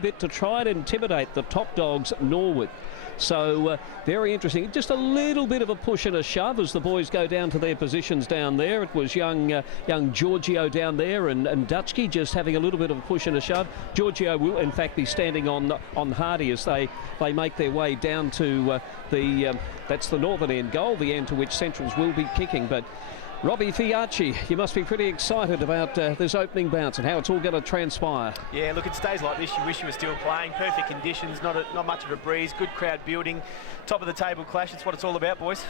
bit to try and intimidate the top dogs, Norwood. So very interesting. Just a little bit of a push and a shove as the boys go down to their positions down there. It was young Giorgio down there and Dutchke just having a little bit of a push and a shove. Giorgio will in fact be standing on Hardy as they make their way down to that's the northern end goal, the end to which Centrals will be kicking. But Robbie Fiacci, you must be pretty excited about this opening bounce and how it's all going to transpire. Yeah, look, it stays like this. You wish you were still playing. Perfect conditions, not much of a breeze, good crowd building, top of the table clash. It's what it's all about, boys.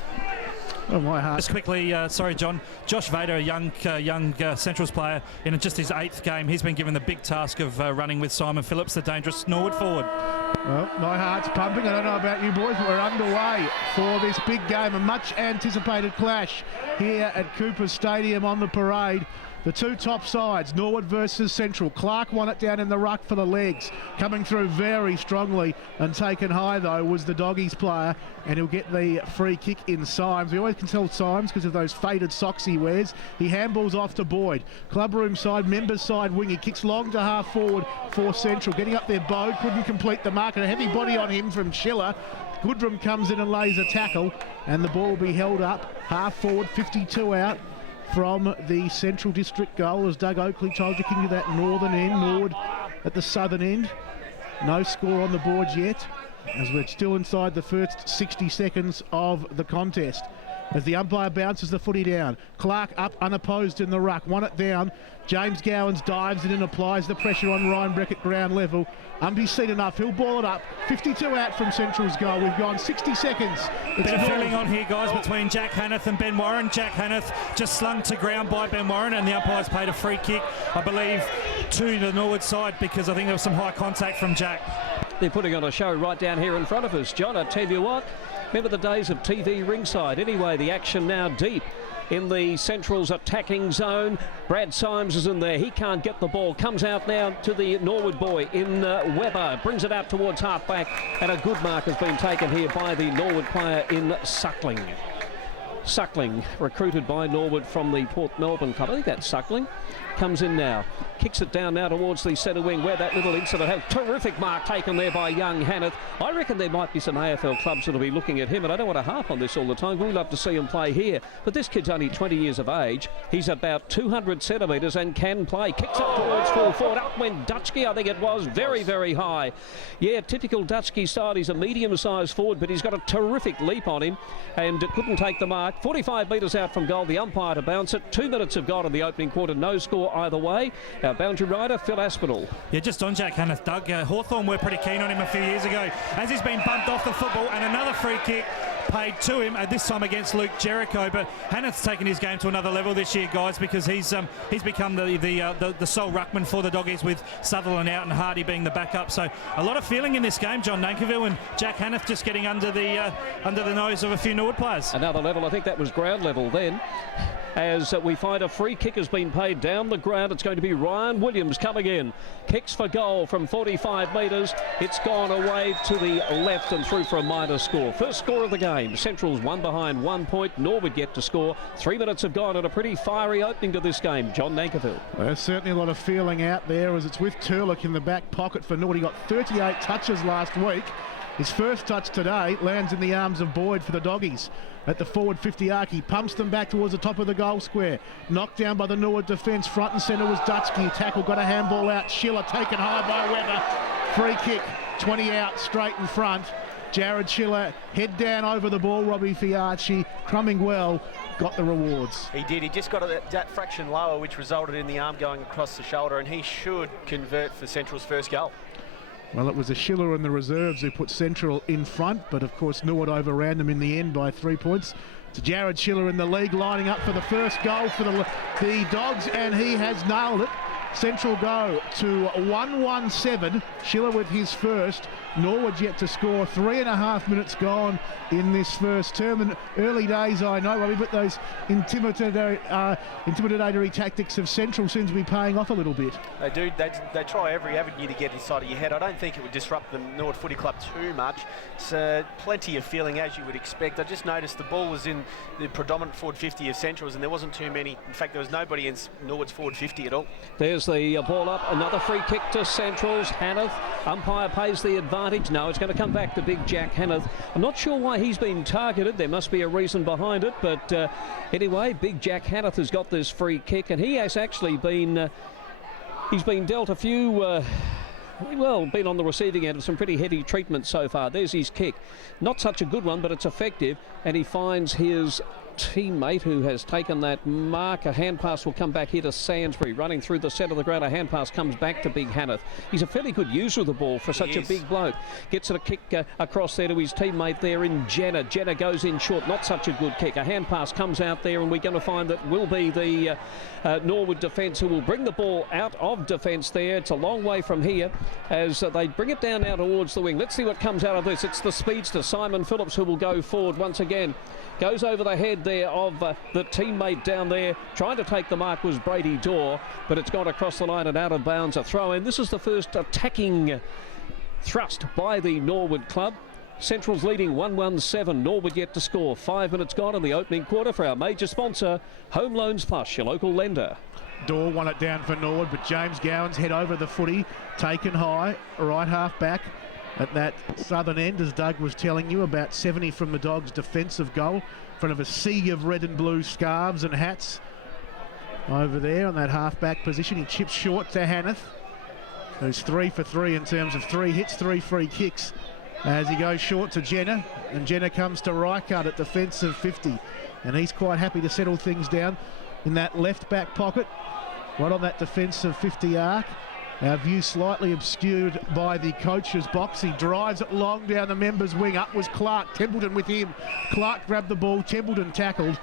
Oh, my heart. Just quickly, sorry, John. Josh Vader, a young Centrals player, in just his 8th game, he's been given the big task of running with Simon Phillips, the dangerous Norwood forward. Well, my heart's pumping. I don't know about you boys, but we're underway for this big game, a much anticipated clash here at Cooper Stadium on the parade. The two top sides, Norwood versus Central. Clark won it down in the ruck for the legs. Coming through very strongly and taken high, though, was the Doggies player, and he'll get the free kick in Symes. We always can tell Symes because of those faded socks he wears. He handballs off to Boyd. Clubroom side, members side wing. He kicks long to half forward for Central. Getting up there, Bode couldn't complete the mark, and a heavy body on him from Schiller. Goodrum comes in and lays a tackle, and the ball will be held up. Half forward, 52 out from the Central District goal, as Doug Oakley told you, kicking to that northern end. Norwood at the southern end. No score on the boards yet, as we're still inside the first 60 seconds of the contest. As the umpire bounces the footy down, Clark up unopposed in the ruck, won it down. James Gowans dives in and applies the pressure on Ryan Breck at ground level. Umpy's seen enough, he'll ball it up. 52 out from Central's goal. We've gone 60 seconons. Bit of feeling on here, guys, between Jack Hanneth and Ben Warren. Jack Hanneth just slung to ground by Ben Warren, and the umpire's paid a free kick, I believe, to the Norwood side, because I think there was some high contact from Jack. They're putting on a show right down here in front of us, John. I tell you what, remember the days of TV ringside. Anyway, the action now deep in the Central's attacking zone. Brad Symes is in there. He can't get the ball. Comes out now to the Norwood boy in Webber. Brings it out towards half-back. And a good mark has been taken here by the Norwood player in Suckling. Suckling, recruited by Norwood from the Port Melbourne club. I think that's Suckling. Comes in now. Kicks it down now towards the centre wing where that little incident had. Terrific mark taken there by young Hanneth. I reckon there might be some AFL clubs that'll be looking at him, and I don't want to harp on this all the time. We love to see him play here. But this kid's only 20 years of age. He's about 200 centimetres and can play. Kicks up towards full forward. Up went Dutchke, I think it was. Very, very high. Yeah, typical Dutchke style. He's a medium-sized forward, but he's got a terrific leap on him and couldn't take the mark. 45 metres out from goal. The umpire to bounce it. 2 minutes have gone in the opening quarter. No score either way. Our boundary rider, Phil Aspinall. Yeah, just on Jack Hanneth, Doug. Hawthorn were pretty keen on him a few years ago, as he's been bumped off the football, and another free kick paid to him, this time against Luke Jericho. But Hanneth's taken his game to another level this year, guys, because he's become the sole ruckman for the Doggies, with Sutherland out and Hardy being the backup. So a lot of feeling in this game, John Nankerville, and Jack Hanneth just getting under the nose of a few Norwood players. Another level, I think that was ground level then. As we find a free kick has been paid down the ground. It's going to be Ryan Williams coming in. Kicks for goal from 45 metres. It's gone away to the left and through for a minor score. First score of the game. Central's one behind 1 point. Norwood yet to score. 3 minutes have gone, and a pretty fiery opening to this game. John Nankerville. There's certainly a lot of feeling out there, as it's with Turlock in the back pocket for Norwood. He got 38 touches last week. His first touch today lands in the arms of Boyd for the Doggies at the forward 50 arc. He pumps them back towards the top of the goal square. Knocked down by the Norwood defence. Front and centre was Dutchke. Tackle, got a handball out. Schiller taken high by Webber. Free kick, 20 out, straight in front. Jared Schiller, head down over the ball. Robbie Fiacci, crumbing well, got the rewards. He did. He just got that fraction lower, which resulted in the arm going across the shoulder, and he should convert for Central's first goal. Well, it was the Schiller and the reserves who put Central in front, but of course Norwood overran them in the end by 3 points. It's Jared Schiller in the league, lining up for the first goal for the Dogs, and he has nailed it. Central go to 1-1-7. Schiller with his first. Norwood yet to score. 3.5 minutes gone in this first term. And early days, I know, Robbie, but those intimidatory tactics of Central seem to be paying off a little bit. They do. They try every avenue to get inside of your head. I don't think it would disrupt the Norwood Footy Club too much. It's plenty of feeling, as you would expect. I just noticed the ball was in the predominant forward 50 of Central's, and there wasn't too many. In fact, there was nobody in Norwood's forward 50 at all. There's the ball up. Another free kick to Central's. Hanneth. Umpire pays the advantage. No, it's going to come back to Big Jack Hanneth. I'm not sure why he's been targeted. There must be a reason behind it. But anyway, Big Jack Hanneth has got this free kick, and he has actually been... he's been dealt a few... well, been on the receiving end of some pretty heavy treatment so far. There's his kick. Not such a good one, but it's effective. And he finds his teammate who has taken that mark. A hand pass will come back here to Sainsbury, running through the centre of the ground. A hand pass comes back to Big Hanneth. He's a fairly good user of the ball for such a big bloke. Gets it a kick across there to his teammate there in Jenner. Jenner goes in short. Not such a good kick. A hand pass comes out there, and we're going to find that will be the Norwood defence who will bring the ball out of defence there. It's a long way from here as they bring it down now towards the wing. Let's see what comes out of this. It's the speedster, Simon Phillips, who will go forward once again. Goes over the head there of the teammate down there. Trying to take the mark was Brady Dorr, but it's gone across the line and out of bounds. A throw in. This is the first attacking thrust by the Norwood club. Central's leading 1-1-7. Norwood yet to score. 5 minutes gone in the opening quarter for our major sponsor, Home Loans Plus, your local lender. Dorr won it down for Norwood, but James Gowan's head over the footy, taken high, right half back. At that southern end, as Doug was telling you, about 70 from the Dogs' defensive goal, in front of a sea of red and blue scarves and hats. Over there on that half-back position, he chips short to Hanneth, who's 3 for 3 in terms of 3 hits, 3 free kicks, as he goes short to Jenner, and Jenner comes to Reichard at defensive 50, and he's quite happy to settle things down in that left-back pocket, right on that defensive 50 arc. Our view slightly obscured by the coach's box. He drives it long down the members' wing. Up was Clark. Templeton with him. Clark grabbed the ball. Templeton tackled.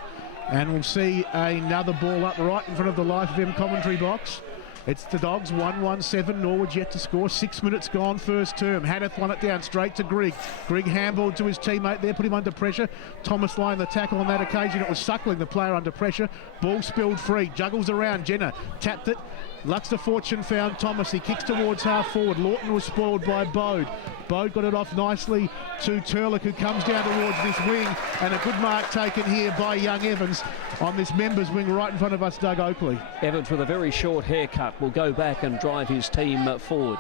And we'll see another ball up right in front of the Life of M commentary box. It's the Dogs, 1-1-7. Norwood yet to score. 6 minutes gone, first term. Hanneth won it down straight to Grigg. Grigg handballed to his teammate there, put him under pressure. Thomas line the tackle on that occasion. It was Suckling, the player under pressure. Ball spilled free. Juggles around. Jenner tapped it. Luxor Fortune found Thomas. He kicks towards half forward. Lawton was spoiled by Bode. Bode got it off nicely to Turlock, who comes down towards this wing, and a good mark taken here by young Evans on this members wing right in front of us, Doug Oakley. Evans with a very short haircut will go back and drive his team forward.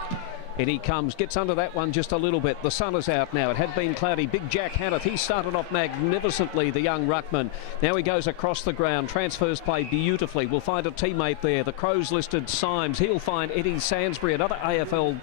And he comes, gets under that one just a little bit. The sun is out now. It had been cloudy. Big Jack Hanneth, he started off magnificently, the young ruckman. Now he goes across the ground. Transfers played beautifully. We'll find a teammate there. The Crows listed Symes. He'll find Eddie Sainsbury, another AFL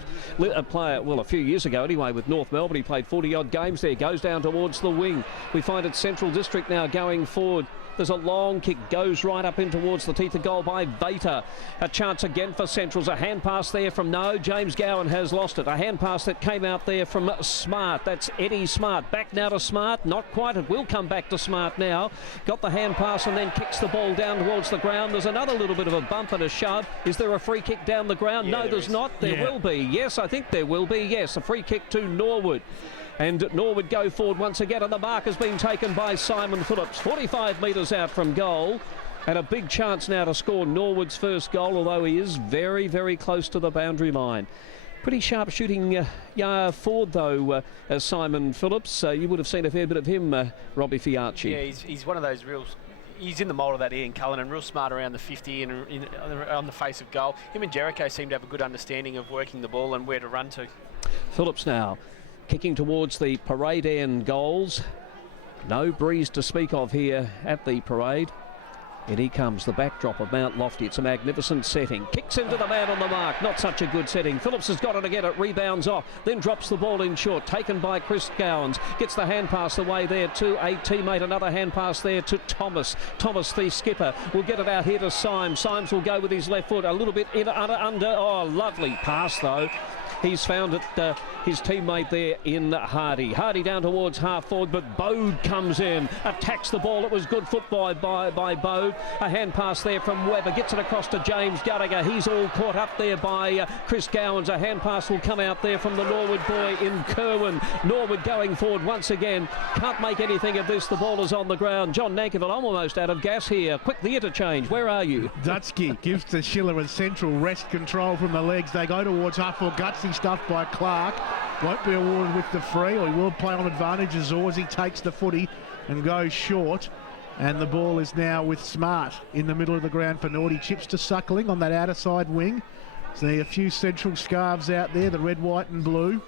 player, well, a few years ago anyway, with North Melbourne. He played 40-odd games there. Goes down towards the wing. We find it Central District now going forward. There's a long kick, goes right up in towards the teeth of goal by Vater. A chance again for Central's. A hand pass there from James Gowan has lost it. A hand pass that came out there from Smart. That's Eddie Smart. Back now to Smart. Not quite. It will come back to Smart now. Got the hand pass and then kicks the ball down towards the ground. There's another little bit of a bump and a shove. Is there a free kick down the ground? Yeah, no, there's not. There will be. Yes, I think there will be. Yes, a free kick to Norwood. And Norwood go forward once again, and the mark has been taken by Simon Phillips. 45 metres out from goal, and a big chance now to score Norwood's first goal, although he is very, very close to the boundary line. Pretty sharp shooting forward, though, Simon Phillips. You would have seen a fair bit of him, Robbie Fiacci. Yeah, he's one of those real... He's in the mould of that Ian Cullen, and real smart around the 50 and on the face of goal. Him and Jericho seem to have a good understanding of working the ball and where to run to. Phillips now kicking towards the parade end goals. No breeze to speak of here at the parade. And he comes, the backdrop of Mount Lofty. It's a magnificent setting. Kicks into the man on the mark. Not such a good setting. Phillips has got it again. It rebounds off. Then drops the ball in short. Taken by Chris Gowans. Gets the hand pass away there to a teammate. Another hand pass there to Thomas. Thomas, the skipper, will get it out here to Symes. Symes will go with his left foot. A little bit in, under. Oh, lovely pass, though. He's found his teammate there in Hardy. Hardy down towards half forward, but Bode comes in, attacks the ball. It was good foot by Bode. A hand pass there from Webber, gets it across to James Gallagher. He's all caught up there by Chris Gowans. A hand pass will come out there from the Norwood boy in Kerwin. Norwood going forward once again. Can't make anything of this. The ball is on the ground. John Nankerville almost out of gas here. Quick, the interchange. Where are you? Dutski gives to Schiller and Central wrest control from the legs. They go towards half for gutsy stuff by Clark. Won't be awarded with the free, or he will play on advantage as Zorzi takes the footy and goes short. And the ball is now with Smart in the middle of the ground for Naughty. Chips to Suckling on that outer side wing. So a few Central scarves out there, the red, white and blue.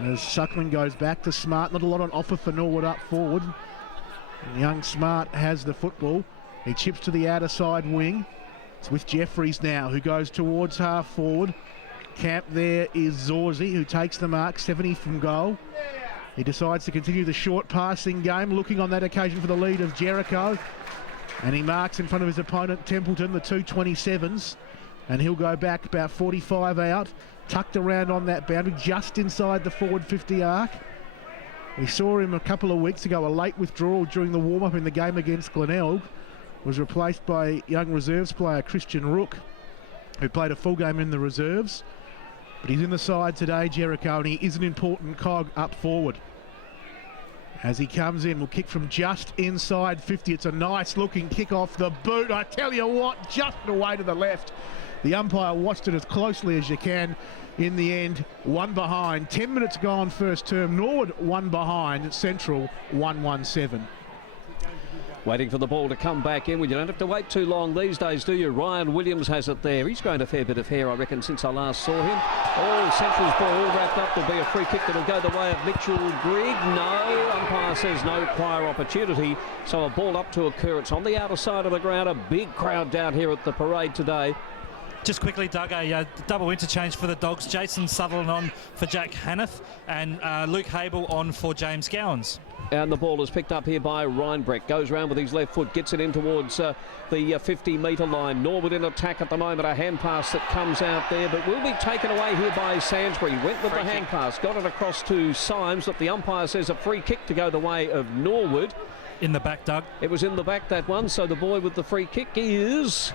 As Suckling goes back to Smart, not a lot on offer for Norwood up forward. And young Smart has the football. He chips to the outer side wing. It's with Jeffries now, who goes towards half forward. Camp there is Zorzi, who takes the mark, 70 from goal. He decides to continue the short passing game, looking on that occasion for the lead of Jericho. And he marks in front of his opponent, Templeton, the 227s. And he'll go back about 45 out, tucked around on that boundary, just inside the forward 50 arc. We saw him a couple of weeks ago, a late withdrawal during the warm-up in the game against Glenelg. Was replaced by young reserves player Christian Rook, who played a full game in the reserves. But he's in the side today, Jericho, and he is an important cog up forward. As he comes in, will kick from just inside 50. It's a nice looking kick off the boot. I tell you what, just away to the left. The umpire watched it as closely as you can. In the end, one behind. 10 minutes gone first term. Norwood one behind. Central 1-1-7. Waiting for the ball to come back in. Well, you don't have to wait too long these days, do you? Ryan Williams has it there. He's grown a fair bit of hair, I reckon, since I last saw him. Oh, Central's ball all wrapped up. There'll be a free kick that'll go the way of Mitchell Grigg. No, umpire says no prior opportunity. So a ball up to occur. It's on the outer side of the ground. A big crowd down here at the parade today. Just quickly, Doug, a double interchange for the Dogs. Jason Sutherland on for Jack Hanneth and Luke Hable on for James Gowans. And the ball is picked up here by Reinbrecht. Goes round with his left foot, gets it in towards the 50-metre line. Norwood in attack at the moment. A hand pass that comes out there, but will be taken away here by Sainsbury. Went with the hand pass, got it across to Symes, but the umpire says a free kick to go the way of Norwood. In the back, Doug. It was in the back, that one, so the boy with the free kick is...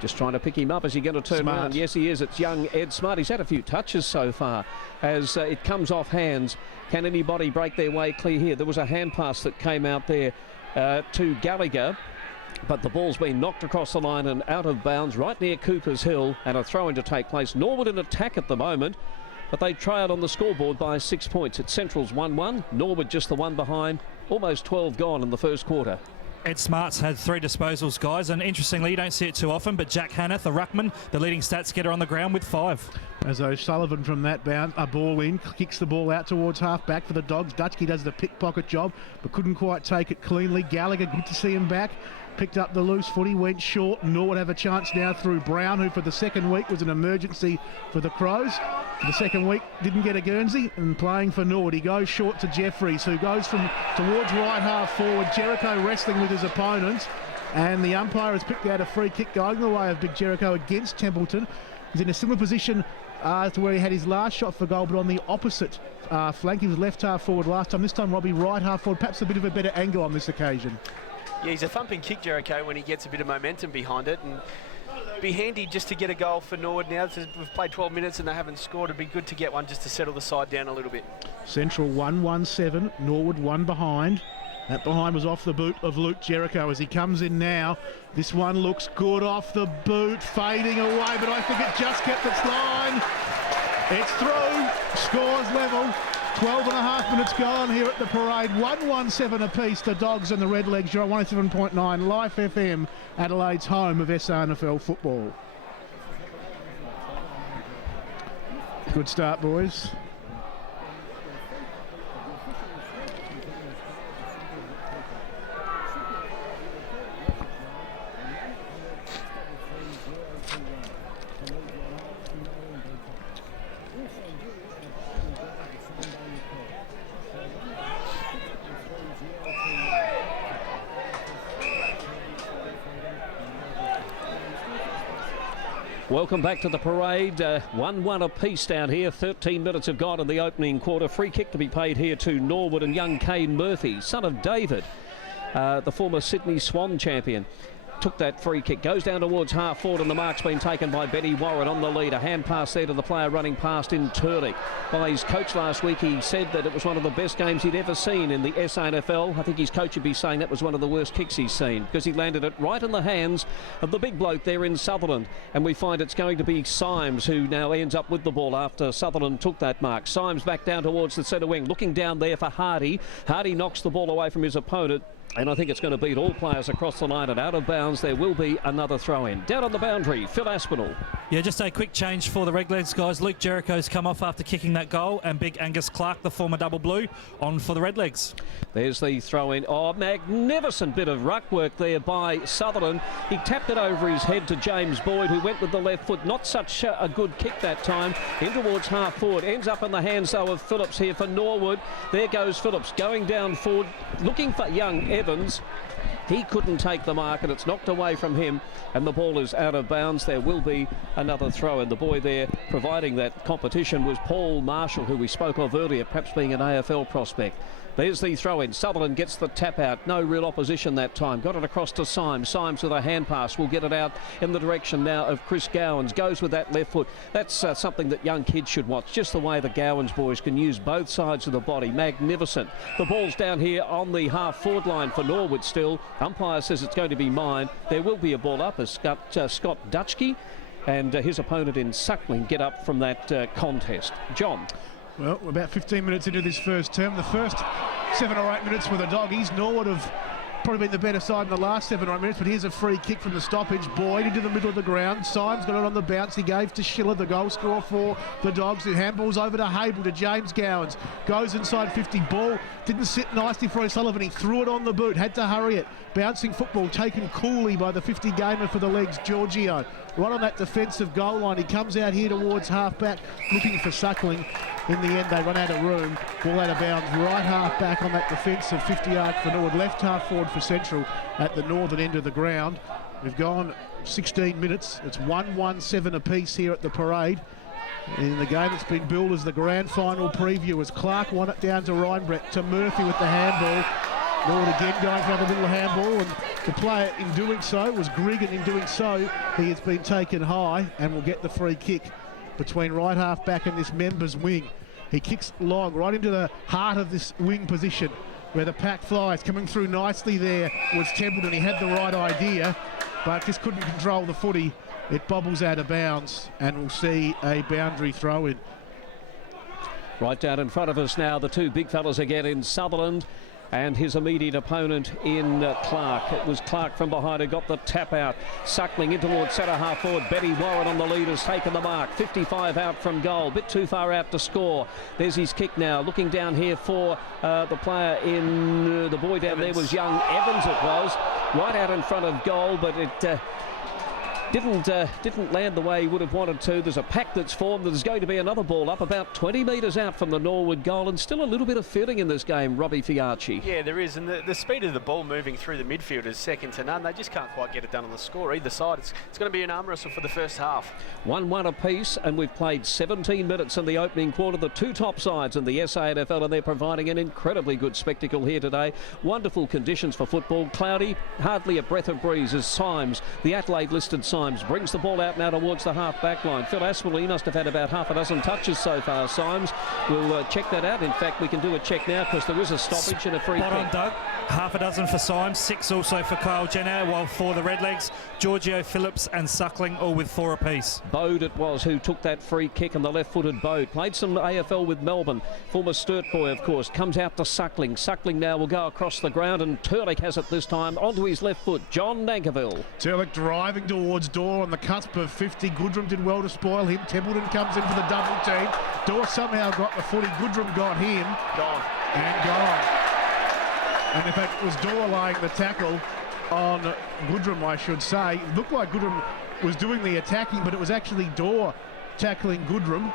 just trying to pick him up as he's going to turn around. Yes, he is. It's young Ed Smart. He's had a few touches so far as it comes off hands. Can anybody break their way clear here? There was a hand pass that came out there to Gallagher, but the ball's been knocked across the line and out of bounds right near Cooper's Hill, and a throw-in to take place. Norwood in attack at the moment, but they trailed on the scoreboard by 6 points. It's Central's 1-1. Norwood just the one behind. Almost 12 gone in the first quarter. Ed Smart's had 3 disposals, guys, and interestingly, you don't see it too often, but Jack Hanneth, the ruckman, the leading stats getter on the ground with 5. As O'Sullivan from that bound, a ball in, kicks the ball out towards half back for the Dogs. Dutchke does the pickpocket job, but couldn't quite take it cleanly. Gallagher, good to see him back. Picked up the loose footy, went short. Norwood have a chance now through Brown, who for the second week was an emergency for the Crows. For the second week, didn't get a Guernsey, and playing for Norwood. He goes short to Jeffries, who goes from towards right half forward. Jericho wrestling with his opponent, and the umpire has picked out a free kick going the way of Big Jericho against Templeton. He's in a similar position to where he had his last shot for goal, but on the opposite flank. He was left half forward last time. This time, Robbie, right half forward. Perhaps a bit of a better angle on this occasion. Yeah, he's a thumping kick, Jericho, when he gets a bit of momentum behind it. And be handy just to get a goal for Norwood now. We've played 12 minutes and they haven't scored. It'd be good to get one just to settle the side down a little bit. Central 1-1-7. Norwood one behind. That behind was off the boot of Luke Jericho as he comes in now. This one looks good off the boot, fading away, but I think it just kept its line. It's through. Scores level. 12 and a half minutes gone here at the parade. 1-1-7 apiece. The Dogs and the Redlegs. You're on 107.9 Life FM, Adelaide's home of SRNFL football. Good start, boys. Welcome back to the parade. 1-1 apiece down here. 13 minutes have gone in the opening quarter. Free kick to be paid here to Norwood, and young Kane Murphy, son of David, the former Sydney Swan champion, took that free kick, goes down towards half forward, and the mark's been taken by Benny Warren on the lead. A hand pass there to the player running past in Turdick. By his coach last week, he said that it was one of the best games he'd ever seen in the SANFL. I think his coach would be saying that was one of the worst kicks he's seen, because he landed it right in the hands of the big bloke there in Sutherland. And we find it's going to be Symes who now ends up with the ball after Sutherland took that mark. Symes back down towards the centre wing, looking down there for Hardy. Hardy knocks the ball away from his opponent, and I think it's going to beat all players across the line and out of bounds. There will be another throw-in. Down on the boundary, Phil Aspinall. Yeah, just a quick change for the Redlegs guys. Luke Jericho's come off after kicking that goal, and big Angus Clark, the former double blue, on for the Redlegs. There's the throw-in. Oh, magnificent bit of ruck work there by Sutherland. He tapped it over his head to James Boyd, who went with the left foot. Not such a good kick that time. In towards half forward. Ends up in the hands, though, of Phillips here for Norwood. There goes Phillips going down forward, looking for young Evans. He couldn't take the mark, and it's knocked away from him, and the ball is out of bounds. There will be another throw, and the boy there providing that competition was Paul Marshall, who we spoke of earlier, perhaps being an AFL prospect. There's the throw-in. Sutherland gets the tap out. No real opposition that time. Got it across to Symes. Symes with a hand pass will get it out in the direction now of Chris Gowans. Goes with that left foot. That's something that young kids should watch. Just the way the Gowans boys can use both sides of the body. Magnificent. The ball's down here on the half-forward line for Norwood still. Umpire says it's going to be mine. There will be a ball up as Scott Dutchke and his opponent in Suckling get up from that contest. John. Well, we're about 15 minutes into this first term. The first 7 or 8 minutes were the doggies. Norwood have probably been the better side in the last 7 or 8 minutes, but here's a free kick from the stoppage. Boyd into the middle of the ground. Symes got it on the bounce. He gave to Schiller, the goal scorer for the Dogs. The handball's over to Hable, to James Gowans. Goes inside 50. Ball didn't sit nicely for O'Sullivan. He threw it on the boot. Had to hurry it. Bouncing football taken coolly by the 50 gamer for the legs, Giorgio. Right on that defensive goal line. He comes out here towards half-back looking for Suckling. In the end, they run out of room. Ball out of bounds. Right half-back on that defensive 50-yard for Norwood. Left half-forward for Central at the northern end of the ground. We've gone 16 minutes. It's 1-1-7 apiece here at the parade. In the game that's been billed as the grand final preview, as Clark won it down to Reinbrett, to Murphy with the handball. Norwood again going for another little handball, and the player in doing so was Grigg, and in doing so he has been taken high and will get the free kick between right half back and this members wing. He kicks long right into the heart of this wing position where the pack flies. Coming through nicely there was Templeton. He had the right idea but just couldn't control the footy. It bobbles out of bounds and we'll see a boundary throw in. Right down in front of us now, the two big fellas again in Sutherland and his immediate opponent in Clark. It was Clark from behind who got the tap out. Suckling in towards centre half forward. Benny Warren on the lead has taken the mark. 55 out from goal. Bit too far out to score. There's his kick now. Looking down here for the player in the boy down there was young Evans it was. Right out in front of goal, but it didn't land the way he would have wanted to. There's a pack that's formed. There's going to be another ball up about 20 metres out from the Norwood goal, and still a little bit of feeling in this game, Robbie Fiarchi. Yeah, there is, and the speed of the ball moving through the midfield is second to none. They just can't quite get it done on the score either side. It's going to be an arm wrestle for the first half. 1-1 apiece, and we've played 17 minutes in the opening quarter. The two top sides in the SANFL, and they're providing an incredibly good spectacle here today. Wonderful conditions for football. Cloudy, hardly a breath of breeze as Symes, the Adelaide-listed Symes, brings the ball out now towards the half-back line. Phil Aspinall, he must have had about half a dozen touches so far, Symes. We'll check that out. In fact, we can do a check now because there is a stoppage and a free kick. Spot on, Doug. Half a dozen for Symes, 6 also for Kyle Jenner, while for the Redlegs, Giorgio, Phillips and Suckling all with 4 apiece. Bode it was who took that free kick, and the left-footed Bode. Played some AFL with Melbourne. Former Sturt boy, of course. Comes out to Suckling. Suckling now will go across the ground, and Turlick has it this time onto his left foot. John Nankerville. Turlick driving towards Dorr on the cusp of 50. Goodrum did well to spoil him. Templeton comes in for the double team. Dorr somehow got the footy. Goodrum got him. Gone. And gone. And in fact, it was Dorr laying the tackle on Goodrum, I should say. It looked like Goodrum was doing the attacking, but it was actually Dorr tackling Goodrum.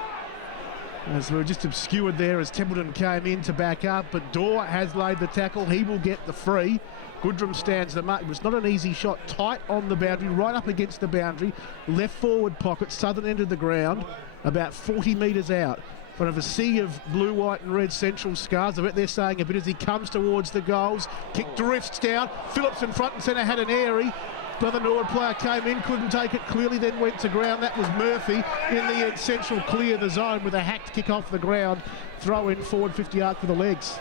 As we were just obscured there as Templeton came in to back up, but Dorr has laid the tackle. He will get the free. Goodrum stands the mark. It was not an easy shot. Tight on the boundary, right up against the boundary. Left forward pocket, southern end of the ground, about 40 metres out. In front of a sea of blue, white and red Central scars. I bet they're saying a bit as he comes towards the goals. Kick drifts down. Phillips in front and centre had an airy. Another Norwood player came in, couldn't take it clearly, then went to ground. That was Murphy. In the end, Central clear the zone with a hacked kick off the ground. Throw in forward 50 arc for the legs.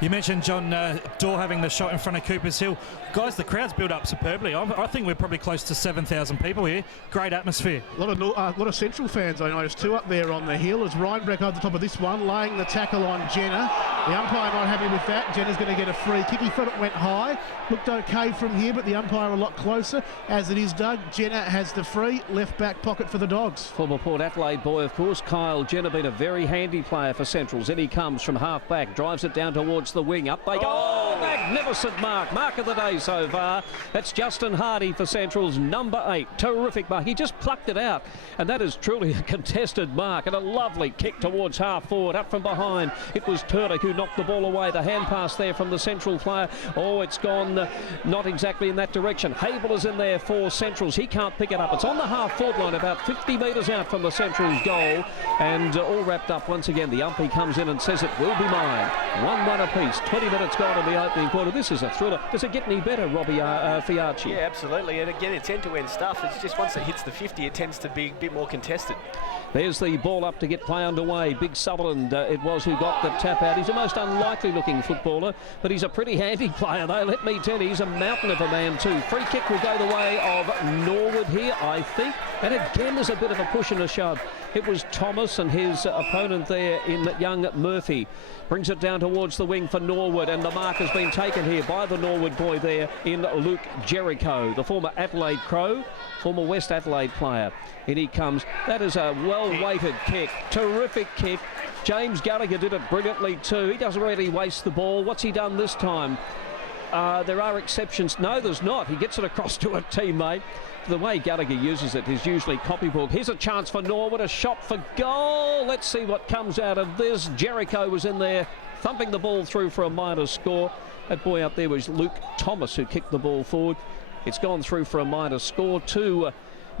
You mentioned John Dorr having the shot in front of Cooper's Hill. Guys, the crowd's built up superbly. I think we're probably close to 7,000 people here. Great atmosphere. A lot of Central fans, I noticed, too, up there on the hill as Reinbreck over the top of this one, laying the tackle on Jenner. The umpire not happy with that. Jenner's going to get a free kick. He thought it went high. Looked okay from here, but the umpire a lot closer. As it is, Doug, Jenner has the free. Left back pocket for the Dogs. Former Port Adelaide boy, of course, Kyle Jenner, been a very handy player for Centrals. In he comes from half back, drives it down towards the wing. Up they go. Oh, magnificent mark. Mark of the day so far. That's Justin Hardy for Central's number 8. Terrific mark. He just plucked it out. And that is truly a contested mark. And a lovely kick towards half forward. Up from behind. It was Turdick who knocked the ball away. The hand pass there from the Central player. Oh, it's gone not exactly in that direction. Hable is in there for Centrals. He can't pick it up. It's on the half forward line, about 50 metres out from the Central's goal. And all wrapped up once again. The umpy comes in and says it will be mine. 1-1 apiece. 20 minutes gone in the opening quarter. This is a thriller. Does it get any better, Robbie Fiarchi? Yeah, absolutely. And again, it's end-to-end stuff. It's just once it hits the 50, it tends to be a bit more contested. There's the ball up to get play underway. Big Sutherland it was who got the tap out. He's a most unlikely looking footballer, but he's a pretty handy player though. Let me tell you, he's a mountain of a man too. Free kick will go the way of Norwood here, I think. And again, there's a bit of a push and a shove. It was Thomas and his opponent there in young Murphy. Brings it down towards the wing for Norwood, and the mark has been taken here by the Norwood boy there in Luke Jericho, the former Adelaide Crow, former West Adelaide player. In he comes. That is a well-weighted kick. Terrific kick. James Gallagher did it brilliantly too. He doesn't really waste the ball. What's he done this time? There are exceptions. No, there's not. He gets it across to a teammate. The way Gallagher uses it is usually copybook. Here's a chance for Norwood, a shot for goal. Let's see what comes out of this. Jericho was in there thumping the ball through for a minor score. That boy up there was Luke Thomas who kicked the ball forward. It's gone through for a minor score.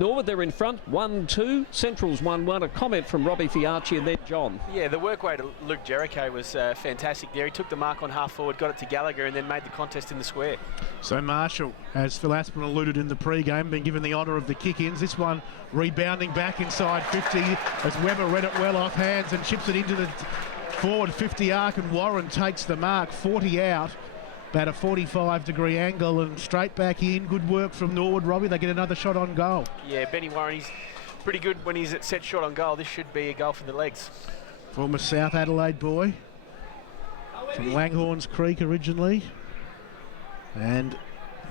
Norwood, they're in front, 1-2. Central's 1-1. A comment from Robbie Fiarchi and then John. Yeah, the work rate of Luke Jericho was fantastic there. He took the mark on half forward, got it to Gallagher and then made the contest in the square. So Marshall, as Phil Aspin alluded in the pre-game, been given the honour of the kick-ins. This one rebounding back inside 50 as Webber read it well off hands and chips it into the forward 50 arc, and Warren takes the mark, 40 out. About a 45-degree angle and straight back in. Good work from Norwood, Robbie. They get another shot on goal. Yeah, Benny Warren, he's pretty good when he's at set shot on goal. This should be a goal for the legs. Former South Adelaide boy from Langhorns Creek originally. And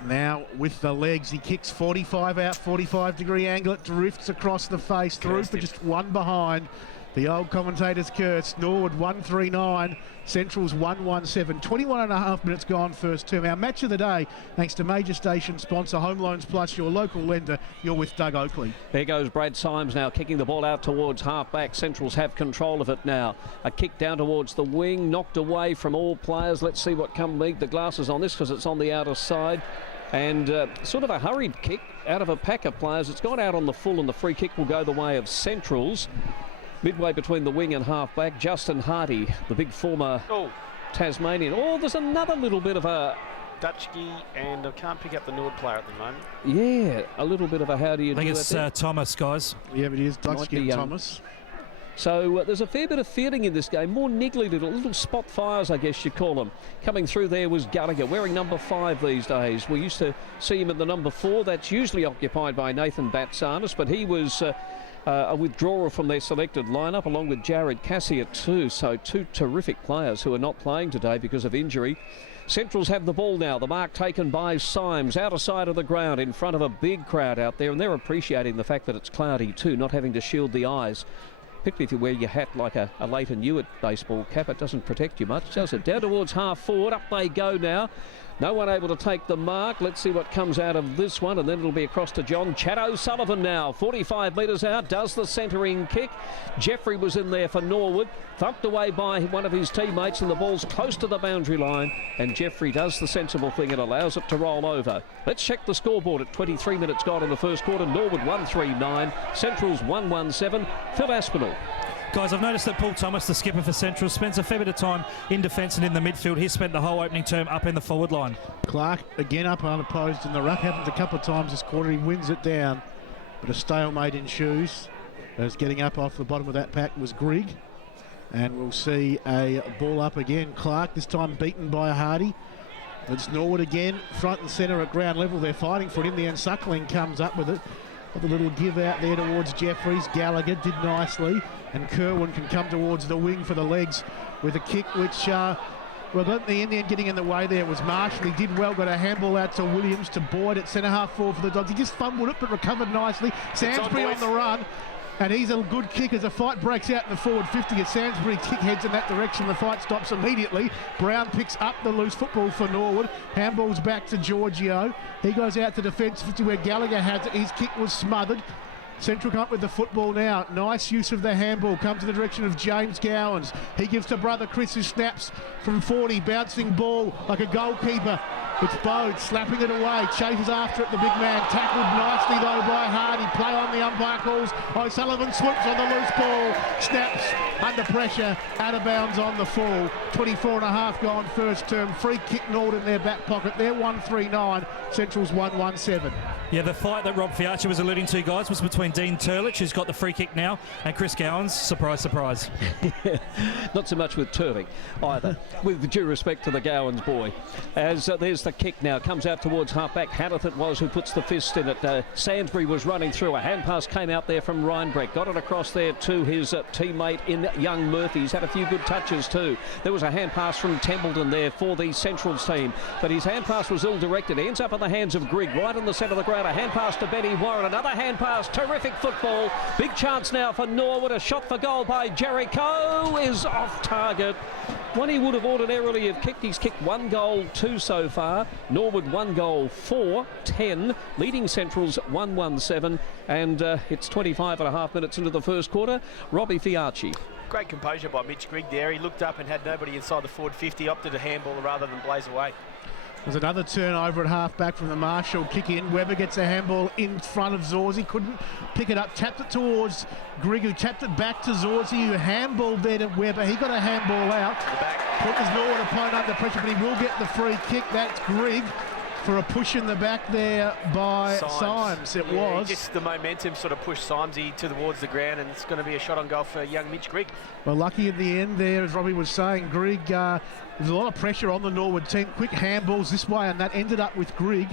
now with the legs, he kicks 45 out, 45-degree angle. It drifts across the face, through for just one behind. The old commentator's curse. Norwood 139, Central's 117. 21 and a half minutes gone first term. Our match of the day, thanks to major station sponsor Home Loans Plus, your local lender. You're with Doug Oakley. There goes Brad Symes now kicking the ball out towards half back. Centrals have control of it now. A kick down towards the wing, knocked away from all players. Let's see what comes. League the glasses on this because it's on the outer side. And sort of a hurried kick out of a pack of players. It's gone out on the full, and the free kick will go the way of Centrals. Midway between the wing and half-back, Justin Hardy, the big former Tasmanian. Oh, there's another little bit of a... Dutchke, and I can't pick up the Norwood player at the moment. Yeah, a little bit of a how do you do it? I think it's Thomas, guys. Yeah, it is. Dutchke and Thomas. So there's a fair bit of feeling in this game. More niggly little spot fires, I guess you call them. Coming through there was Gallagher, wearing number 5 these days. We used to see him at the number 4. That's usually occupied by Nathan Batsanis, but he was... a withdrawal from their selected lineup, along with Jared Cassiat too. So 2 terrific players who are not playing today because of injury. Centrals have the ball now. The mark taken by Symes, outer side of the ground, in front of a big crowd out there, and they're appreciating the fact that it's cloudy too, not having to shield the eyes. Particularly if you wear your hat like a Leighton Hewitt baseball cap, it doesn't protect you much, does it? Down towards half forward, up they go now. No one able to take the mark. Let's see what comes out of this one, and then it'll be across to John Chad O'Sullivan now. 45 metres out, does the centering kick. Jeffrey was in there for Norwood, thumped away by one of his teammates, and the ball's close to the boundary line, and Jeffrey does the sensible thing and allows it to roll over. Let's check the scoreboard at 23 minutes gone in the first quarter. Norwood 139, Central's 117. Phil Aspinall. Guys, I've noticed that Paul Thomas, the skipper for Central, spends a fair bit of time in defence and in the midfield. He's spent the whole opening term up in the forward line. Clark again up unopposed in the ruck. Happens a couple of times this quarter. He wins it down, but a stalemate ensues as getting up off the bottom of that pack was Grigg. And we'll see a ball up again. Clark, this time beaten by Hardy. It's Norwood again, front and centre at ground level. They're fighting for it in the end. Suckling comes up with it. With a little give out there towards Jeffries. Gallagher did nicely, and Kerwin can come towards the wing for the legs with a kick which, well, in the end getting in the way there was Marshall. He did well, got a handball out to Williams, to Boyd at centre-half forward for the Dogs. He just fumbled it but recovered nicely. Sainsbury on the run, and he's a good kick as the fight breaks out in the forward 50 as Sainsbury kick heads in that direction. The fight stops immediately. Brown picks up the loose football for Norwood. Handball's back to Giorgio. He goes out to defence 50 where Gallagher has it. His kick was smothered. Central come up with the football now. Nice use of the handball. Comes in the direction of James Gowans. He gives to brother Chris, who snaps from 40. Bouncing ball like a goalkeeper. It's Bode slapping it away. Chases after it, the big man. Tackled nicely though by Hardy. Play on the umpire calls. O'Sullivan swoops on the loose ball. Snaps under pressure. Out of bounds on the full. 24 and a half gone first term. Free kick Norwood in their back pocket. They're 139. Central's 117. Yeah, the fight that Rob Fiacci was alluding to, guys, was between Dean Turlich, who's got the free kick now, and Chris Gowans. Surprise, surprise. Not so much with Turving either, with due respect to the Gowans boy. As there's the kick now, comes out towards halfback. Hanneth it was who puts the fist in it. Sainsbury was running through. A hand pass came out there from Reinbrecht. Got it across there to his teammate in Young Murphy. He's had a few good touches too. There was a hand pass from Templeton there for the Centrals team, but his hand pass was ill-directed. Ends up in the hands of Grigg, right in the centre of the ground. A hand pass to Benny Warren. Another hand pass. Terrific football. Big chance now for Norwood. A shot for goal by Jericho is off target. One he would have ordinarily have kicked. He's kicked 1 goal, 2 so far. Norwood 1 goal, 4, 10. Leading Centrals 117. And it's 25 and a half minutes into the first quarter. Robbie Fiacci. Great composure by Mitch Grigg there. He looked up and had nobody inside the forward 50. Opted a handball rather than blaze away. There's another turnover at half-back from the Marshall kick in. Webber gets a handball in front of Zorzi. Couldn't pick it up. Tapped it towards Grigg, who tapped it back to Zorzi, who handballed there to Webber. He got a handball out. Put his Norwood opponent under pressure, but he will get the free kick. That's Grigg for a push in the back there by Symes. It was. Just the momentum sort of pushed Symesy towards the ground, and it's going to be a shot on goal for young Mitch Grigg. Well, lucky in the end there, as Robbie was saying. Grigg, there's a lot of pressure on the Norwood team. Quick handballs this way, and that ended up with Grigg.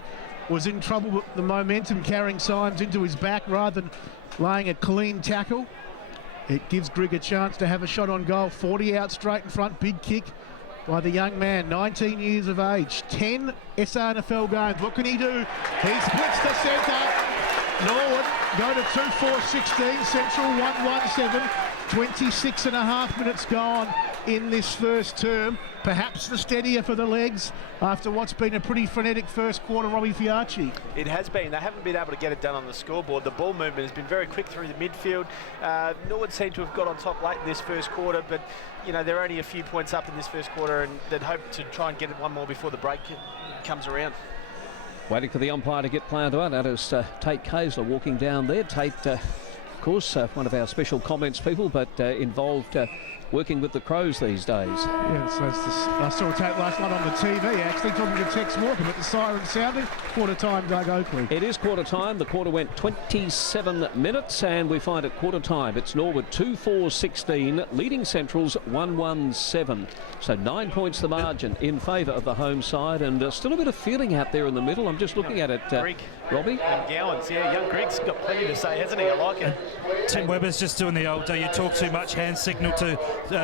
Was in trouble with the momentum carrying Symes into his back rather than laying a clean tackle. It gives Grigg a chance to have a shot on goal. 40 out straight in front. Big kick by the young man, 19 years of age, 10 SANFL games. What can he do? He splits the centre. Norwood go to 2-4-16, Central 1-1-7. 26 and a half minutes gone in this first term. Perhaps the steadier for the legs after what's been a pretty frenetic first quarter, Robbie Fiacci. It has been. They haven't been able to get it done on the scoreboard. The ball movement has been very quick through the midfield. Norwood seem to have got on top late in this first quarter, but you know they're only a few points up in this first quarter, and they'd hope to try and get it one more before the break comes around. Waiting for the umpire to get planned on. That is Tate Kaesler walking down there. Tate, of course, one of our special comments people, but involved working with the Crows these days. Yeah, so I saw Tate last night on the TV, actually, talking to Tex Walker, but the siren sounded. Quarter time, Doug Oakley. It is quarter time. The quarter went 27 minutes, and we find at quarter time it's Norwood 2-4-16, leading Centrals 1-1-7. So 9 points the margin in favour of the home side, and still a bit of feeling out there in the middle. I'm just looking at it, Robbie. And Gowans, yeah, young Grigg's got plenty to say, hasn't he? I like it. Tim Webber's just doing the old, you talk too much, hand signal to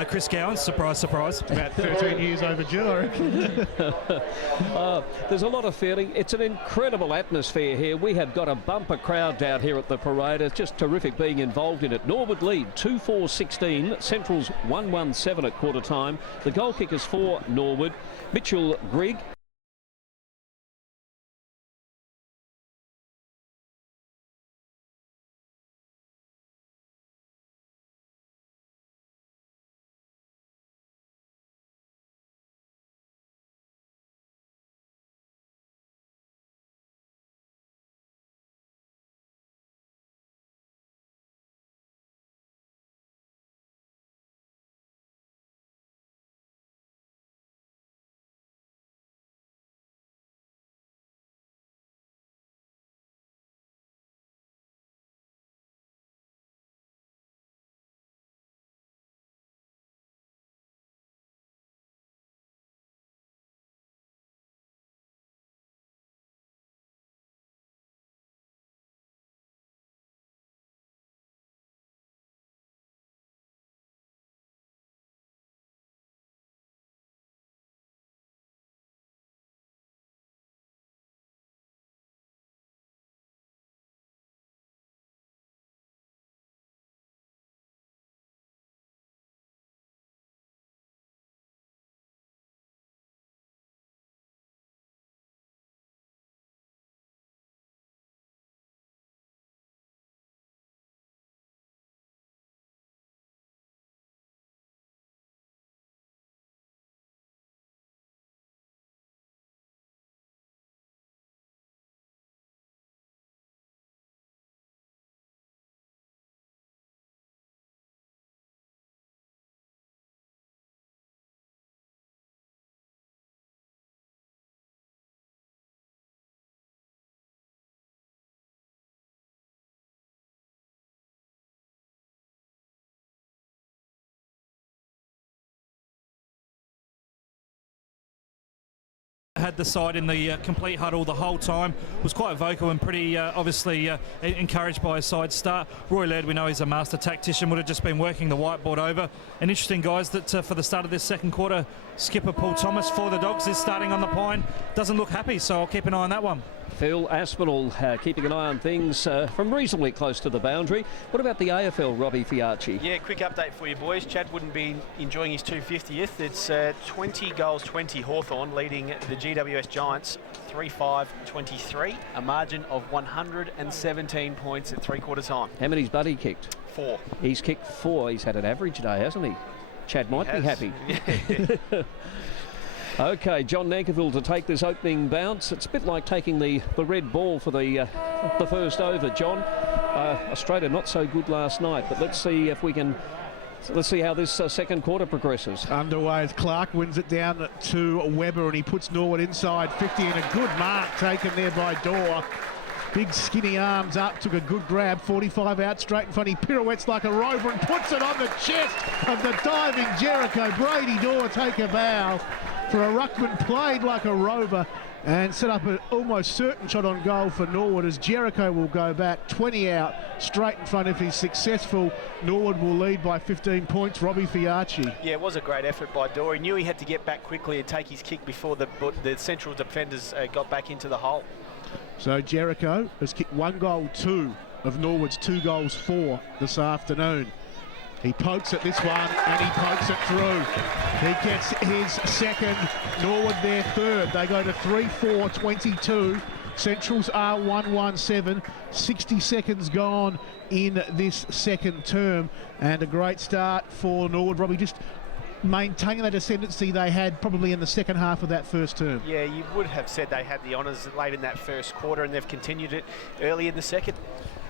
Chris Gowans. Surprise, surprise. About 13 years overdue, I reckon. There's a lot of feeling. It's an incredible atmosphere here. We have got a bumper crowd down here at the parade. It's just terrific being involved in it. Norwood lead 2-4-16. Central's 1-1-7 at quarter time. The goal kickers for Norwood, Mitchell Grigg. had the side in the complete huddle the whole time, was quite vocal and pretty obviously encouraged by his side start. Roy Laird, we know he's a master tactician, would have just been working the whiteboard over. And interesting, guys, that for the start of this second quarter, skipper Paul Thomas for the Dogs is starting on the pine. Doesn't look happy, so I'll keep an eye on that one. Phil Aspinall keeping an eye on things from reasonably close to the boundary. What about the AFL, Robbie Fiacci? Yeah, quick update for you boys. Chad wouldn't be enjoying his 250th. It's 20 goals, 20 Hawthorn, leading the GWS Giants 3-5-23, a margin of 117 points at three-quarter time. How many's Buddy kicked? 4. He's kicked 4. He's had an average day, hasn't he? Chad might be happy. Okay, John Nankerville to take this opening bounce. It's a bit like taking the red ball for the first over, John. Australia not so good last night, but let's see if we can. Let's see how this second quarter progresses. Underway as Clark wins it down to Webber, and he puts Norwood inside 50, and a good mark taken there by Dorr. Big skinny arms up, took a good grab, 45 out straight in front. He pirouettes like a rover and puts it on the chest of the diving Jericho. Brady Dorr take a bow for a ruckman, played like a rover and set up an almost certain shot on goal for Norwood, as Jericho will go back 20 out straight in front. If he's successful, Norwood will lead by 15 points. Robbie Fiacci. Yeah, it was a great effort by Dorr. He knew he had to get back quickly and take his kick before the central defenders got back into the hole. So Jericho has kicked 1 goal 2 of Norwood's 2 goals 4 this afternoon. He pokes at this one and he pokes it through. He gets his second, Norwood their third. They go to 3-4-22. Centrals are 1-1-7. 60 seconds gone in this second term, and a great start for Norwood. Robbie, just maintaining that ascendancy they had probably in the second half of that first term. Yeah, you would have said they had the honours late in that first quarter, and they've continued it early in the second.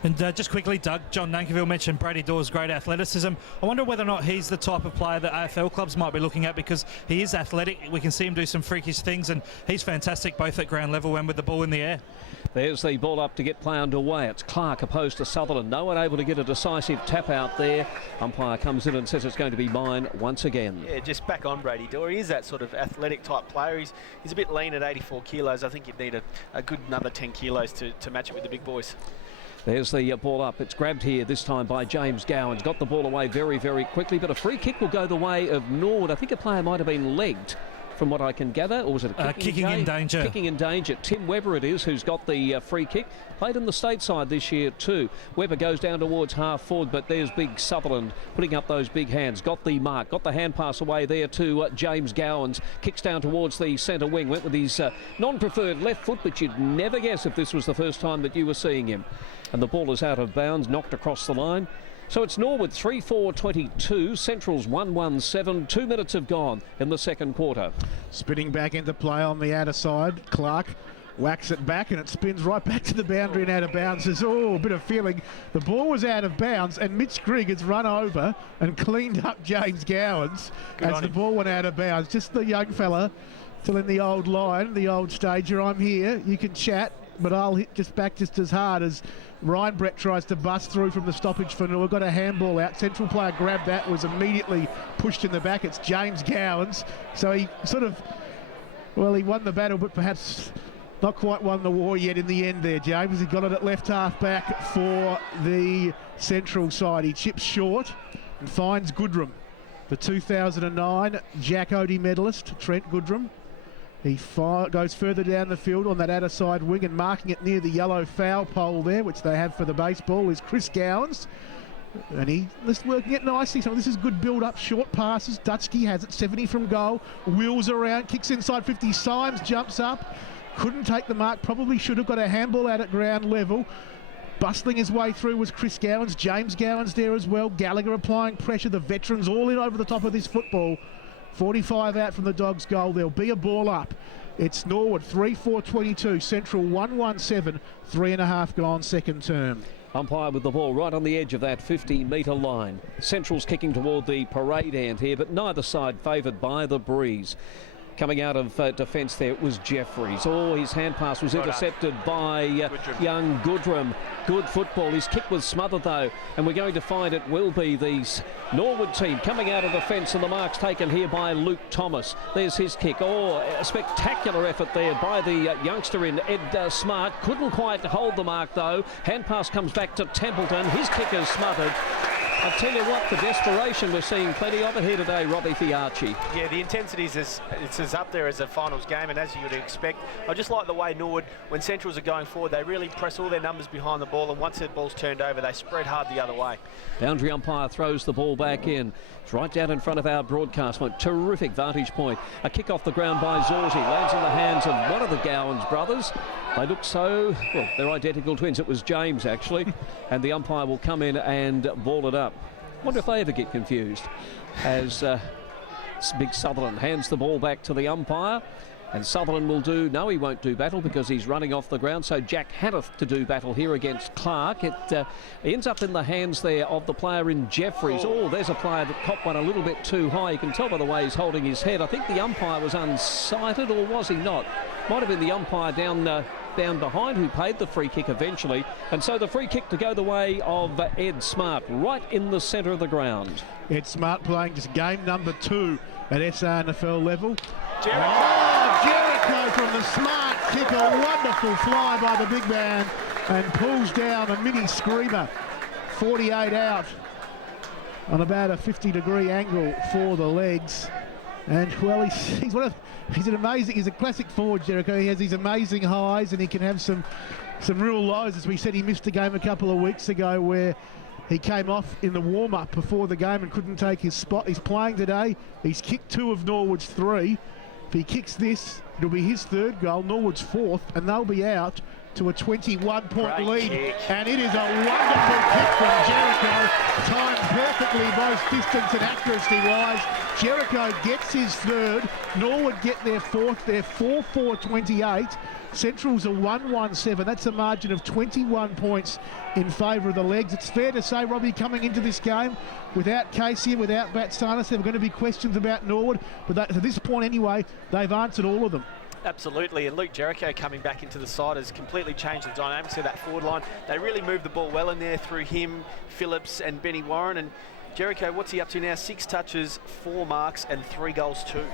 And just quickly, Doug, John Nankerville mentioned Brady Dorr's great athleticism. I wonder whether or not he's the type of player that AFL clubs might be looking at, because he is athletic. We can see him do some freakish things, and he's fantastic both at ground level and with the ball in the air. There's the ball up to get play underway. It's Clark opposed to Sutherland. No one able to get a decisive tap out there. Umpire comes in and says it's going to be mine once again. Yeah, just back on Brady Dorr. He is that sort of athletic type player. He's a bit lean at 84 kilos. I think you'd need a good another 10 kilos to match it with the big boys. There's the ball up. It's grabbed here this time by James Gowans. Got the ball away very, very quickly, but a free kick will go the way of Norwood. I think a player might have been legged, from what I can gather, or was it a kicking in danger? Kicking in danger. Tim Webber it is who's got the free kick. Played in the stateside this year too. Webber goes down towards half forward, but there's big Sutherland putting up those big hands. Got the mark, got the hand pass away there to James Gowans. Kicks down towards the centre wing. Went with his non-preferred left foot, but you'd never guess if this was the first time that you were seeing him. And the ball is out of bounds, knocked across the line. So it's Norwood 3-4-22, Central's 1-1-7. 2 minutes have gone in the second quarter. Spinning back into play on the outer side, Clark whacks it back and it spins right back to the boundary and out of bounds. There's a bit of feeling. The ball was out of bounds and Mitch Grigg has run over and cleaned up James Gowans as the ball went out of bounds. Just the young fella still in the old line, the old stager. I'm here, you can chat, but I'll hit just back just as hard as Ryan Brett tries to bust through from the stoppage for Norwood. Got a handball out. Central player grabbed that, was immediately pushed in the back. It's James Gowans. So he sort of, well, he won the battle, but perhaps not quite won the war yet in the end there, James. He got it at left half back for the Central side. He chips short and finds Goodrum, the 2009 Jack Odie medalist, Trent Goodrum. He goes further down the field on that outer side wing, and marking it near the yellow foul pole there, which they have for the baseball, is Chris Gowans. And he's working it nicely. So this is good build-up, short passes. Dutschke has it, 70 from goal. Wheels around, kicks inside 50. Symes jumps up. Couldn't take the mark, probably should have got a handball out at ground level. Bustling his way through was Chris Gowans. James Gowans there as well. Gallagher applying pressure. The veterans all in over the top of this football. 45 out from the Dogs' goal. There'll be a ball up. It's Norwood 3-4-22, Central 1-1-7, 3.5 gone second term. Umpire with the ball right on the edge of that 50-metre line. Central's kicking toward the parade end here, but neither side favoured by the breeze. Coming out of defence there, it was Jeffries. Oh, his hand pass was intercepted by young Goodrum. Good football. His kick was smothered though, and we're going to find it will be the Norwood team coming out of defence, and the mark's taken here by Luke Thomas. There's his kick. Oh, a spectacular effort there by the youngster in Ed Smart. Couldn't quite hold the mark though. Hand pass comes back to Templeton. His kick is smothered. I'll tell you what, the desperation we're seeing plenty of it here today, Robbie Fiarchi. Yeah, the intensity is as up there as a finals game, and as you would expect. I just like the way Norwood, when Centrals are going forward, they really press all their numbers behind the ball, and once their ball's turned over, they spread hard the other way. Boundary umpire throws the ball back in. It's right down in front of our broadcast point. Terrific vantage point. A kick off the ground by Zorzi. Lands in the hands of one of the Gowans brothers. They look so, well, they're identical twins. It was James, actually. And the umpire will come in and ball it up. Wonder if they ever get confused. As Big Sutherland hands the ball back to the umpire. And Sutherland will do, no, he won't do battle because he's running off the ground. So Jack Hanneth to do battle here against Clark. It ends up in the hands there of the player in Jeffries. Oh, there's a player that copped one a little bit too high. You can tell by the way he's holding his head. I think the umpire was unsighted, or was he not? Might have been the umpire down behind who paid the free kick eventually. And so the free kick to go the way of Ed Smart, right in the centre of the ground. Ed Smart playing just game number 2 at SANFL level. Jericho from the Smart kick, a wonderful fly by the big man, and pulls down a mini screamer. 48 out on about a 50-degree angle for the legs. And well, he's a classic forward, Jericho. He has these amazing highs, and he can have some real lows. As we said, he missed a game a couple of weeks ago where he came off in the warm-up before the game and couldn't take his spot. He's playing today. He's kicked 2 of Norwood's 3. If he kicks this, it'll be his 3rd goal, Norwood's 4th, and they'll be out to a 21-point lead. Kick. And it is a wonderful kick from Jericho, timed perfectly both distance and accuracy-wise. Jericho gets his 3rd. Norwood get their 4th. They're 4-4-28. Central's a 1-1-7. That's a margin of 21 points in favour of the legs. It's fair to say, Robbie, coming into this game, without Casey and without Batstanis, there were going to be questions about Norwood, but to this point anyway, they've answered all of them. Absolutely, and Luke Jericho coming back into the side has completely changed the dynamics of that forward line. They really moved the ball well in there through him, Phillips and Benny Warren. And Jericho, what's he up to now? 6 touches, 4 marks and 3 goals too.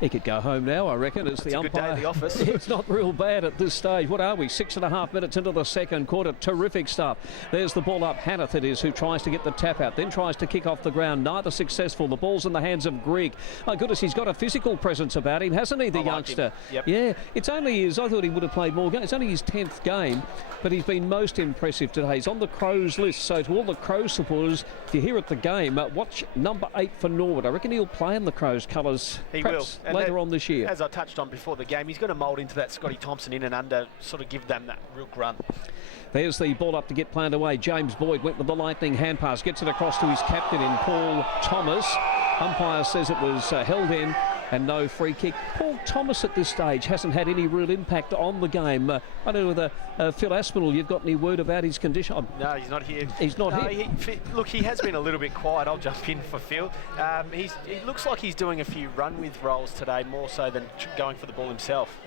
He could go home now, I reckon, as the umpire. Good day at the office. It's not real bad at this stage. What are we? 6.5 minutes into the second quarter. Terrific stuff. There's the ball up. Hanneth it is who tries to get the tap out, then tries to kick off the ground. Neither successful. The ball's in the hands of Grigg. My goodness, he's got a physical presence about him, hasn't he, the youngster? Yep. Yeah, it's only his, I thought he would have played more games. It's only his 10th game, but he's been most impressive today. He's on the Crows list, so to all the Crows supporters, if you're here at the game, watch number 8 for Norwood. I reckon he'll play in the Crows colours. He will. And Later on this year. As I touched on before the game, he's going to mould into that Scotty Thompson in and under, sort of give them that real grunt. There's the ball up to get planned away. James Boyd went with the lightning hand pass, gets it across to his captain in Paul Thomas. Umpire says it was held in and no free kick. Paul Thomas at this stage hasn't had any real impact on the game. I don't know whether Phil Aspinall, you've got any word about his condition? No, he's not here. He's not here. Look, he has been a little bit quiet. I'll jump in for Phil. He looks like he's doing a few run-with rolls today, more so than going for the ball himself.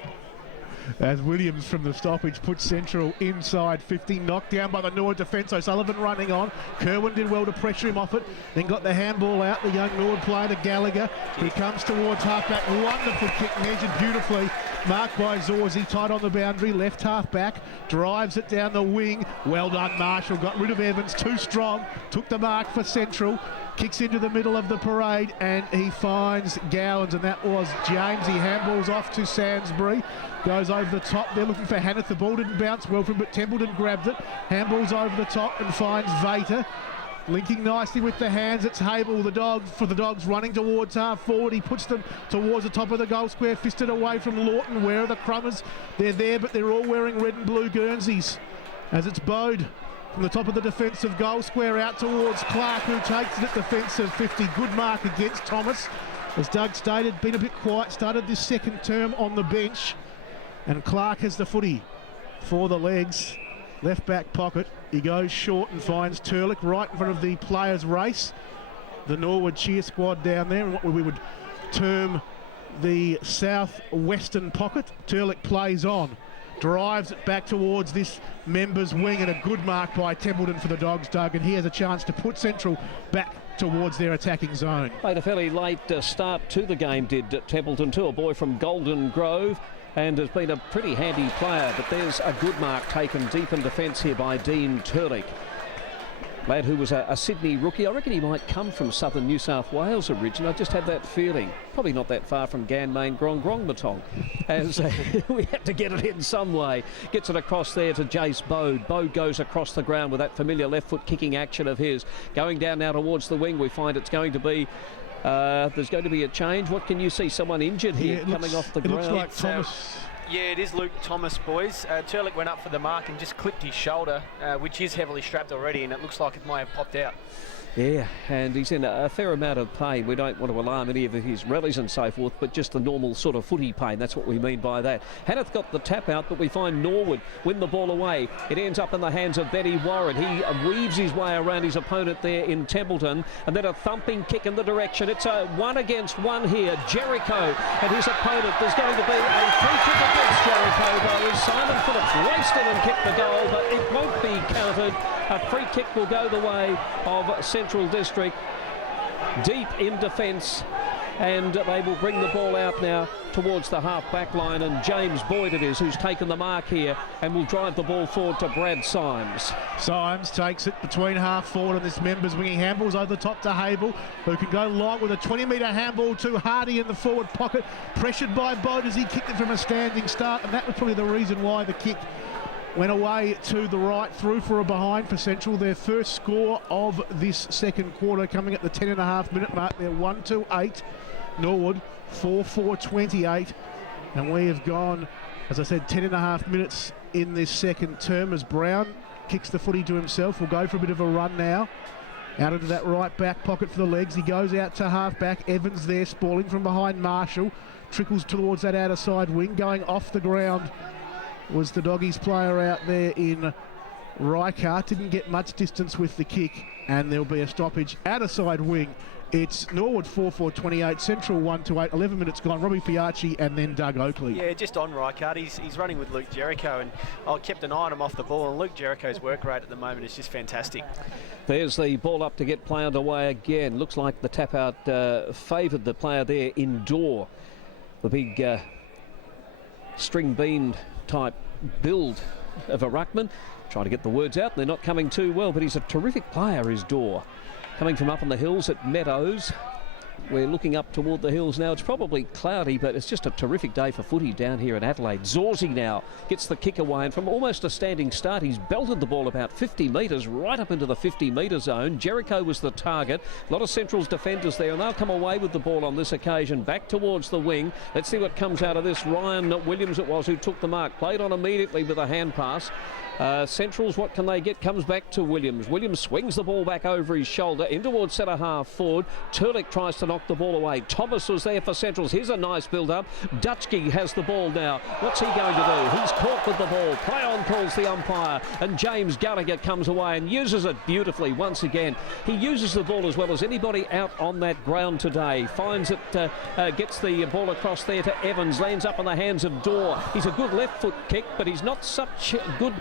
As Williams from the stoppage puts Central inside 50, knocked down by the Norwood defence. O'Sullivan running on. Kerwin did well to pressure him off it, then got the handball out. The young Norwood player to Gallagher. He comes towards half-back. Wonderful kick, measured beautifully. Marked by Zorzi, tight on the boundary, left half-back. Drives it down the wing. Well done, Marshall. Got rid of Evans, too strong. Took the mark for Central. Kicks into the middle of the parade, and he finds Gowans, and that was James. He handballs off to Sainsbury. Goes over the top. They're looking for Hanneth. The ball didn't bounce well from him, but Templeton grabbed it. Handballs over the top and finds Vater. Linking nicely with the hands. It's Hable, the dogs running towards half forward. He puts them towards the top of the goal square, fisted away from Lawton. Where are the Crummers? They're there, but they're all wearing red and blue Guernseys. As it's Bode from the top of the defensive goal square out towards Clark, who takes it at defensive 50. Good mark against Thomas. As Doug stated, been a bit quiet, started this second term on the bench. And Clark has the footy for the legs. Left back pocket. He goes short and finds Turlick right in front of the players' race. The Norwood cheer squad down there, and what we would term the south-western pocket. Turlick plays on, drives it back towards this members' wing, and a good mark by Templeton for the Dogs, Doug, and he has a chance to put Central back towards their attacking zone. Made a fairly late start to the game, did Templeton, too, a boy from Golden Grove, and has been a pretty handy player, but there's a good mark taken deep in defence here by Dean Turlick. Lad who was a Sydney rookie. I reckon he might come from southern New South Wales originally. I just had that feeling. Probably not that far from Ganmain Grong as we had to get it in some way. Gets it across there to Jace Bode. Bode goes across the ground with that familiar left foot kicking action of his. Going down now towards the wing, we find it's going to be there's going to be a change. What can you see? Someone injured here coming off the ground. Looks like Thomas. Yeah, it is Luke Thomas, boys. Turlick went up for the mark and just clipped his shoulder, which is heavily strapped already, and it looks like it might have popped out. Yeah, and he's in a fair amount of pain. We don't want to alarm any of his rallies and so forth, but just the normal sort of footy pain. That's what we mean by that. Hanneth got the tap out, but we find Norwood win the ball away. It ends up in the hands of Benny Warren. He weaves his way around his opponent there in Templeton, and then a thumping kick in the direction. It's a 1-against-1 here. Jericho and his opponent. There's going to be a free kick against Jericho, though, as Simon Phillips raced in and kicked the goal, but it won't be counted. A free kick will go the way of Central District, deep in defence, and they will bring the ball out now towards the half-back line, and James Boyd it is who's taken the mark here and will drive the ball forward to Brad Symes. Symes takes it between half forward and this members winging handballs over the top to Hable, who can go light with a 20-metre handball to Hardy in the forward pocket, pressured by Bode as he kicked it from a standing start, and that was probably the reason why the kick went away to the right, through for a behind for Central. Their first score of this second quarter coming at the 10.5-minute mark. They're 1-8. Norwood 4-4-28. And we have gone, as I said, 10.5 minutes in this second term as Brown kicks the footy to himself. We'll go for a bit of a run now. Out into that right back pocket for the legs. He goes out to half back. Evans there, spalling from behind Marshall. Trickles towards that outer side wing. Going off the ground was the Doggies player out there in Reichardt. Didn't get much distance with the kick, and there'll be a stoppage. Outer side wing, it's Norwood 4-4-28, Central 1-8, 11 minutes gone. Robbie Piacci and then Doug Oakley. Yeah, just on Reichardt, he's running with Luke Jericho, and I kept an eye on him off the ball, and Luke Jericho's work rate at the moment is just fantastic. There's the ball up to get play underway again. Looks like the tap out favoured the player there indoor. The big string bean type build of a ruckman. Trying to get the words out, they're not coming too well, but he's a terrific player, is Dorr. Coming from up on the hills at Meadows. We're looking up toward the hills now. It's probably cloudy, but it's just a terrific day for footy down here in Adelaide. Zorzi now gets the kick away, and from almost a standing start, he's belted the ball about 50 metres right up into the 50-metre zone. Jericho was the target. A lot of Central's defenders there, and they'll come away with the ball on this occasion. Back towards the wing. Let's see what comes out of this. Ryan Williams it was who took the mark. Played on immediately with a hand pass. Central's, what can they get? Comes back to Williams. Williams swings the ball back over his shoulder in towards centre half forward. Turlick tries to knock the ball away. Thomas was there for Central's. Here's a nice build-up. Dutchke has the ball now. What's he going to do? He's caught with the ball. Play on calls the umpire, and James Gallagher comes away and uses it beautifully once again. He uses the ball as well as anybody out on that ground today. Finds it, gets the ball across there to Evans. Lands up in the hands of Dorr. He's a good left foot kick, but he's not such good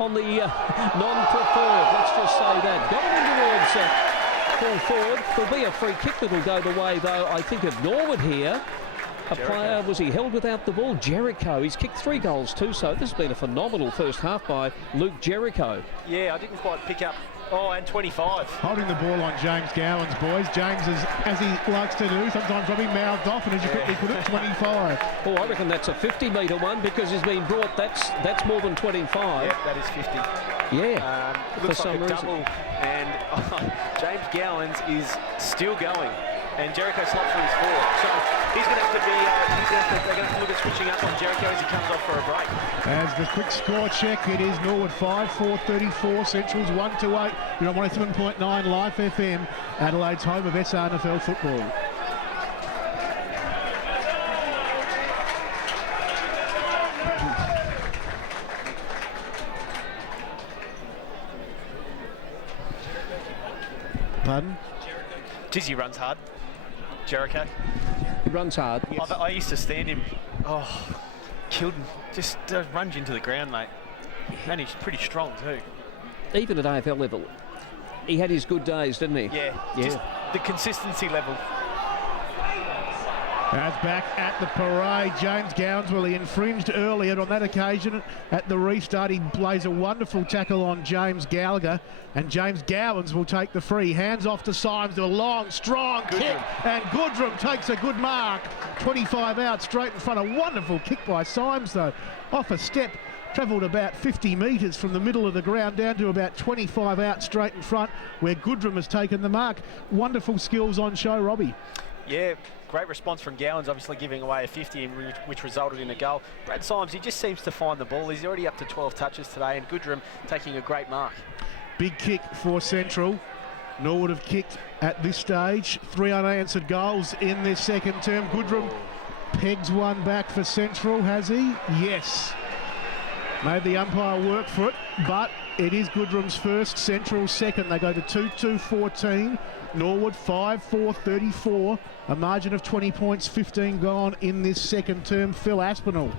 on the non-preferred, let's just say that. Got it in towards full forward. There'll be a free kick that'll go the way, though, I think, of Norwood here. Player, was he held without the ball? Jericho. He's kicked 3 goals too, so this has been a phenomenal first half by Luke Jericho. Yeah, I didn't quite pick up. Oh, and 25. Holding the ball on James Gowans, boys. James is, as he likes to do, sometimes Robbie mouthed off, and as you quickly put it, 25. Oh, I reckon that's a 50-metre one because he's been brought. That's more than 25. Yeah, that is 50. Yeah. It looks like a double, and James Gowans is still going, and Jericho slots for his 4. So he's going to have to be. They're going to have to look at switching up on Jericho as he comes off for a break. As the quick score check, it is Norwood 5-4-34, Central's 1-8. You're on 107.9 Live FM, Adelaide's home of SRNFL football. Pardon? Geez, he runs hard. Jericho. He runs hard. Yes. I used to stand him. Oh, killed him. Just runs into the ground, mate. And he's pretty strong too. Even at AFL level, he had his good days, didn't he? Yeah. Just the consistency level. As back at the parade, James Gowans, well, he infringed earlier on that occasion at the restart. He plays a wonderful tackle on James Gallagher, and James Gowans will take the free. Hands off to Symes, a long, strong kick, and Goodrum takes a good mark. 25 out, straight in front. A wonderful kick by Symes, though. Off a step, travelled about 50 metres from the middle of the ground down to about 25 out, straight in front, where Goodrum has taken the mark. Wonderful skills on show, Robbie. Yeah, great response from Gowans, obviously giving away a 50, which resulted in a goal. Brad Symes, he just seems to find the ball. He's already up to 12 touches today, and Goodrum taking a great mark. Big kick for Central. Norwood have kicked at this stage 3 unanswered goals in this second term. Goodrum pegs one back for Central, has he? Yes. Made the umpire work for it, but it is Goodrum's first, Central's second. They go to 2-2-14. Norwood 5-4-34. A margin of 20 points, 15 gone in this second term. Phil Aspinall.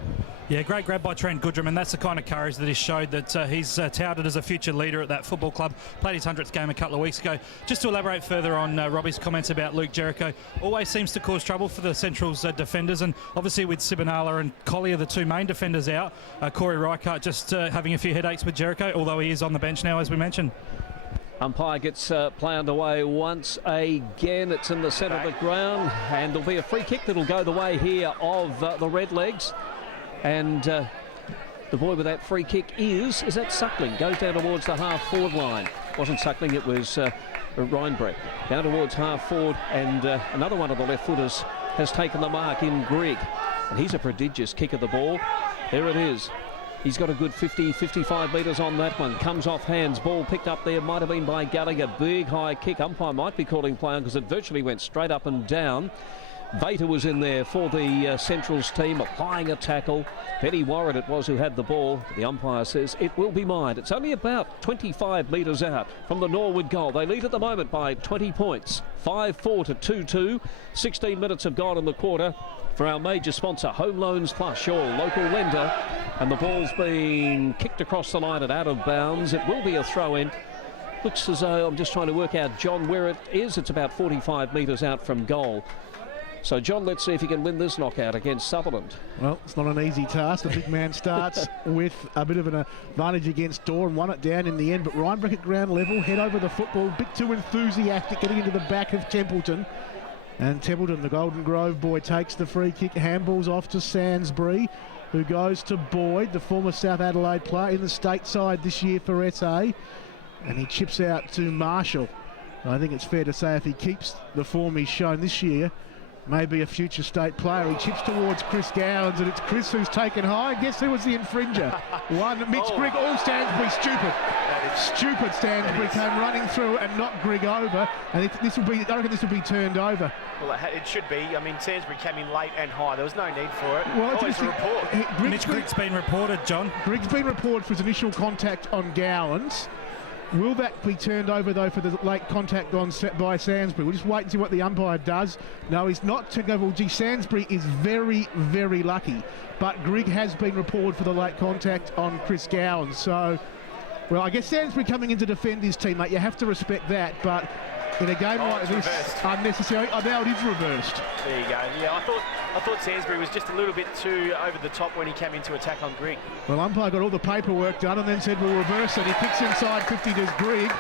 Yeah, great grab by Trent Goodrum, and that's the kind of courage that he's showed, that he's touted as a future leader at that football club. Played his 100th game a couple of weeks ago. Just to elaborate further on Robbie's comments about Luke Jericho, always seems to cause trouble for the Central's defenders, and obviously with Sibinala and Collier, the two main defenders out, Corey Reichardt just having a few headaches with Jericho, although he is on the bench now, as we mentioned. Umpire gets ploughed away once again. It's in the centre of the ground, and there'll be a free kick that'll go the way here of the Redlegs. And the boy with that free kick is that Suckling. Goes down towards the half-forward line. Wasn't Suckling, it was Reinbrecht. Down towards half-forward, and another one of the left-footers has taken the mark in Grigg. And he's a prodigious kick of the ball. There it is. He's got a good 50-55 metres on that one. Comes off hands. Ball picked up there. Might have been by Gallagher. Big high kick. Umpire might be calling play on because it virtually went straight up and down. Vater was in there for the Central's team, applying a tackle. Benny Warren it was who had the ball. The umpire says it will be mine. It's only about 25 metres out from the Norwood goal. They lead at the moment by 20 points. 5-4 to 2-2. 16 minutes have gone in the quarter for our major sponsor, Home Loans Plus, your local lender. And the ball's been kicked across the line and out of bounds. It will be a throw-in. Looks as though, I'm just trying to work out, John, where it is. It's about 45 metres out from goal. So, John, let's see if he can win this knockout against Sutherland. Well, it's not an easy task. The big man starts with a bit of an advantage against Dorr and won it down in the end. But Reinbrecht at ground level, head over the football, a bit too enthusiastic, getting into the back of Templeton. And Templeton, the Golden Grove boy, takes the free kick. Handballs off to Sansbury, who goes to Boyd, the former South Adelaide player in the stateside this year for SA. And he chips out to Marshall. I think it's fair to say if he keeps the form he's shown this year, maybe a future state player. He chips towards Chris Gowans, and it's Chris who's taken high. Guess who was the infringer? One, Mitch Grigg. Oh, Stansbury, stupid. Stupid Stansbury came running through and knocked Grigg over. And this will be, I reckon this will be turned over. Well, it should be. I mean, Stansbury came in late and high. There was no need for it. Well, it's a report. Mitch Grigg's been reported, John. Grigg's been reported for his initial contact on Gowans. Will that be turned over, though, for the late contact on by Sansbury? We'll just wait and see what the umpire does. No, he's not turned over. Well, gee, Sansbury is very, very lucky. But Grigg has been reported for the late contact on Chris Gowans. So, well, I guess Sansbury coming in to defend his teammate, you have to respect that. But in a game like this, unnecessary. Oh, now it is reversed. There you go. Yeah, I thought Sansbury was just a little bit too over the top when he came into attack on Grigg. Well, umpire got all the paperwork done and then said we'll reverse it. He kicks inside 50 to Grigg.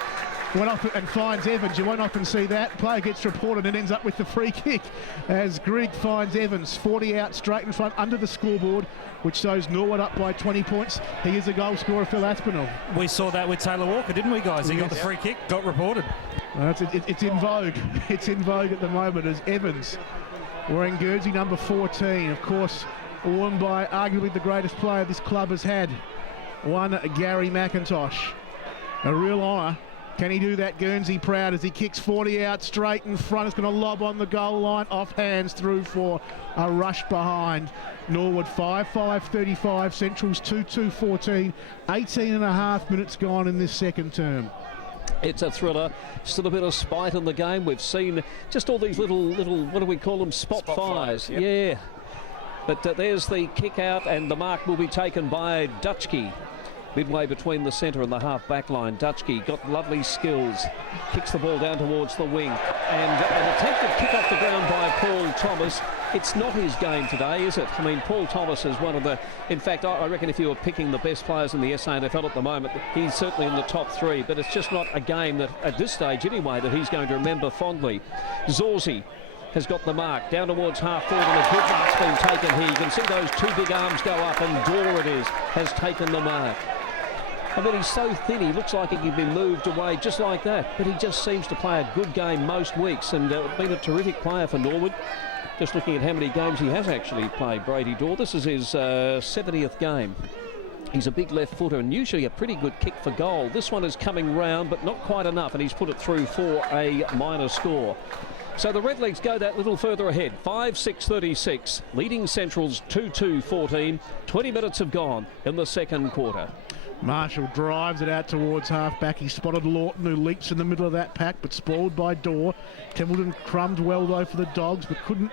Went off and finds Evans. You won't often see that. Player gets reported and ends up with the free kick as Grigg finds Evans. 40 out, straight in front, under the scoreboard, which shows Norwood up by 20 points. He is a goal scorer, Phil Aspinall. We saw that with Taylor Walker, didn't we, guys? He got the free kick, got reported. It's in vogue. It's in vogue at the moment as Evans, wearing jersey number 14, of course, worn by arguably the greatest player this club has had, one Gary McIntosh. A real honour. Can he do that Guernsey proud as he kicks 40 out straight in front? It's going to lob on the goal line, off hands through for a rush behind. Norwood 5-5-35, Central's 2-2-14, 18 and a half minutes gone in this second term. It's a thriller. Still a bit of spite in the game. We've seen just all these little, what do we call them? Spot fires. Yep. Yeah. But there's the kick out, and the mark will be taken by Dutchke. Midway between the centre and the half-back line. Dutchke got lovely skills. Kicks the ball down towards the wing. And an attempted kick off the ground by Paul Thomas. It's not his game today, is it? I mean, Paul Thomas is one of the... In fact, I reckon if you were picking the best players in the SANFL at the moment, he's certainly in the top 3. But it's just not a game that, at this stage anyway, that he's going to remember fondly. Zorzi has got the mark down towards half forward, and a good mark's been taken here. You can see those 2 big arms go up, and Dor it is, has taken the mark. I mean, he's so thin, he looks like he can be moved away just like that, but he just seems to play a good game most weeks, and been a terrific player for Norwood. Just looking at how many games he has actually played, Brady Dor. This is his 70th game. He's a big left footer and usually a pretty good kick for goal. This one is coming round, but not quite enough, and he's put it through for a minor score. So the Redlegs go that little further ahead. 5-6-36, leading Central's 2-2-14. 20 minutes have gone in the second quarter. Marshall drives it out towards half-back. He spotted Lawton, who leaps in the middle of that pack, but spoiled by Dor. Templeton crumbed well, though, for the Dogs, but couldn't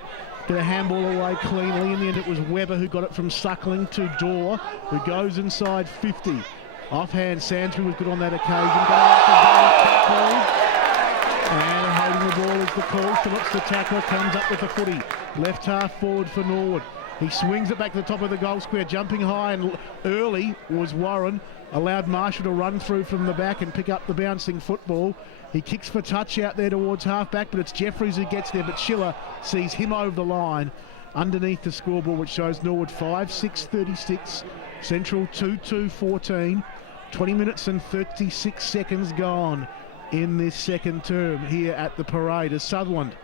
get a handball away cleanly. In the end, it was Webber who got it from Suckling to Dor, who goes inside 50. Offhand, Sansbury was good on that occasion. Going out to and holding the ball is the call. Phillips, the tackler, comes up with the footy. Left half forward for Norwood. He swings it back to the top of the goal square, jumping high, and early was Warren. Allowed Marshall to run through from the back and pick up the bouncing football. He kicks for touch out there towards half-back, but it's Jeffries who gets there, but Schiller sees him over the line underneath the scoreboard, which shows Norwood 5-6-36, Central 2-2-14. 20 minutes and 36 seconds gone in this second term here at the Parade as Sutherland,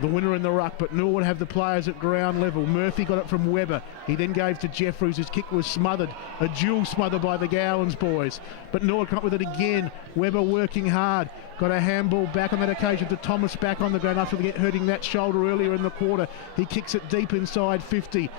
the winner in the ruck, but Norwood have the players at ground level. Murphy got it from Webber. He then gave to Jeffries, whose kick was smothered. A dual smother by the Gowans boys. But Norwood come up with it again. Webber working hard. Got a handball back on that occasion to Thomas back on the ground after hurting that shoulder earlier in the quarter. He kicks it deep inside 50.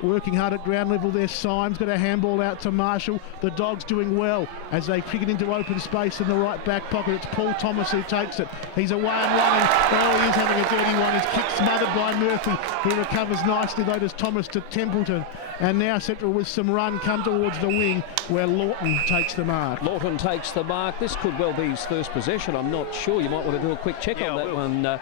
Working hard at ground level there. Symes got a handball out to Marshall. The Dogs doing well as they kick it into open space in the right back pocket. It's Paul Thomas who takes it. He's away and running. Oh, he is having a dirty one. His kick smothered by Murphy, who recovers nicely though as Thomas to Templeton. And now Central with some run come towards the wing where Lawton takes the mark. Lawton takes the mark. This could well be his first possession. I'm not sure. You might want to do a quick check on that one,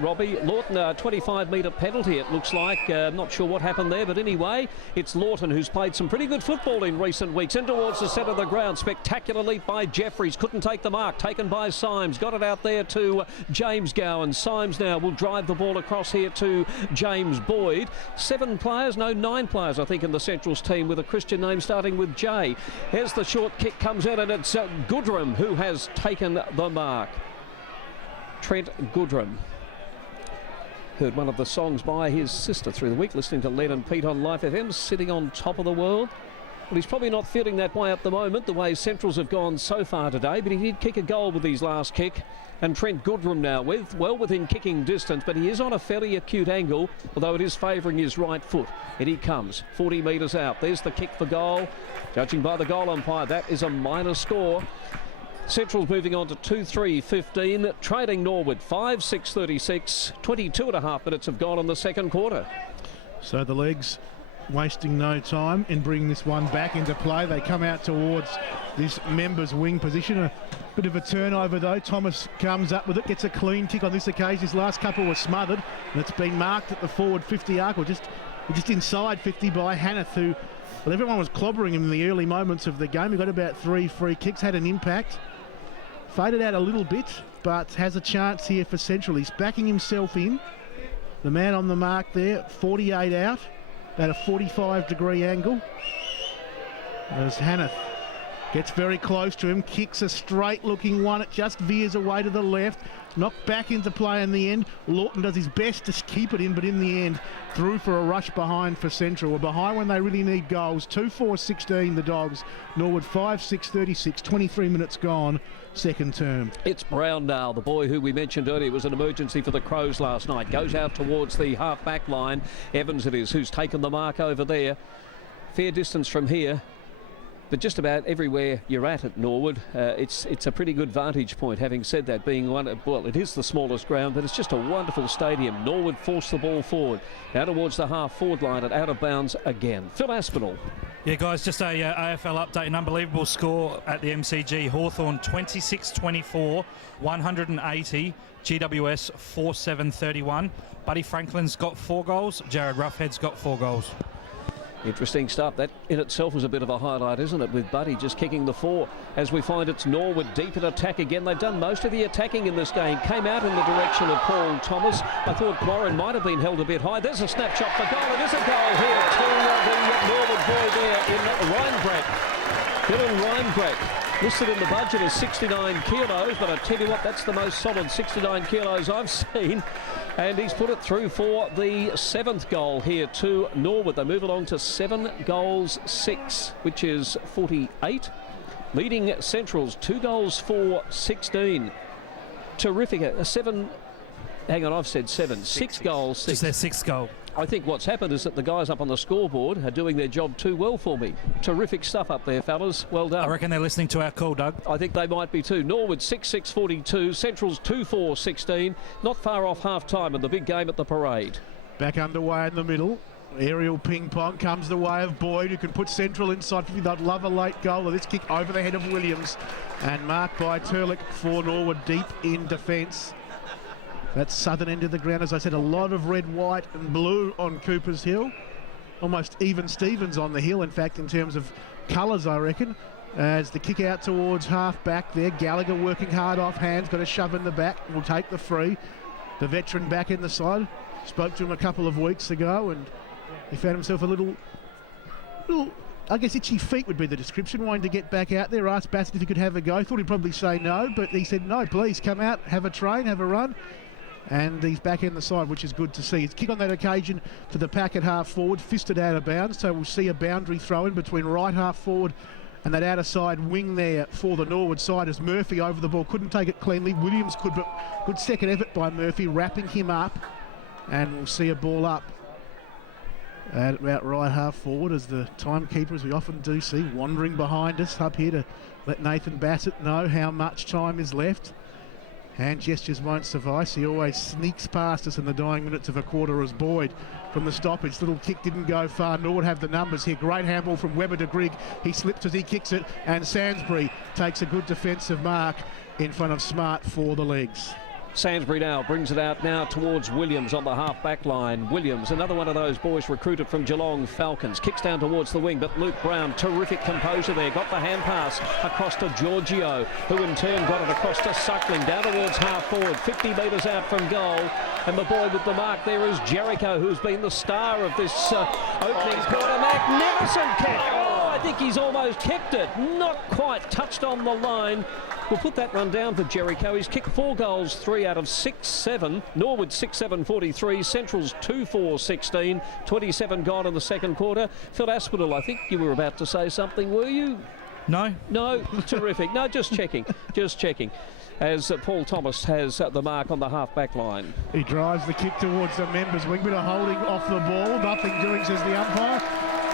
Robbie. Lawton, 25-metre penalty it looks like. Not sure what happened there, but anyway, it's Lawton who's played some pretty good football in recent weeks. In towards the centre of the ground. Spectacular leap by Jeffries. Couldn't take the mark. Taken by Symes. Got it out there to James Gowan. Symes now will drive the ball across here to James Boyd. 9 players, I think, in the Central's team with a Christian name starting with J. Here's the short kick, comes in, and it's Goodrum who has taken the mark. Trent Goodrum. Heard one of the songs by his sister through the week, listening to Len and Pete on Life FM, sitting on top of the world. Well, he's probably not feeling that way at the moment, the way Centrals have gone so far today, but he did kick a goal with his last kick. And Trent Goodrum now well within kicking distance, but he is on a fairly acute angle, although it is favouring his right foot. And he comes 40 metres out. There's the kick for goal. Judging by the goal umpire, that is a minor score. Central's moving on to 2-3-15, trading Norwood 5-6-36. 22.5 minutes have gone in the second quarter. So the Legs wasting no time in bringing this one back into play. They come out towards this members wing position. A bit of a turnover though. Thomas comes up with it, gets a clean kick on this occasion. His last couple were smothered, and it's been marked at the forward 50 arc, or just inside 50 by Hanneth, who, well, everyone was clobbering him in the early moments of the game. He got about 3 free kicks, had an impact. Faded out a little bit, but has a chance here for Central. He's backing himself in. The man on the mark there, 48 out, at a 45-degree angle. As Hanneth gets very close to him, kicks a straight-looking one. It just veers away to the left. Knocked back into play in the end. Lawton does his best to keep it in, but in the end, through for a rush behind for Central. We're behind when they really need goals. 2-4-16, the Dogs. Norwood 5-6-36, 23 minutes gone. Second term. It's Browndale, the boy who we mentioned earlier was an emergency for the Crows last night. Goes out towards the half-back line. Evans it is who's taken the mark over there. Fair distance from here. But just about everywhere you're at Norwood, it's a pretty good vantage point. Having said that, being one, well, it is the smallest ground, but it's just a wonderful stadium. Norwood forced the ball forward, now towards the half-forward line and out of bounds again. Phil Aspinall. Yeah, guys, just a AFL update. An unbelievable score at the MCG. Hawthorn 26-24, 180. GWS 4-7-31. Buddy Franklin's got 4 goals. Jared Ruffhead's got 4 goals. Interesting stuff. That in itself was a bit of a highlight, isn't it, with Buddy just kicking the 4 as we find it's Norwood deep in attack again. They've done most of the attacking in this game. Came out in the direction of Paul Thomas. I thought Warren might have been held a bit high. There's a snapshot for goal. It is a goal here to the Norwood boy there in Reinbrack. Dylan Reinbrack. Listed in the budget as 69 kilos, but I tell you what, that's the most solid 69 kilos I've seen. And he's put it through for the 7th goal here to Norwood. They move along to 7 goals 6, which is 48. Leading Centrals, 2 goals for 16. Terrific. A 7. Hang on, I've said 7. 6 goals 6. It's their 6th goal. I think what's happened is that the guys up on the scoreboard are doing their job too well for me. Terrific stuff up there, fellas. Well done. I reckon they're listening to our call, Doug. I think they might be too. Norwood 6-6-42, Central's 2-4-16. Not far off half-time in the big game at the Parade. Back underway in the middle. Aerial ping pong comes the way of Boyd, who can put Central inside. They'd love a late goal. This kick over the head of Williams and marked by Turlick for Norwood deep in defence. That southern end of the ground, as I said, a lot of red, white and blue on Cooper's Hill. Almost even Stevens on the hill, in fact, in terms of colours, I reckon. As the kick out towards half-back there, Gallagher working hard off hands, got a shove in the back, will take the free. The veteran back in the side. Spoke to him a couple of weeks ago and he found himself a little, I guess itchy feet would be the description, wanting to get back out there. Asked Bassett if he could have a go. Thought he'd probably say no, but he said, no, please, come out, have a train, have a run. And he's back in the side, which is good to see. His kick on that occasion to the pack at half forward, fisted out of bounds, so we'll see a boundary throw in between right half forward and that outer side wing there for the Norwood side as Murphy over the ball. Couldn't take it cleanly. Williams could, but good second effort by Murphy, wrapping him up. And we'll see a ball up at about right half forward as the timekeeper, as we often do see, wandering behind us up here to let Nathan Bassett know how much time is left. Hand gestures won't suffice. He always sneaks past us in the dying minutes of a quarter as Boyd from the stoppage. Little kick didn't go far, nor would have the numbers here. Great handball from Webber to Grigg. He slips as he kicks it, and Sainsbury takes a good defensive mark in front of Smart for the legs. Sainsbury now brings it out now towards Williams on the half-back line. Williams, another one of those boys recruited from Geelong Falcons. Kicks down towards the wing, but Luke Brown, terrific composure there. Got the hand pass across to Giorgio, who in turn got it across to Suckling, down towards half-forward, 50 metres out from goal. And the boy with the mark there is Jericho, who's been the star of this opening quarter. Magnificent kick! Oh, I think he's almost kept it. Not quite touched on the line. We'll put that one down for Jericho. He's kicked 4 goals, 3 out of 6-7. Norwood 6-7-43. Central's 2-4-16. 27 gone in the second quarter. Phil Aspinall, I think you were about to say something, were you? No. No? Terrific. No, just checking. Just checking. As Paul Thomas has the mark on the half-back line. He drives the kick towards the members' wing. Bit of holding off the ball. Nothing doing, says the umpire.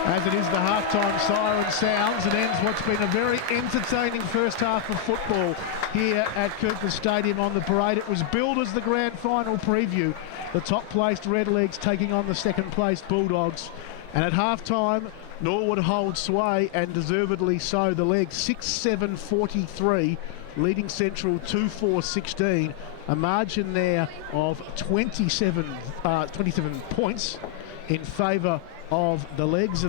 As it is, the half-time siren sounds and ends what's been a very entertaining first half of football here at Cooper Stadium on the Parade. It was billed as the grand final preview. The top-placed Redlegs taking on the second-placed Bulldogs. And at half-time, Norwood holds sway, and deservedly so. The Legs 6-7-43, leading Central 2-4-16. A margin there of 27 points in favour of the Legs.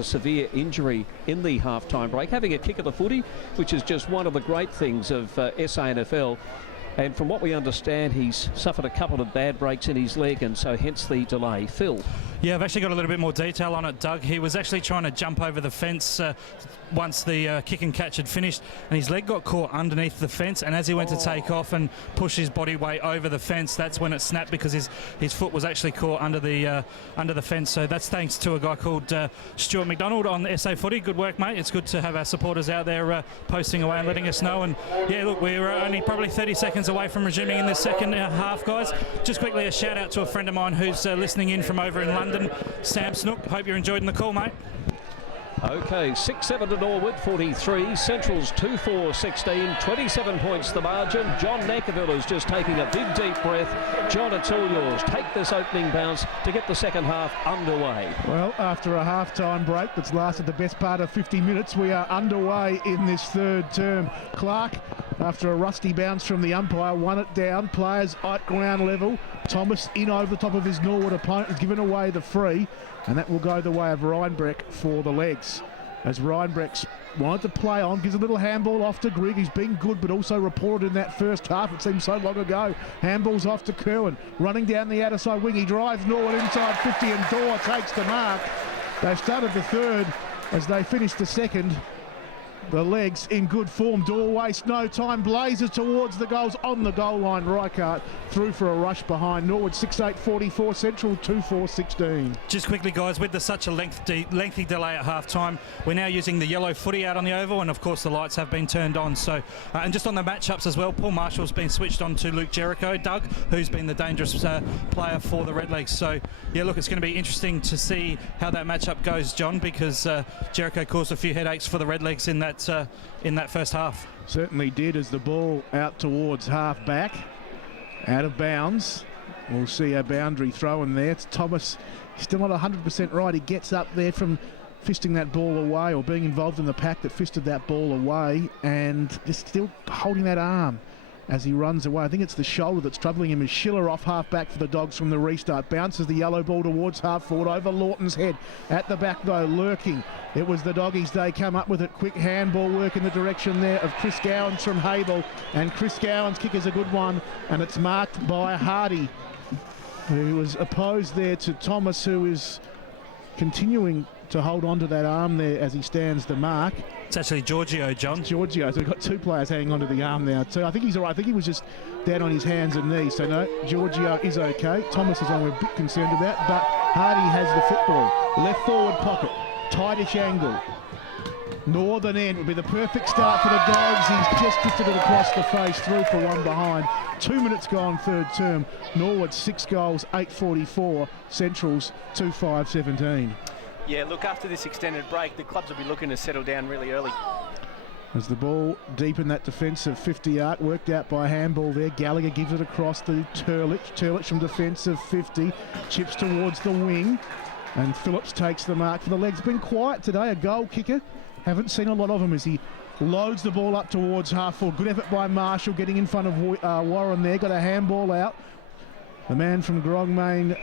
a severe injury in the half-time break, having a kick at the footy, which is just one of the great things of SANFL. And from what we understand, he's suffered a couple of bad breaks in his leg, and so hence the delay. Phil? Yeah, I've actually got a little bit more detail on it, Doug. He was actually trying to jump over the fence once the kick and catch had finished, and his leg got caught underneath the fence, and as he went to take off and push his body weight over the fence, that's when it snapped, because his foot was actually caught under the fence. So that's thanks to a guy called Stuart McDonald on SA Footy. Good work, mate. It's good to have our supporters out there posting away and letting us know. And yeah, look, we're only probably 30 seconds away from resuming in the second half, guys. Just quickly, a shout out to a friend of mine who's listening in from over in London, Sam Snook. Hope you're enjoying the call, mate. Okay, 6-7 to Norwood, 43. Central's 2-4-16, 27 points the margin. John Nankerville is just taking a big, deep breath. John, it's all yours. Take this opening bounce to get the second half underway. Well, after a half-time break that's lasted the best part of 50 minutes, we are underway in this third term. Clark, after a rusty bounce from the umpire, won it down. Players at ground level. Thomas in over the top of his Norwood opponent, has given away the free, and that will go the way of Reinbrecht for the legs. As Reinbrecht wanted to play on, gives a little handball off to Grigg. He's been good, but also reported in that first half. It seems so long ago. Handball's off to Kerwin, running down the outer side wing. He drives Norwood inside 50, and Dorr takes the mark. They've started the third as they finish the second. The legs in good form. Dorr wastes no time, blazes towards the goals on the goal line. Reichardt through for a rush behind. Norwood 6-8-44, Central 2-4-16. Just quickly, guys, with such a lengthy delay at half-time, we're now using the yellow footy out on the oval, and of course the lights have been turned on. So, and just on the matchups as well, Paul Marshall's been switched on to Luke Jericho, Doug, who's been the dangerous player for the Redlegs. So, yeah, look, it's going to be interesting to see how that matchup goes, John, because Jericho caused a few headaches for the Redlegs in that first half. Certainly did, as the ball out towards half back, out of bounds. We'll see a boundary throw in there. It's Thomas, still not 100% right. He gets up there from fisting that ball away, or being involved in the pack that fisted that ball away, and just still holding that arm as he runs away. I think it's the shoulder that's troubling him. As Schiller off half back for the Dogs from the restart. Bounces the yellow ball towards half forward over Lawton's head. At the back though, lurking. It was the Doggies. They come up with it. Quick handball work in the direction there of Chris Gowans from Hable. And Chris Gowans' kick is a good one. And it's marked by Hardy, who was opposed there to Thomas, who is continuing to hold on to that arm there as he stands the mark. It's actually Giorgio, John. Giorgio, so we've got two players hanging onto the arm now too. I think he's all right. I think he was just down on his hands and knees. So no, Giorgio is okay. Thomas is one we're a bit concerned about, but Hardy has the football. Left forward pocket, tightish angle. Northern end would be the perfect start for the Dogs. He's just gifted it across the face, through for one behind. 2 minutes gone, third term. Norwood 6 goals, 8-44. Central's 2-5-17. Yeah, look, after this extended break, the clubs will be looking to settle down really early. As the ball deep in that defensive 50 arc, worked out by handball there. Gallagher gives it across to Turlich. Turlich from defensive 50, chips towards the wing, and Phillips takes the mark for the legs. Been quiet today, a goal kicker. Haven't seen a lot of him as he loads the ball up towards half forward. Good effort by Marshall, getting in front of Warren there. Got a handball out. The man from Grong-Matong,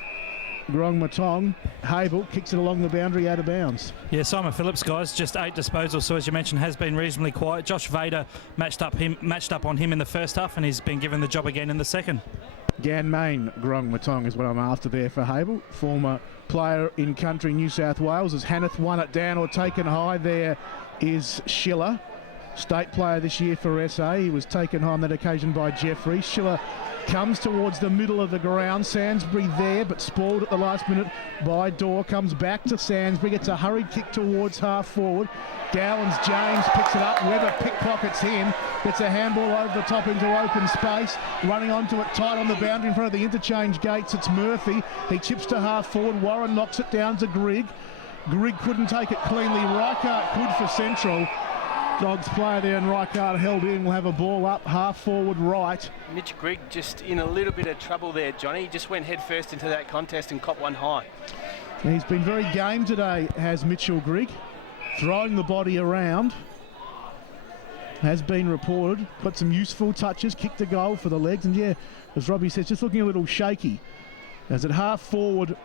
Hable, kicks it along the boundary out of bounds. Yeah, Simon Phillips, guys, just 8 disposals, so as you mentioned, has been reasonably quiet. Josh Vader matched up on him in the first half, and he's been given the job again in the second. Ganmain Grong-Matong is what I'm after there for Hable. Former player in country New South Wales, as Hanneth won it down or taken high. There is Schiller, state player this year for SA. He was taken high on that occasion by Jeffrey. Schiller comes towards the middle of the ground. Sansbury there, but spoiled at the last minute by Dorr. Comes back to Sansbury. Gets a hurried kick towards half forward. Gowans James picks it up. Webber pickpockets him. Gets a handball over the top into open space. Running onto it tight on the boundary in front of the interchange gates. It's Murphy. He chips to half forward. Warren knocks it down to Grigg. Grigg couldn't take it cleanly. Reichardt could for Central. Dogs player there, and Reichardt held in. Will have a ball up half forward right. Mitch Grigg just in a little bit of trouble there, Johnny. He just went head first into that contest and caught one high. He's been very game today, has Mitchell Grigg. Throwing the body around. Has been reported. Got some useful touches. Kicked a goal for the legs. And yeah, as Robbie says, just looking a little shaky. As at half forward,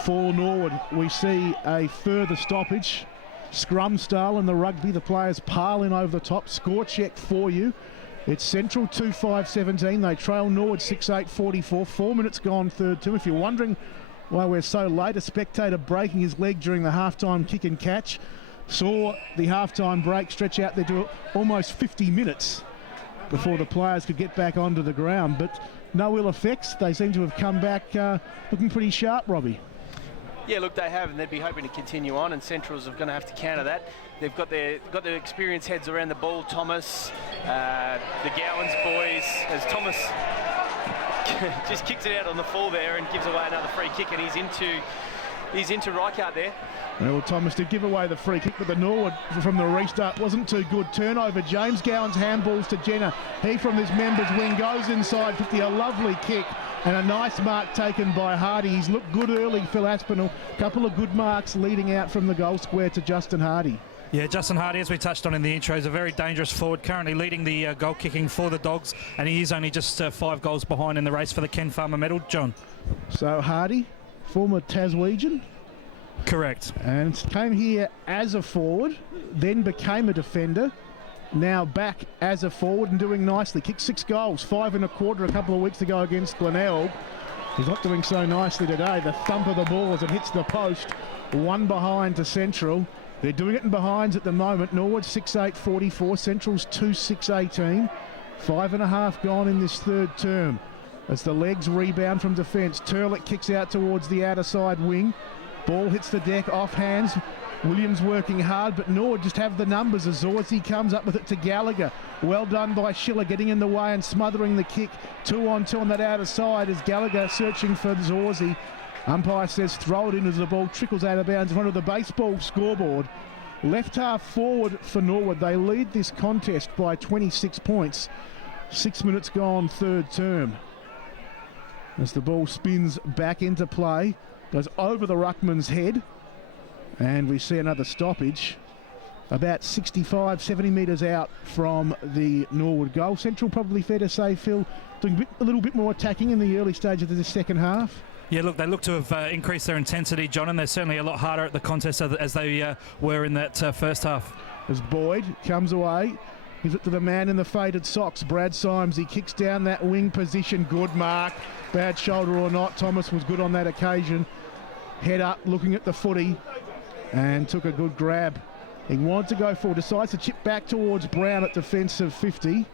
for Norwood. We see a further stoppage. Scrum style in the rugby. The players pile in over the top. Score check for you. It's Central 2-5-17. They trail Norwood 6-8-44. 4 minutes gone third term. If you're wondering why we're so late, a spectator breaking his leg during the halftime kick and catch saw the halftime break stretch out there to almost 50 minutes before the players could get back onto the ground. But no ill effects. They seem to have come back looking pretty sharp, Robbie. Yeah, look, they have, and they'd be hoping to continue on, and Centrals are going to have to counter that. They've got their experienced heads around the ball. Thomas, the Gowans boys, as Thomas just kicks it out on the full there and gives away another free kick, and he's into Reichardt there. Well, Thomas did give away the free kick, but the Norwood from the restart wasn't too good. Turnover, James Gowans handballs to Jenner. He from this members wing goes inside 50, a lovely kick and a nice mark taken by Hardy. He's looked good early, Phil Aspinall. Couple of good marks leading out from the goal square to Justin Hardy. Yeah, Justin Hardy, as we touched on in the intro, is a very dangerous forward, currently leading the goal kicking for the Dogs, and he is only just 5 goals behind in the race for the Ken Farmer medal. John? So Hardy, former Taswegian. Correct. And came here as a forward, then became a defender, now back as a forward and doing nicely. Kicked 6 goals, 5 1/4 a couple of weeks ago against Glenelg. He's not doing so nicely today. The thump of the ball as it hits the post. 1 behind to Central. They're doing it in behinds at the moment. Norwood 6-8-44, Central's 2-6-18. 5.5 gone in this third term. As the legs rebound from defence, Turlick kicks out towards the outer side wing. Ball hits the deck, off hands. Williams working hard, but Norwood just have the numbers as Zorzi comes up with it to Gallagher. Well done by Schiller, getting in the way and smothering the kick. 2-on-2 on that outer side as Gallagher searching for Zorzi. Umpire says throw it in as the ball trickles out of bounds in front of the baseball scoreboard. Left half forward for Norwood. They lead this contest by 26 points. 6 minutes gone third term. As the ball spins back into play, goes over the ruckman's head, and we see another stoppage about 65, 70 metres out from the Norwood goal. Central, probably fair to say, Phil, doing a little bit more attacking in the early stage of the second half. Yeah, look, they look to have increased their intensity, John, and they're certainly a lot harder at the contest as they were in that first half. As Boyd comes away, gives it to the man in the faded socks, Brad Symes. He kicks down that wing position. Good mark. Bad shoulder or not, Thomas was good on that occasion. Head up, looking at the footy, and took a good grab. He wanted to go forward, decides to chip back towards Brown at defensive 50.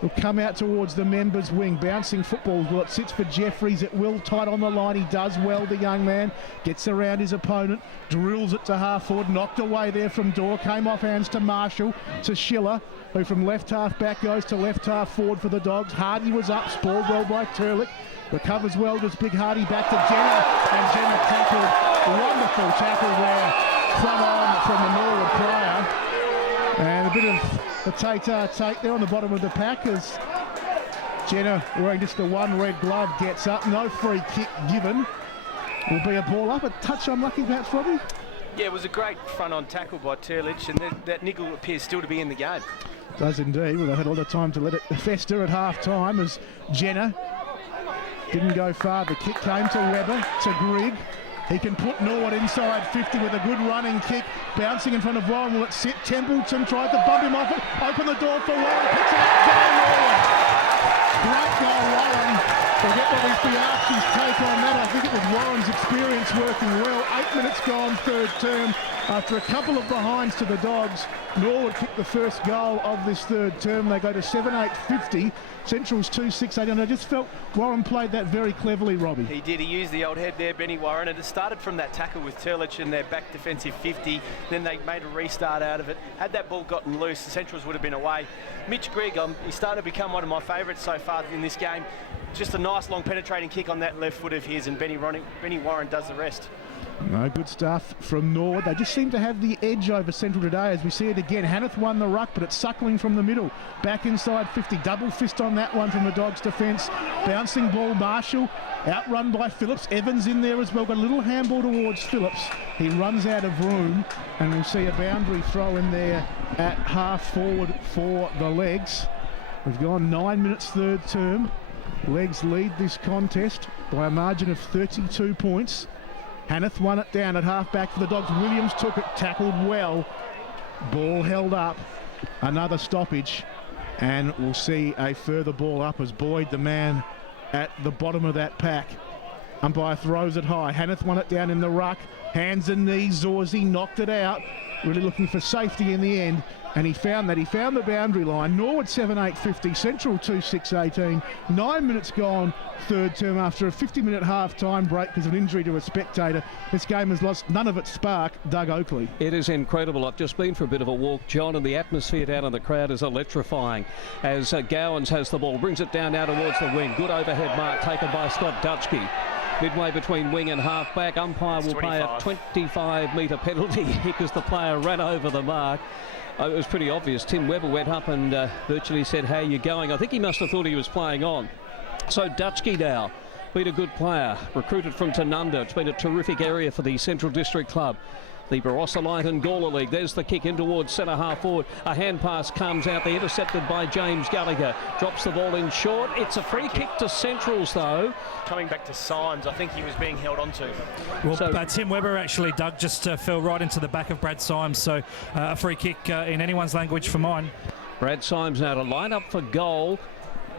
He'll come out towards the members wing, bouncing football. Well, it sits for Jeffries. It will tight on the line. He does well, the young man. Gets around his opponent, drills it to half forward, knocked away there from Dorr. Came off hands to Marshall, to Schiller, who from left half back goes to left half forward for the Dogs. Hardy was up, spoiled well by Turlick. Recovers well, just Big Hardy back to Jenner, and Jenner tackled. Wonderful tackle there, front on from the Norwood player. And a bit of a take there on the bottom of the pack as Jenner, wearing just the one red glove, gets up. No free kick given. Will be a ball up. A touch unlucky perhaps, Robbie? Yeah, it was a great front-on tackle by Turlich, and that niggle appears still to be in the game. Does indeed. Well, they had a lot of time to let it fester at half-time as Jenner didn't go far. The kick came to Webber, to Grigg. He can put Norwood inside 50 with a good running kick. Bouncing in front of Warren. Will it sit? Templeton tried to bump him off it. Open the door for Warren. Picks it up. Goal Norwood. Great goal, Warren. Forget what was the Archie's take on that. I think it was Warren's experience working well. 8 minutes gone third term. After a couple of behinds to the Dogs, Norwood kicked the first goal of this third term. They go to 7-8-50. Central's 2-6-8, and I just felt Warren played that very cleverly, Robbie. He did. He used the old head there, Benny Warren, and it started from that tackle with Turlich in their back defensive 50. Then they made a restart out of it. Had that ball gotten loose, the Centrals would have been away. Mitch Grigg, he's starting to become one of my favourites so far in this game. Just a nice long penetrating kick on that left foot of his, and Benny Warren does the rest. No, good stuff from Norwood. They just seem to have the edge over Central today as we see it again. Hanneth won the ruck, but it's suckling from the middle. Back inside 50. Double fist on that one from the Dogs' defence. Bouncing ball, Marshall. Outrun by Phillips. Evans in there as well. Got a little handball towards Phillips. He runs out of room, and we'll see a boundary throw in there at half forward for the Legs. We've gone 9 minutes third term. Legs lead this contest by a margin of 32 points. Hanneth won it down at half-back for the Dogs. Williams took it, tackled well. Ball held up. Another stoppage. And we'll see a further ball up as Boyd, the man at the bottom of that pack. Umpire throws it high. Hanneth won it down in the ruck. Hands and knees. Zorzi knocked it out. Really looking for safety in the end. And he found that. He found the boundary line. Norwood 7-8-50. Central 2-6-18. 9 minutes gone, third term, after a 50-minute half-time break because of an injury to a spectator. This game has lost none of its spark. Doug Oakley. It is incredible. I've just been for a bit of a walk, John, and the atmosphere down in the crowd is electrifying as Gowans has the ball. Brings it down now towards the wing. Good overhead mark taken by Scott Dutchke. Midway between wing and half-back. Umpire will pay a 25-metre penalty because the player ran over the mark. It was pretty obvious. Tim Webber went up and virtually said, "How are you going?" I think he must have thought he was playing on. So Dutchke now, been a good player, recruited from Tanunda. It's been a terrific area for the Central District Club. The Barossa and Gawler League. There's the kick in towards centre half forward. A hand pass comes out there, intercepted by James Gallagher. Drops the ball in short. It's a free kick to Centrals though. Coming back to Symes, I think he was being held onto. Well, Tim Webber actually, Doug, just fell right into the back of Brad Symes, so a free kick in anyone's language for mine. Brad Symes now to line up for goal.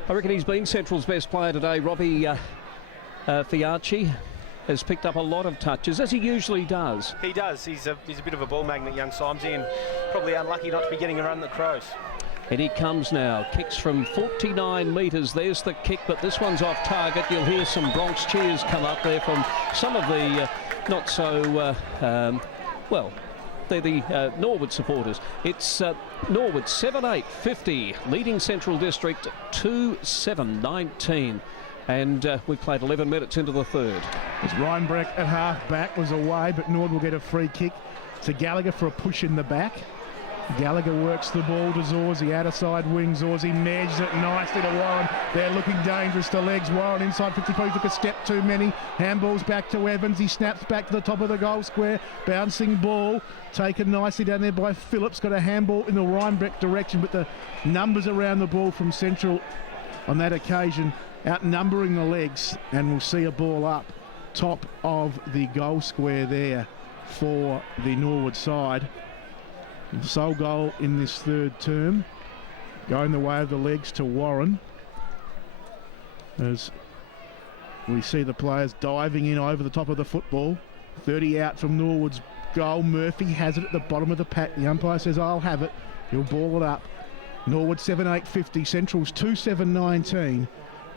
I reckon he's been Central's best player today. Robbie Fiacci has picked up a lot of touches, as he usually does. He does. He's a bit of a ball magnet, young Symes, and probably unlucky not to be getting a run at the Crows. And he comes now, kicks from 49 metres. There's the kick, but this one's off target. You'll hear some Bronx cheers come up there from some of the not so, well, they're the Norwood supporters. It's Norwood 7-8-50, leading Central District 2-7-19. And we played 11 minutes into the third. As Reinbrecht at half-back was away, but Norwood will get a free kick to Gallagher for a push in the back. Gallagher works the ball to Zorzi, outer side wing. Zorzi measures it nicely to Warren. They're looking dangerous to legs. Warren inside 50, probably took a step too many. Handballs back to Evans. He snaps back to the top of the goal square. Bouncing ball taken nicely down there by Phillips. Got a handball in the Reinbrecht direction, but the numbers around the ball from Central on that occasion outnumbering the legs, and we'll see a ball up top of the goal square there for the Norwood side. The sole goal in this third term going the way of the legs to Warren, as we see the players diving in over the top of the football. 30 out from Norwood's goal. Murphy has it at the bottom of the pack. The umpire says, "I'll have it." He'll ball it up. Norwood 7-8-50, Central's 2-7-19.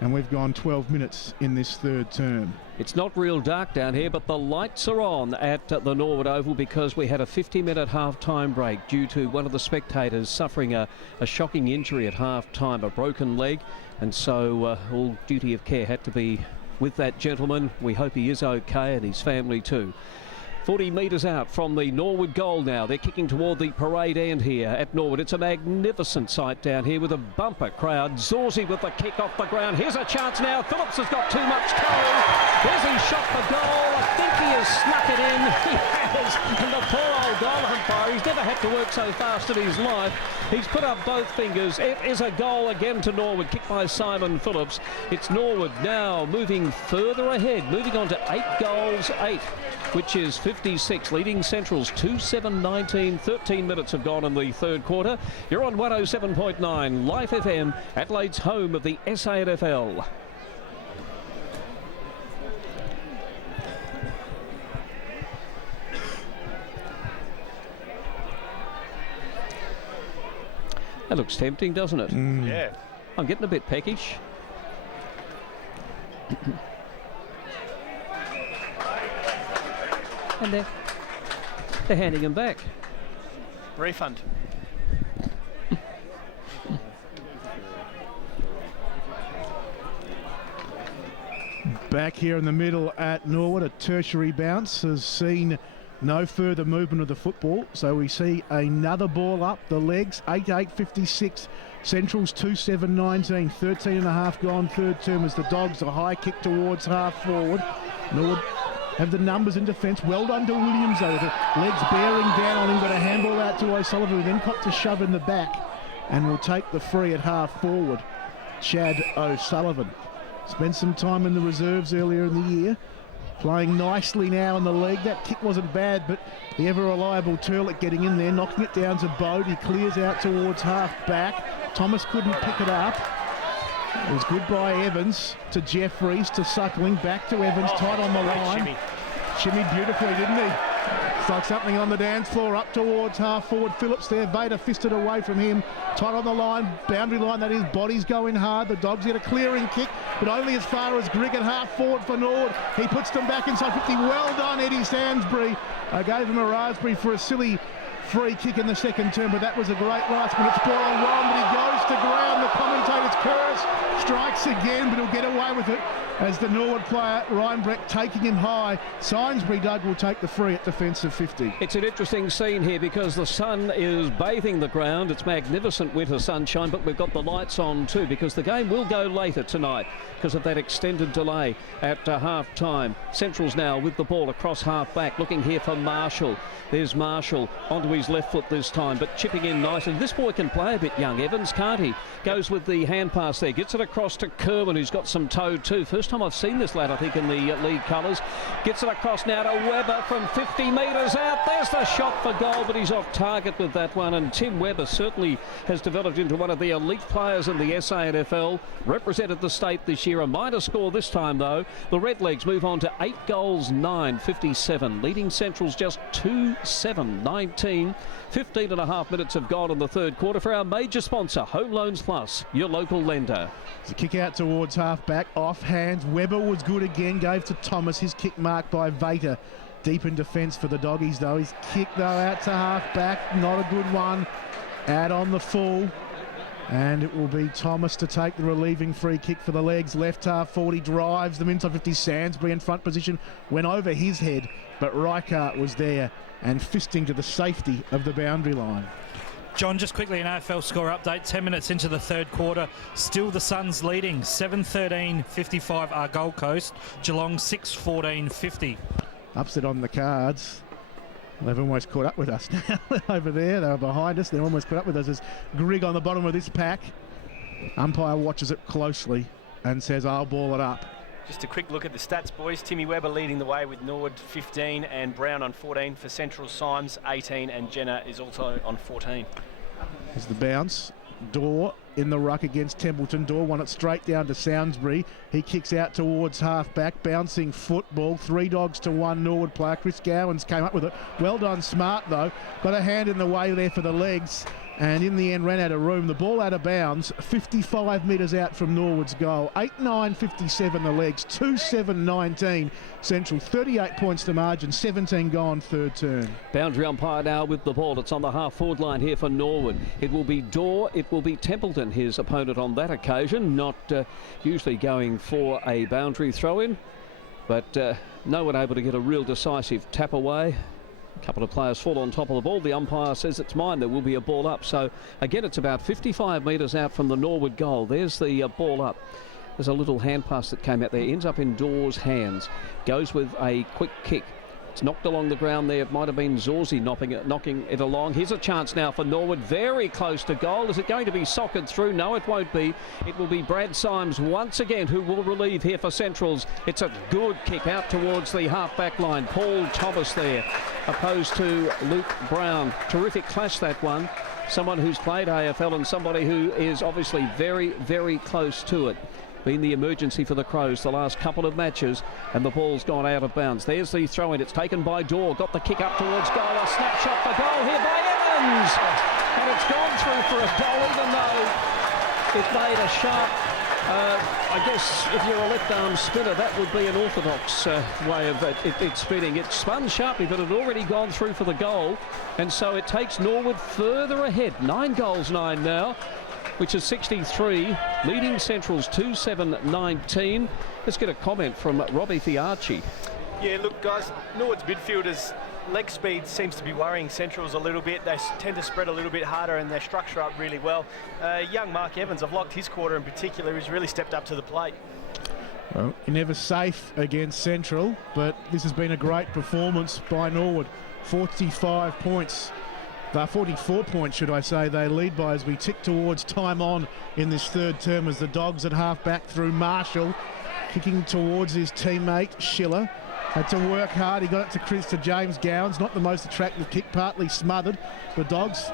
And we've gone 12 minutes in this third term. It's not real dark down here, but the lights are on at the Norwood Oval because we had a 50-minute half-time break due to one of the spectators suffering a shocking injury at half-time, a broken leg. And so all duty of care had to be with that gentleman. We hope he is okay, and his family too. 40 metres out from the Norwood goal now. They're kicking toward the parade end here at Norwood. It's a magnificent sight down here with a bumper crowd. Zorzi with the kick off the ground. Here's a chance now. Phillips has got too much coal. There's his shot for goal. I think he has snuck it in. He has. And the poor old goal umpire, he's never had to work so fast in his life. He's put up both fingers. It is a goal again to Norwood, kicked by Simon Phillips. It's Norwood now moving further ahead, moving on to 8 goals, 8, which is 56, leading Central's 2-7-19. 13 minutes have gone in the third quarter. You're on 107.9 Life FM, Adelaide's home of the SANFL. That looks tempting, doesn't it? Yeah. I'm getting a bit peckish. And they're handing him back. Refund. Back here in the middle at Norwood, a tertiary bounce has seen no further movement of the football, so we see another ball up the legs. 8-8-56, Central's 2-7-19, 13 and a half gone third term as the Dogs a high kick towards half forward. Norwood have the numbers in defence. Well done to Williams though, the legs bearing down on him, got a handball out to O'Sullivan, who then copped a shove in the back and will take the free at half forward. Chad O'Sullivan spent some time in the reserves earlier in the year. playing nicely now in the leg. That kick wasn't bad, but the ever-reliable Turlet getting in there, knocking it down to Bode. He clears out towards half-back. Thomas couldn't pick it up. It was good by Evans to Jeffries to Suckling, back to Evans, tight on the line. Shimmy beautifully, didn't he? It's like something on the dance floor, up towards half-forward Phillips there. Vader fisted away from him, tight on the line, boundary line that is, body's going hard. The Dogs get a clearing kick, but only as far as Grigg at half-forward for Norwood. He puts them back inside 50. Well done, Eddie Sainsbury. I gave him a raspberry for a silly free kick in the second term, but that was a great last-minute spoil on Warren, but he goes to ground. The commentator's curse strikes again, but he'll get away with it as the Norwood player, Ryan Breck, taking him high. Sainsbury, Doug, will take the free at defensive 50. It's an interesting scene here because the sun is bathing the ground. It's magnificent winter sunshine, but we've got the lights on too because the game will go later tonight because of that extended delay at half-time. Central's now with the ball across half-back, looking here for Marshall. There's Marshall onto his left foot this time, but chipping in nice. And this boy can play a bit young, Evans, can't he? Goes with the hand pass there, gets it across to Kerwin, who's got some toe too. First time I've seen this lad, I think, in the league colours. Gets it across now to Webber from 50 metres out. There's the shot for goal, but he's off target with that one. And Tim Webber certainly has developed into one of the elite players in the SANFL. Represented the state this year. A minor score this time, though. The Redlegs move on to 8 goals, 9, 57. Leading Central's just 2-7, 19. 15 and a half minutes have gone in the third quarter for our major sponsor, Home Loans Plus, your local lender. It's a kick out towards half-back, off-hands. Webber was good again, gave to Thomas. His kick marked by Vader. Deep in defence for the Doggies, though. His kick, though, out to half-back. Not a good one. Out on the full. And it will be Thomas to take the relieving free kick for the Legs. Left half 40, drives them inside 50. Sainsbury in front position. Went over his head, but Reichardt was there and fisting to the safety of the boundary line. John, just quickly an AFL score update. 10 minutes into the third quarter. Still the Suns leading. 7-13-55 are Gold Coast. Geelong 6-14-50. Upset on the cards. They've almost caught up with us now over there. They were behind us. They're almost caught up with us. As Grigg on the bottom of this pack. Umpire watches it closely and says, I'll ball it up. Just a quick look at the stats, boys. Timmy Webber leading the way with Norwood 15 and Brown on 14 for Central. Symes 18 and Jenner is also on 14. Here's the bounce. Dorr in the ruck against Templeton. Dorr won it straight down to Sainsbury. He kicks out towards half-back. Bouncing football. 3 Dogs to 1 Norwood player. Chris Gowans came up with it. Well done, Smart, though. Got a hand in the way there for the Legs. And in the end ran out of room. The ball out of bounds, 55 metres out from Norwood's goal. 8-9-57 the Legs, 2-7-19. Central, 38 points to margin, 17 gone third turn. Boundary umpire now with the ball. It's on the half-forward line here for Norwood. It will be Dorr, it will be Templeton, his opponent on that occasion. Not usually going for a boundary throw-in, but no one able to get a real decisive tap away. A couple of players fall on top of the ball. The umpire says it's mine. There will be a ball up. So again, it's about 55 metres out from the Norwood goal. There's the ball up. There's a little hand pass that came out there. Ends up in Dorr's hands. Goes with a quick kick. It's knocked along the ground there. It might have been Zorzi knocking it along. Here's a chance now for Norwood. Very close to goal. Is it going to be socked through? No, it won't be. It will be Brad Symes once again who will relieve here for Centrals. It's a good kick out towards the half-back line. Paul Thomas there, opposed to Luke Brown. Terrific clash, that one. Someone who's played AFL and somebody who is obviously very, very close to it. Been the emergency for the Crows the last couple of matches, and the ball's gone out of bounds. There's the throw-in. It's taken by Dorr. Got the kick up towards goal. A snapshot for goal here by Evans. And it's gone through for a goal, even though it made a sharp... I guess if you're a left-arm spinner, that would be an orthodox way of it spinning. It spun sharply, but it had already gone through for the goal. And so it takes Norwood further ahead. 9 goals, 9 now, which is 63, leading Central's 2-7-19. Let's get a comment from Robbie Fiarchi. Yeah, look, guys, Norwood's midfielders' leg speed seems to be worrying Central's a little bit. They tend to spread a little bit harder and they structure up really well. Young Mark Evans, I've liked his quarter in particular. He's really stepped up to the plate. Well, you're never safe against Central, but this has been a great performance by Norwood. 45 points. 44 points, should I say, they lead by as we tick towards time on in this third term as the Dogs at half-back through Marshall, kicking towards his teammate Schiller. Had to work hard. He got it to James Gowans. Not the most attractive kick, partly smothered. The Dogs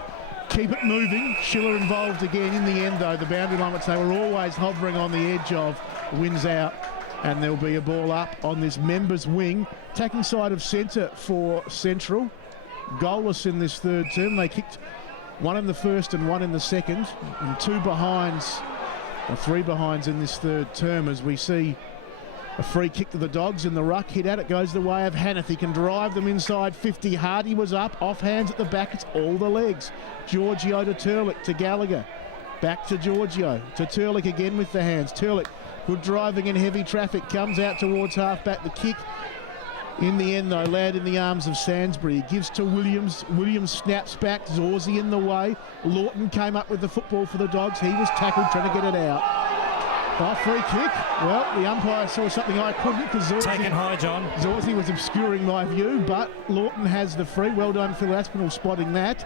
keep it moving. Schiller involved again in the end, though. The boundary line, which they were always hovering on the edge of, wins out. And there'll be a ball up on this members' wing. Attacking side of centre for Central. Goalless in this third term. They kicked one in the first and one in the second. And three behinds in this third term, as we see a free kick to the Dogs in the ruck. Hit out, it goes the way of Hanneth. He can drive them inside 50. Hardy was up, off hands at the back. It's all the legs. Giorgio to Turlick to Gallagher. Back to Giorgio to Turlick again with the hands. Turlick, good driving in heavy traffic, comes out towards half-back. The kick in the end, though, landed in the arms of Sainsbury. He gives to Williams. Williams snaps back. Zorzi in the way. Lawton came up with the football for the Dogs. He was tackled, trying to get it out. Oh, free kick. Well, the umpire saw something I couldn't, because taken high, John. Zorzi was obscuring my view, but Lawton has the free. Well done, Phil Aspinall, spotting that.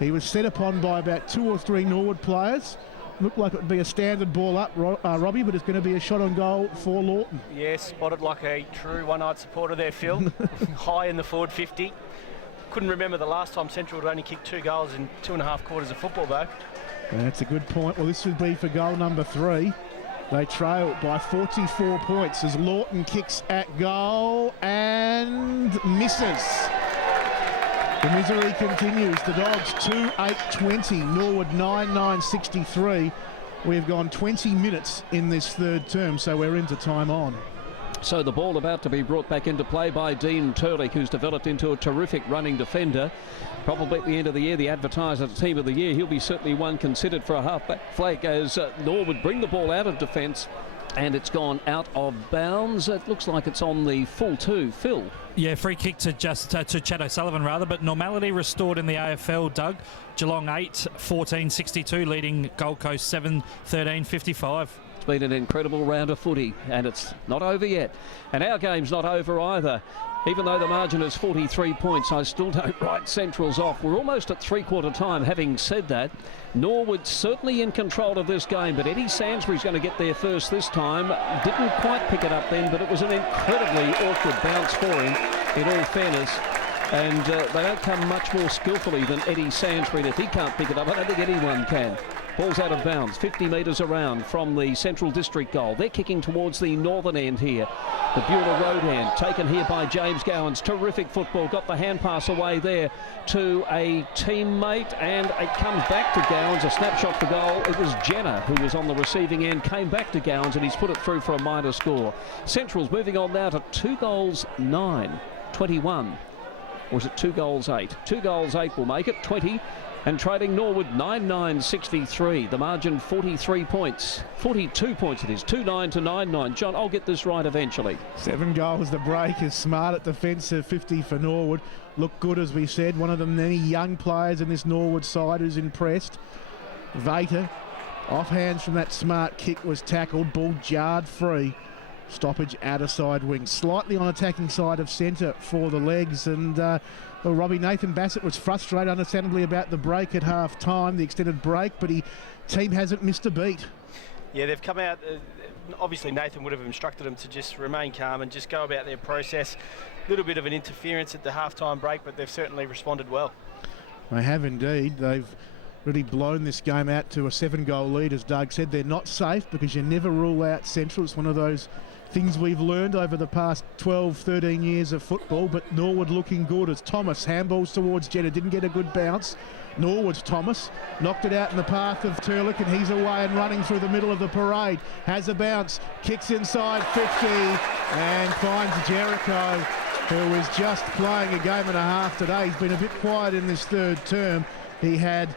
He was set upon by about 2 or 3 Norwood players. Looked like it would be a standard ball up, Robbie, but it's going to be a shot on goal for Lawton. Yes, spotted like a true one-eyed supporter there, Phil. High in the forward 50. Couldn't remember the last time Central had only kicked 2 goals in 2.5 quarters of football, though. That's a good point. Well, this would be for goal number 3. They trail by 44 points as Lawton kicks at goal and misses. The misery continues. The Dogs 2-8-20, Norwood 9-9-63. We've gone 20 minutes in this third term, so we're into time on. So the ball about to be brought back into play by Dean Turlick, who's developed into a terrific running defender. Probably at the end of the year, the advertiser team of the year. He'll be certainly one considered for a half-back flank as Norwood bring the ball out of defence. And it's gone out of bounds. It looks like it's on the full 2. Phil. Yeah, free kick to Chad O'Sullivan, rather, but normality restored in the AFL, Doug. Geelong 8-14-62, leading Gold Coast 7-13-55. It's been an incredible round of footy, and it's not over yet. And our game's not over either. Even though the margin is 43 points, I still don't write Central's off. We're almost at three-quarter time. Having said that, Norwood certainly in control of this game, but Eddie Sainsbury's going to get there first this time. Didn't quite pick it up then, but it was an incredibly awkward bounce for him, in all fairness. And they don't come much more skillfully than Eddie Sainsbury. If he can't pick it up, I don't think anyone can. Ball's out of bounds, 50 metres around from the Central District goal. They're kicking towards the northern end here. The Beulah Road end, taken here by James Gowans. Terrific football, got the hand pass away there to a teammate, and it comes back to Gowans. A snapshot for goal. It was Jenner who was on the receiving end, came back to Gowans, and he's put it through for a minor score. Central's moving on now to 2 goals 9, 21. Or is it 2 goals 8? 2 goals 8 will make it 20. And trading Norwood 9-9-63. The margin 43 points. 42 points it is. 2-9 to 9-9. John, I'll get this right eventually. 7 goals. The break is smart at defensive. 50 for Norwood. Look good, as we said. One of the many young players in this Norwood side who's impressed. Vater, off hands from that smart kick, was tackled. Ball jarred free. Stoppage outer side wing. Slightly on attacking side of centre for the legs. And well, Robbie, Nathan Bassett was frustrated understandably about the break at half time, the extended break, but team hasn't missed a beat. Yeah, they've come out. Obviously, Nathan would have instructed them to just remain calm and just go about their process. A little bit of an interference at the half-time break, but they've certainly responded well. They have indeed. They've really blown this game out to a 7-goal lead, as Doug said. They're not safe because you never rule out Central. It's one of those things we've learned over the past 12, 13 years of football, but Norwood looking good as Thomas handballs towards Jenner, didn't get a good bounce. Norwood's Thomas knocked it out in the path of Turlick, and he's away and running through the middle of the parade. Has a bounce, kicks inside 50 and finds Jericho, who is just playing a game and a half today. He's been a bit quiet in this third term. He had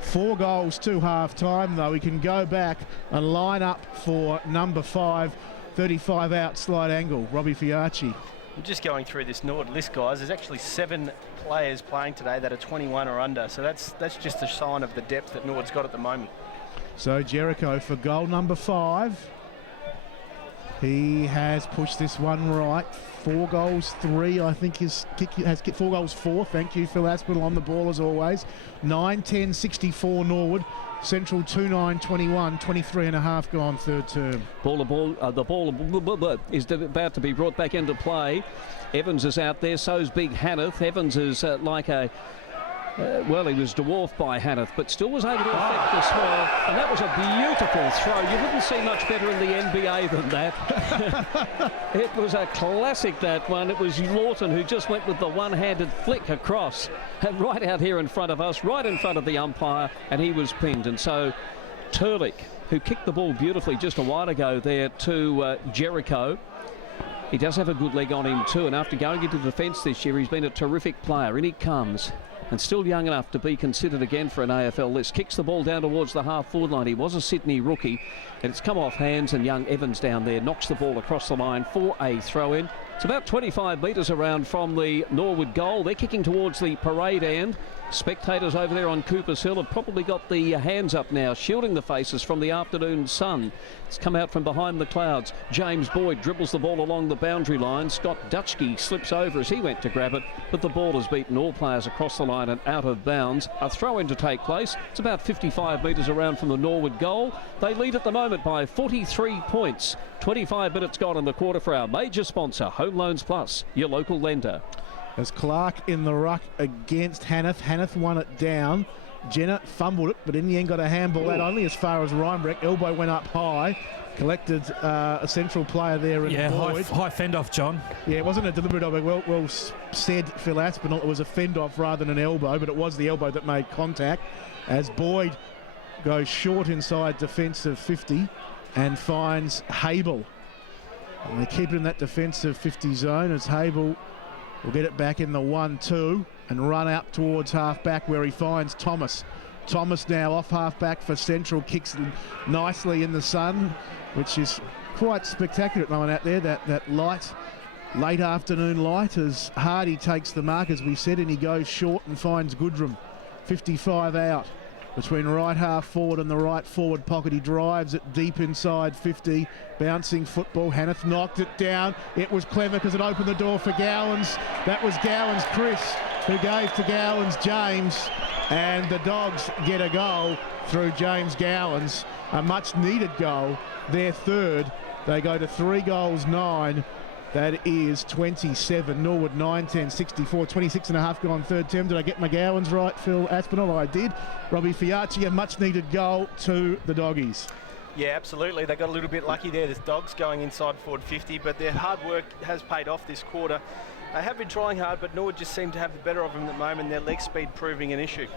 4 goals to half time, though. He can go back and line up for number 5. 35 out, slide angle, Robbie Fiacci. I'm just going through this Norwood list, guys. There's actually 7 players playing today that are 21 or under, so that's just a sign of the depth that Norwood's got at the moment. So Jericho for goal number 5. He has pushed this one right. 4 goals, 3, I think his kick has 4 goals, 4. Thank you, Phil Aspinall on the ball as always. 9-10-64 Norwood. Central 2-9-21, 23 and a half gone third term. The ball is about to be brought back into play. Evans is out there, so's big Hanneth. Evans is like a... well, he was dwarfed by Hanneth, but still was able to effect the swirl, and that was a beautiful throw. You wouldn't see much better in the NBA than that. It was a classic, that one. It was Lawton who just went with the one-handed flick across, and right out here in front of us, right in front of the umpire, and he was pinned. And so Turlick, who kicked the ball beautifully just a while ago there to Jericho, he does have a good leg on him too, and after going into defence this year, he's been a terrific player. In he comes. And still young enough to be considered again for an AFL list. Kicks the ball down towards the half-forward line. He was a Sydney rookie, and it's come off hands, and young Evans down there knocks the ball across the line for a throw-in. It's about 25 metres around from the Norwood goal. They're kicking towards the parade end. Spectators over there on Cooper's Hill have probably got the hands up now, shielding the faces from the afternoon sun. It's come out from behind the clouds. James Boyd dribbles the ball along the boundary line. Scott Dutchke slips over as he went to grab it, but the ball has beaten all players across the line and out of bounds. A throw-in to take place. It's about 55 metres around from the Norwood goal. They lead at the moment by 43 points. 25 minutes gone in the quarter for our major sponsor, Home Loans Plus, your local lender. As Clark in the ruck against Hanneth. Hanneth won it down. Jenner fumbled it, but in the end got a handball out only as far as Reinbrecht. Elbow went up high. Collected a central player there in Boyd. High fend-off, John. Yeah, it wasn't a deliberate elbow. Well said, Phil Aspinall. It was a fend-off rather than an elbow, but it was the elbow that made contact. As Boyd goes short inside defensive 50 and finds Hable. And they keep it in that defensive 50 zone as Hable will get it back in the 1-2 and run out towards half-back where he finds Thomas. Thomas now off half-back for Central, kicks nicely in the sun, which is quite spectacular at the moment out there, that light, late afternoon light, as Hardy takes the mark, as we said, and he goes short and finds Goodrum. 55 out. Between right half forward and the right forward pocket, he drives it deep inside 50, bouncing football. Hanneth knocked it down. It was clever because it opened the door for Gowans. That was Gowans Chris, who gave to Gowans James, and the Dogs get a goal through James Gowans, a much needed goal, their third. They go to 3 goals 9. That is 27. Norwood 9-10-64, 26 and a half gone third term. Did I get my Gowans right, Phil Aspinall? I did. Robbie Fiacci, a much needed goal to the Doggies. Yeah, absolutely. They got a little bit lucky there. There's Dogs going inside forward 50, but their hard work has paid off this quarter. They have been trying hard, but Norwood just seem to have the better of them at the moment. Their leg speed proving an issue.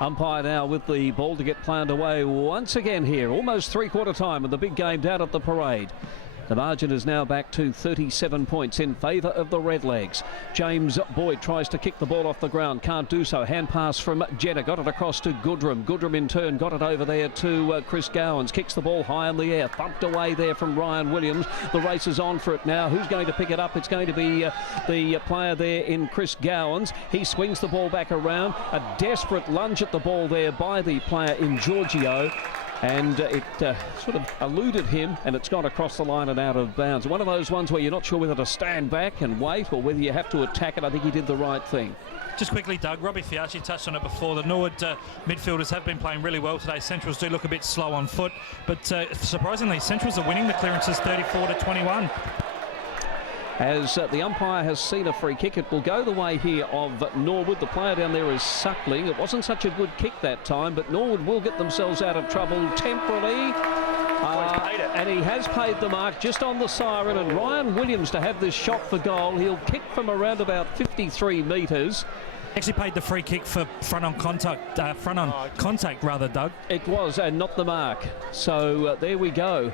Umpire now with the ball to get planned away once again here. Almost three-quarter time of the big game down at the parade. The margin is now back to 37 points in favour of the Redlegs. James Boyd tries to kick the ball off the ground. Can't do so. Hand pass from Jenner. Got it across to Goodrum. Goodrum in turn got it over there to Chris Gowans. Kicks the ball high in the air. Thumped away there from Ryan Williams. The race is on for it now. Who's going to pick it up? It's going to be the player there in Chris Gowans. He swings the ball back around. A desperate lunge at the ball there by the player in Giorgio. And it sort of eluded him, and it's gone across the line and out of bounds. One of those ones where you're not sure whether to stand back and wait or whether you have to attack it. I think he did the right thing. Just quickly, Doug, Robbie Fiacci touched on it before. The Norwood midfielders have been playing really well today. Centrals do look a bit slow on foot, but surprisingly, Centrals are winning the clearances 34-21. As the umpire has seen a free kick, it will go the way here of Norwood. The player down there is Suckling. It wasn't such a good kick that time, but Norwood will get themselves out of trouble temporarily. And he has paid the mark just on the siren, and Ryan Williams to have this shot for goal. He'll kick from around about 53 metres. Actually paid the free kick for front on contact, Doug. It was, and not the mark. So there we go.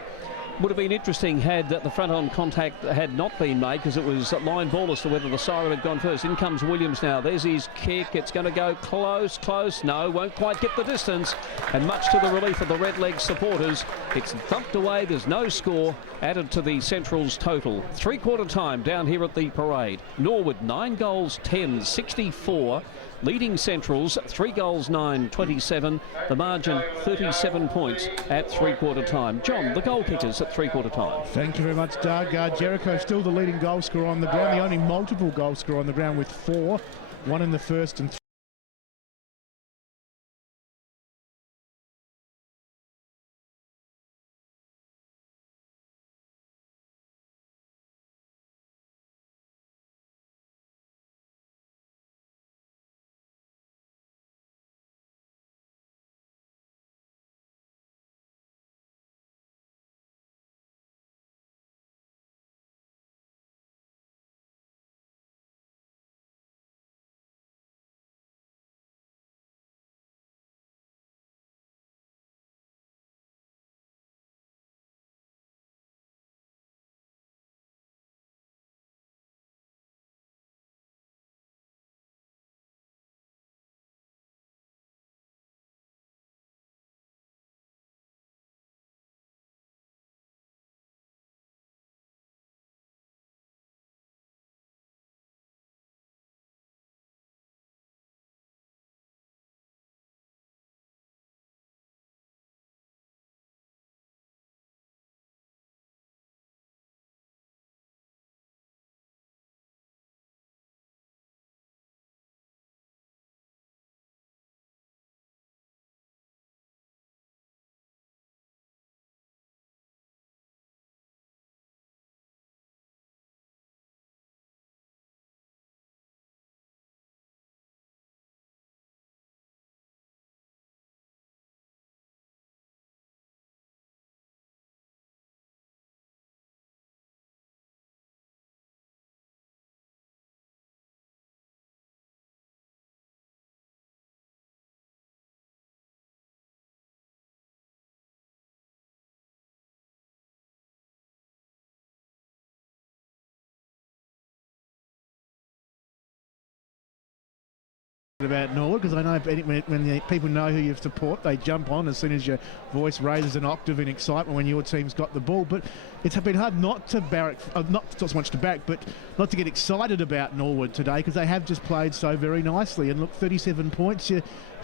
Would have been interesting had the front-on contact had not been made, because it was line ball as to whether the siren had gone first. In comes Williams now. There's his kick. It's going to go close. No, won't quite get the distance. And much to the relief of the Redlegs supporters, it's thumped away. There's no score added to the Central's total. Three-quarter time down here at the parade. Norwood 9 goals 10, 64. leading Centrals 3 goals 9-27. The margin 37 points at three-quarter time. John, the goal kickers at three-quarter time. Thank you very much, Doug. Jericho still the leading goal scorer on the ground, the only multiple goal scorer on the ground with 4, 1 in the first and 3. About Norwood, because I know when the people know who you support, they jump on as soon as your voice raises an octave in excitement when your team's got the ball. But it's been hard not to barrack, not so much to barrack, but not to get excited about Norwood today, because they have just played so very nicely. And look, 37 points,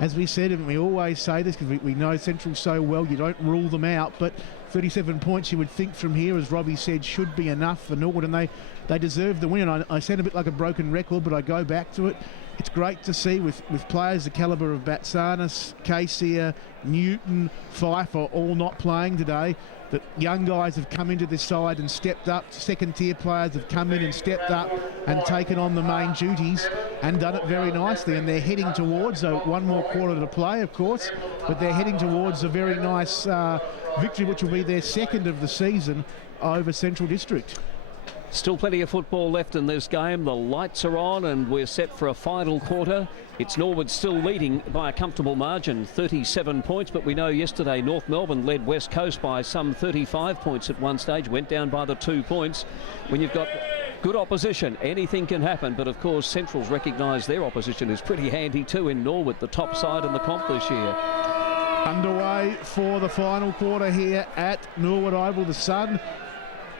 as we said, and we always say this because we know Central so well, you don't rule them out, but 37 points you would think from here, as Robbie said, should be enough for Norwood, and they deserve the win. And I sound a bit like a broken record, but I go back to it. It's great to see with players the calibre of Batsanis, Casey, Newton, Fife are all not playing today, that young guys have come into this side and stepped up. Second tier players have come in and stepped up and taken on the main duties and done it very nicely, and they're heading towards one more quarter to play, of course, but they're heading towards a very nice victory, which will be their second of the season over Central District. Still plenty of football left in this game. The lights are on and we're set for a final quarter. It's Norwood still leading by a comfortable margin, 37 points, but we know yesterday North Melbourne led West Coast by some 35 points at one stage, went down by the 2 points. When you've got good opposition, anything can happen, but of course Central's recognised their opposition is pretty handy too in Norwood, the top side in the comp this year. Underway for the final quarter here at Norwood Oval. The sun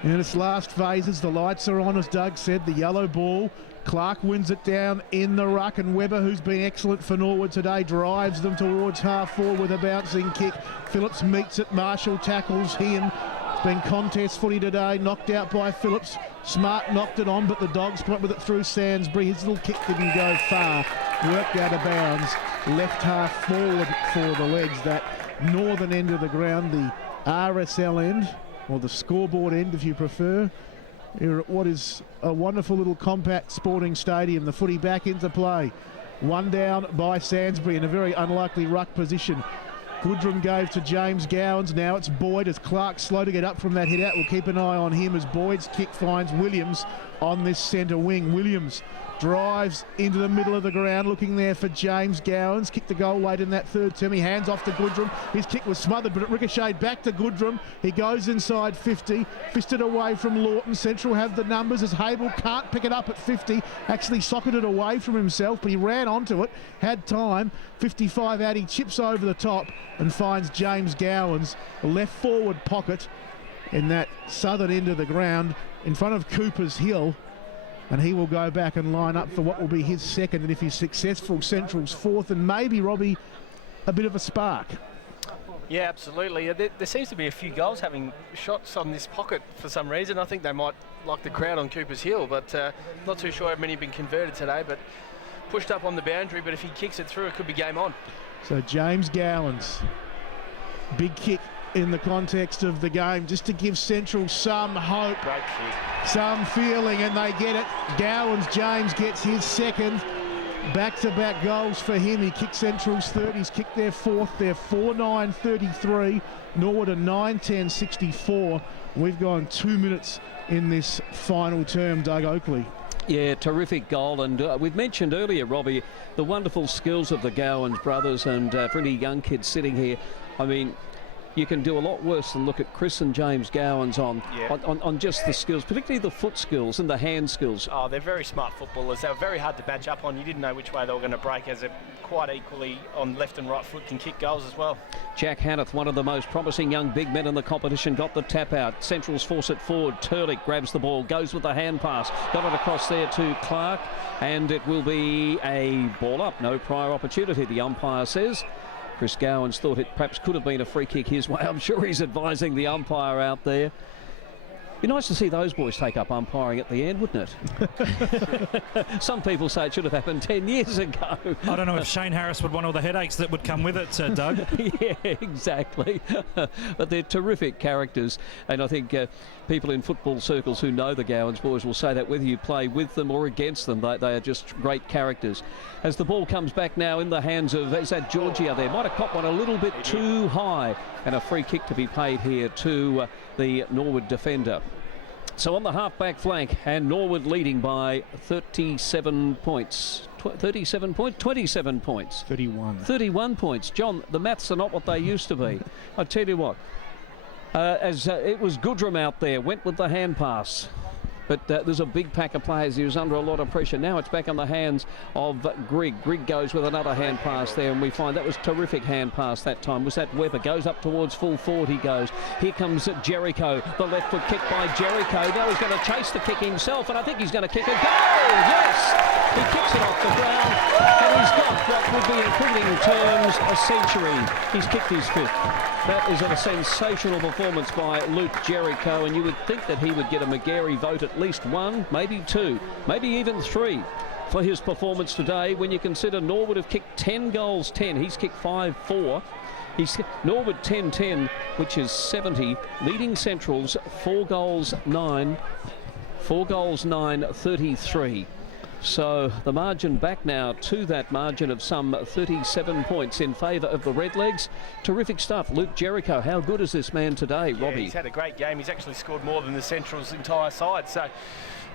in its last phases, the lights are on, as Doug said, the yellow ball. Clark wins it down in the ruck, and Webber, who's been excellent for Norwood today, drives them towards half forward with a bouncing kick. Phillips meets it, Marshall tackles him. It's been contest footy today, knocked out by Phillips. Smart knocked it on, but the Dogs put with it through Sansbury. His little kick didn't go far, worked out of bounds, left half forward for the legs. That northern end of the ground, the RSL end, or the scoreboard end if you prefer, here at what is a wonderful little compact sporting stadium. The footy back into play. One down by Sansbury in a very unlikely ruck position. Goodrum gave to James Gowans. Now it's Boyd as Clark slow to get up from that hit out. We'll keep an eye on him as Boyd's kick finds Williams on this centre wing. Williams drives into the middle of the ground, looking there for James Gowans. Kicked the goal late in that third term. He hands off to Goodrum. His kick was smothered, but it ricocheted back to Goodrum. He goes inside 50, fisted away from Lawton. Central have the numbers as Hable can't pick it up at 50. Actually socketed away from himself, but he ran onto it, had time. 55 out, he chips over the top and finds James Gowans, left forward pocket in that southern end of the ground in front of Cooper's Hill. and he will go back and line up for what will be his second, and if he's successful, Central's fourth, and maybe, Robbie, a bit of a spark. Yeah, absolutely. There seems to be a few goals having shots on this pocket for some reason. I think they might like the crowd on Cooper's Hill, but not too sure how many have been converted today, but pushed up on the boundary, but if he kicks it through, it could be game on. So James Gowans, big kick in the context of the game, just to give Central some hope, Great kick. some feeling, and they get it. Gowans, James gets his second. Back-to-back goals for him. He kicked Central's third. He's kicked their fourth. They're 4-9-33. Norwood a 9-10-64. We've gone 2 minutes in this final term, Doug Oakley. Yeah, terrific goal, and we've mentioned earlier, Robbie, the wonderful skills of the Gowans brothers, and for any young kids sitting here, I mean, you can do a lot worse than look at Chris and James Gowans on just the skills, particularly the foot skills and the hand skills. Oh, they're very smart footballers. They were very hard to match up on. You didn't know which way they were going to break, as they're quite equally on left and right foot, can kick goals as well. Jack Hanneth, one of the most promising young big men in the competition, got the tap out. Central's force it forward. Turlick grabs the ball, goes with the hand pass, got it across there to Clark, and it will be a ball up. No prior opportunity, the umpire says. Chris Gowans thought it perhaps could have been a free kick his way. I'm sure he's advising the umpire out there. Be nice to see those boys take up umpiring at the end, wouldn't it? Some people say it should have happened 10 years ago. I don't know if Shane Harris would want all the headaches that would come with it, Doug. Yeah, exactly. But they're terrific characters, and I think people in football circles who know the Gowans boys will say that whether you play with them or against them, they are just great characters. As the ball comes back now in the hands of, is that Georgia there? Might have caught one a little bit too high, and a free kick to be paid here to the Norwood defender. So on the half-back flank, and Norwood leading by 37 points. 27 points? 27 points. 31 points. John, the maths are not what they used to be. I tell you what, it was Goodrum out there, went with the hand pass. But there's a big pack of players. He was under a lot of pressure. Now it's back on the hands of Grigg. Grigg goes with another hand pass there, and we find that was terrific hand pass that time. Was that Weber? Goes up towards full forward he goes. Here comes Jericho. The left foot kick by Jericho. Now he's going to chase the kick himself, and I think he's going to kick a goal. Yes! He kicks it off the ground, and he's got what would be in cricketing terms a century. He's kicked his fifth. That is a sensational performance by Luke Jericho, and you would think that he would get a McGarry vote at least one, maybe two, maybe even three for his performance today. When you consider Norwood have kicked 10 goals, 10. He's kicked 5-4. He's Norwood 10-10, which is 70. Leading Centrals 4 goals 9, 33. So the margin back now to that margin of some 37 points in favour of the Redlegs. Terrific stuff. Luke Jericho, how good is this man today, Robbie? He's had a great game. He's actually scored more than the Central's entire side. So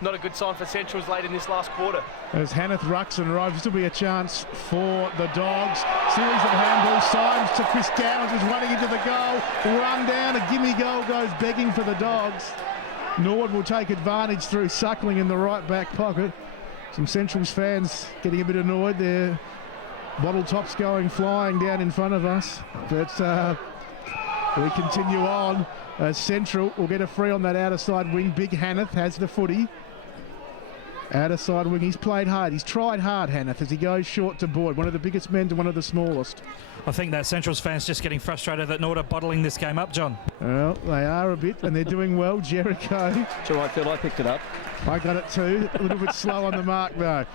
not a good sign for Central's late in this last quarter. As Hanneth rucks and arrives, this will be a chance for the Dogs. Series of handball signs to Chris Gowans, who's running into the goal. Run down, a gimme goal goes begging for the Dogs. Norwood will take advantage through Suckling in the right back pocket. Some Centrals fans getting a bit annoyed. Their bottle tops going flying down in front of us. But we continue on. Central will get a free on that outer side wing. Big Hanneth has the footy. Outer side wing. He's played hard. He's tried hard, Hanneth, as he goes short to Boyd. One of the biggest men to one of the smallest. I think that Central's fans just getting frustrated that Norwood are bottling this game up, John. Well, they are a bit, and they're doing well. Jericho. It's all right, Phil. I picked it up. I got it too. A little bit slow on the mark, though.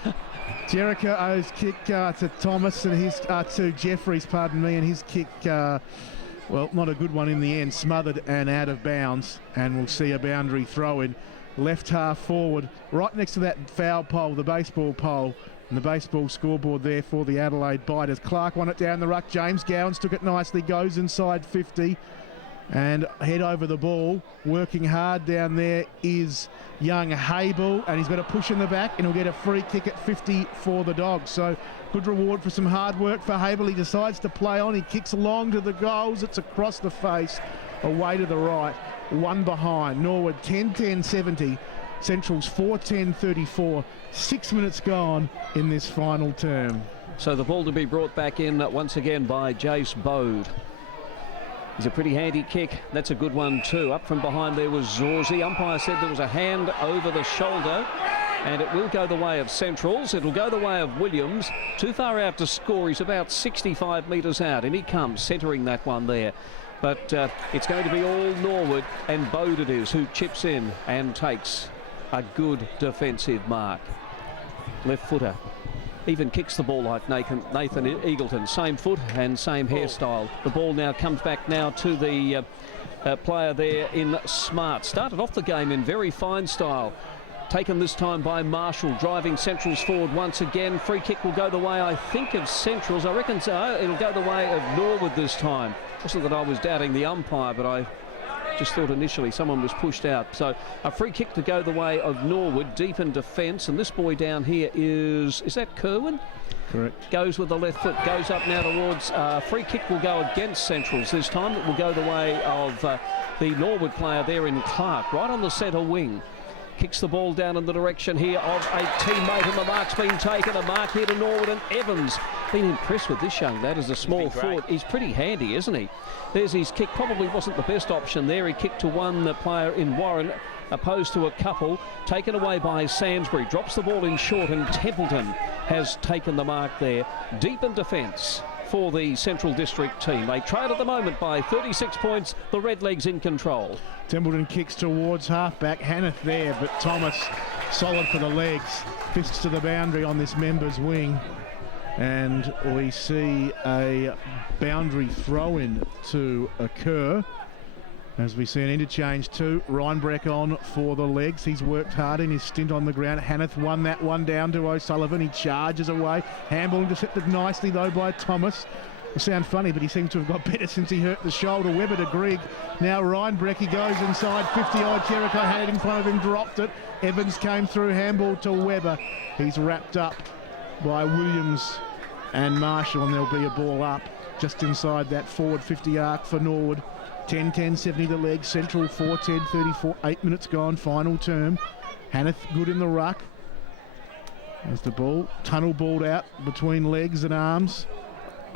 Jericho owes kick to Thomas and his to Jeffries, pardon me, and his kick, well, not a good one in the end. Smothered and out of bounds, and we'll see a boundary throw in. Left half forward, right next to that foul pole, the baseball pole, and the baseball scoreboard there for the Adelaide Biters. Clark won it down the ruck. James Gowans took it nicely, goes inside 50 and head over the ball. Working hard down there is young Hable, and he's got a push in the back, and he'll get a free kick at 50 for the Dogs. So good reward for some hard work for Hable. He decides to play on. He kicks along to the goals. It's across the face, away to the right. One behind. Norwood 10-10-70. Central's 4-10-34. 6 minutes gone in this final term. So the ball to be brought back in once again by Jace Bode. He's a pretty handy kick. That's a good one too. Up from behind there was Zorzi. Umpire said there was a hand over the shoulder. and it will go the way of Centrals. It'll go the way of Williams. Too far out to score. He's about 65 metres out, and he comes centering that one there. But it's going to be all Norwood, and Bode it is who chips in and takes a good defensive mark. Left footer. Even kicks the ball like Nathan Eagleton. Same foot and same hairstyle. The ball now comes back now to the player there in Smart. Started off the game in very fine style. Taken this time by Marshall, driving Centrals forward once again. Free kick will go the way, I think, of Centrals. I reckon so. It'll go the way of Norwood this time. Wasn't that I was doubting the umpire, but I just thought initially someone was pushed out. So a free kick to go the way of Norwood, deep in defence. And this boy down here is that Kerwin? Correct. Goes with the left foot, goes up now towards, free kick will go against Centrals this time. It will go the way of the Norwood player there in Clark, right on the centre wing. Kicks the ball down in the direction here of a teammate, and the mark's been taken. A mark here to Norwood, and Evans. Been impressed with this young lad as a small forward. He's pretty handy, isn't he? There's his kick. Probably wasn't the best option there. He kicked to one player in Warren, opposed to a couple. Taken away by Sainsbury. Drops the ball in short, and Templeton has taken the mark there. Deep in defence for the Central District team. They trail at the moment by 36 points. The Redlegs in control. Templeton kicks towards half-back. Hanneth there, but Thomas solid for the legs. Fists to the boundary on this members wing. And we see a boundary throw-in to occur. As we see an interchange too. Reinbreck on for the legs. He's worked hard in his stint on the ground. Hanneth won that one down to O'Sullivan. He charges away. Handball intercepted nicely though by Thomas. It sounds funny, but he seems to have got better since he hurt the shoulder. Webber to Grigg. Now Reinbreck, he goes inside. 50-odd. Jericho had it in front of him, dropped it. Evans came through. Handball to Webber. He's wrapped up by Williams and Marshall, and there'll be a ball up just inside that forward 50 arc for Norwood. 10-10, 70 the legs. Central 4-10, 34. 8 minutes gone, final term. Hanneth good in the ruck. There's the ball. Tunnel balled out between legs and arms.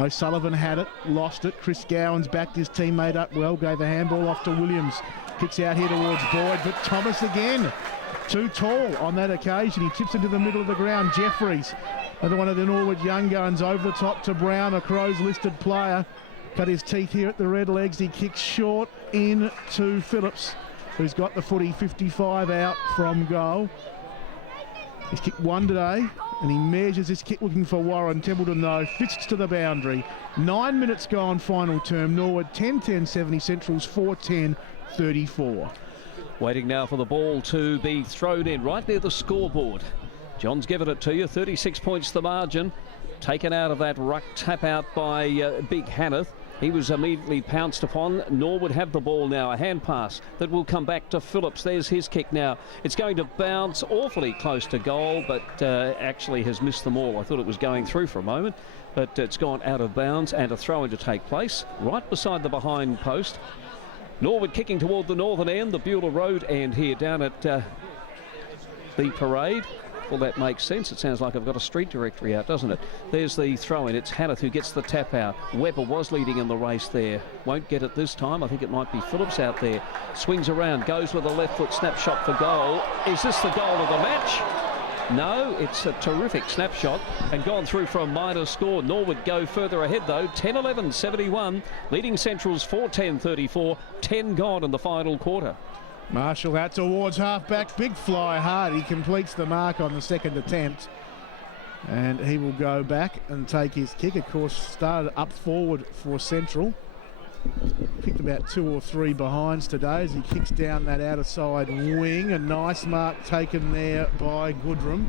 O'Sullivan had it, lost it. Chris Gowans backed his teammate up well, gave a handball off to Williams. Kicks out here towards Boyd, but Thomas again. Too tall on that occasion. He tips into the middle of the ground. Jeffries, another one of the Norwood young guns, over the top to Brown, a Crows listed player. Cut his teeth here at the Redlegs. He kicks short in to Phillips, who's got the footy 55 out from goal. He's kicked one today, and he measures his kick looking for Warren. Templeton, though, fists to the boundary. 9 minutes gone, final term. Norwood 10-10, 70. Central's 4-10, 34. Waiting now for the ball to be thrown in right near the scoreboard. John's given it to you. 36 points the margin. Taken out of that ruck tap out by Big Hanneth. He was immediately pounced upon. Norwood have the ball now. A hand pass that will come back to Phillips. There's his kick now. It's going to bounce awfully close to goal, but actually has missed them all. I thought it was going through for a moment, but it's gone out of bounds, and a throw-in to take place right beside the behind post. Norwood kicking toward the northern end, the Beulah Road end here down at the parade. Well, that makes sense. It sounds like I've got a street directory out, doesn't it? There's the throw-in. It's Hanneth who gets the tap out. Webber was leading in the race there. Won't get it this time. I think it might be Phillips out there. Swings around, goes with a left foot snapshot for goal. Is this the goal of the match? No, it's a terrific snapshot and gone through for a minor score. Norwood go further ahead though. 10-11, 71. Leading Central's 4-10, 34. 10 gone in the final quarter. Marshall out towards half-back. Big fly hard. He completes the mark on the second attempt. And he will go back and take his kick. Of course, started up forward for Central. Picked about 2 or 3 behinds today as he kicks down that outer side wing. A nice mark taken there by Goodrum.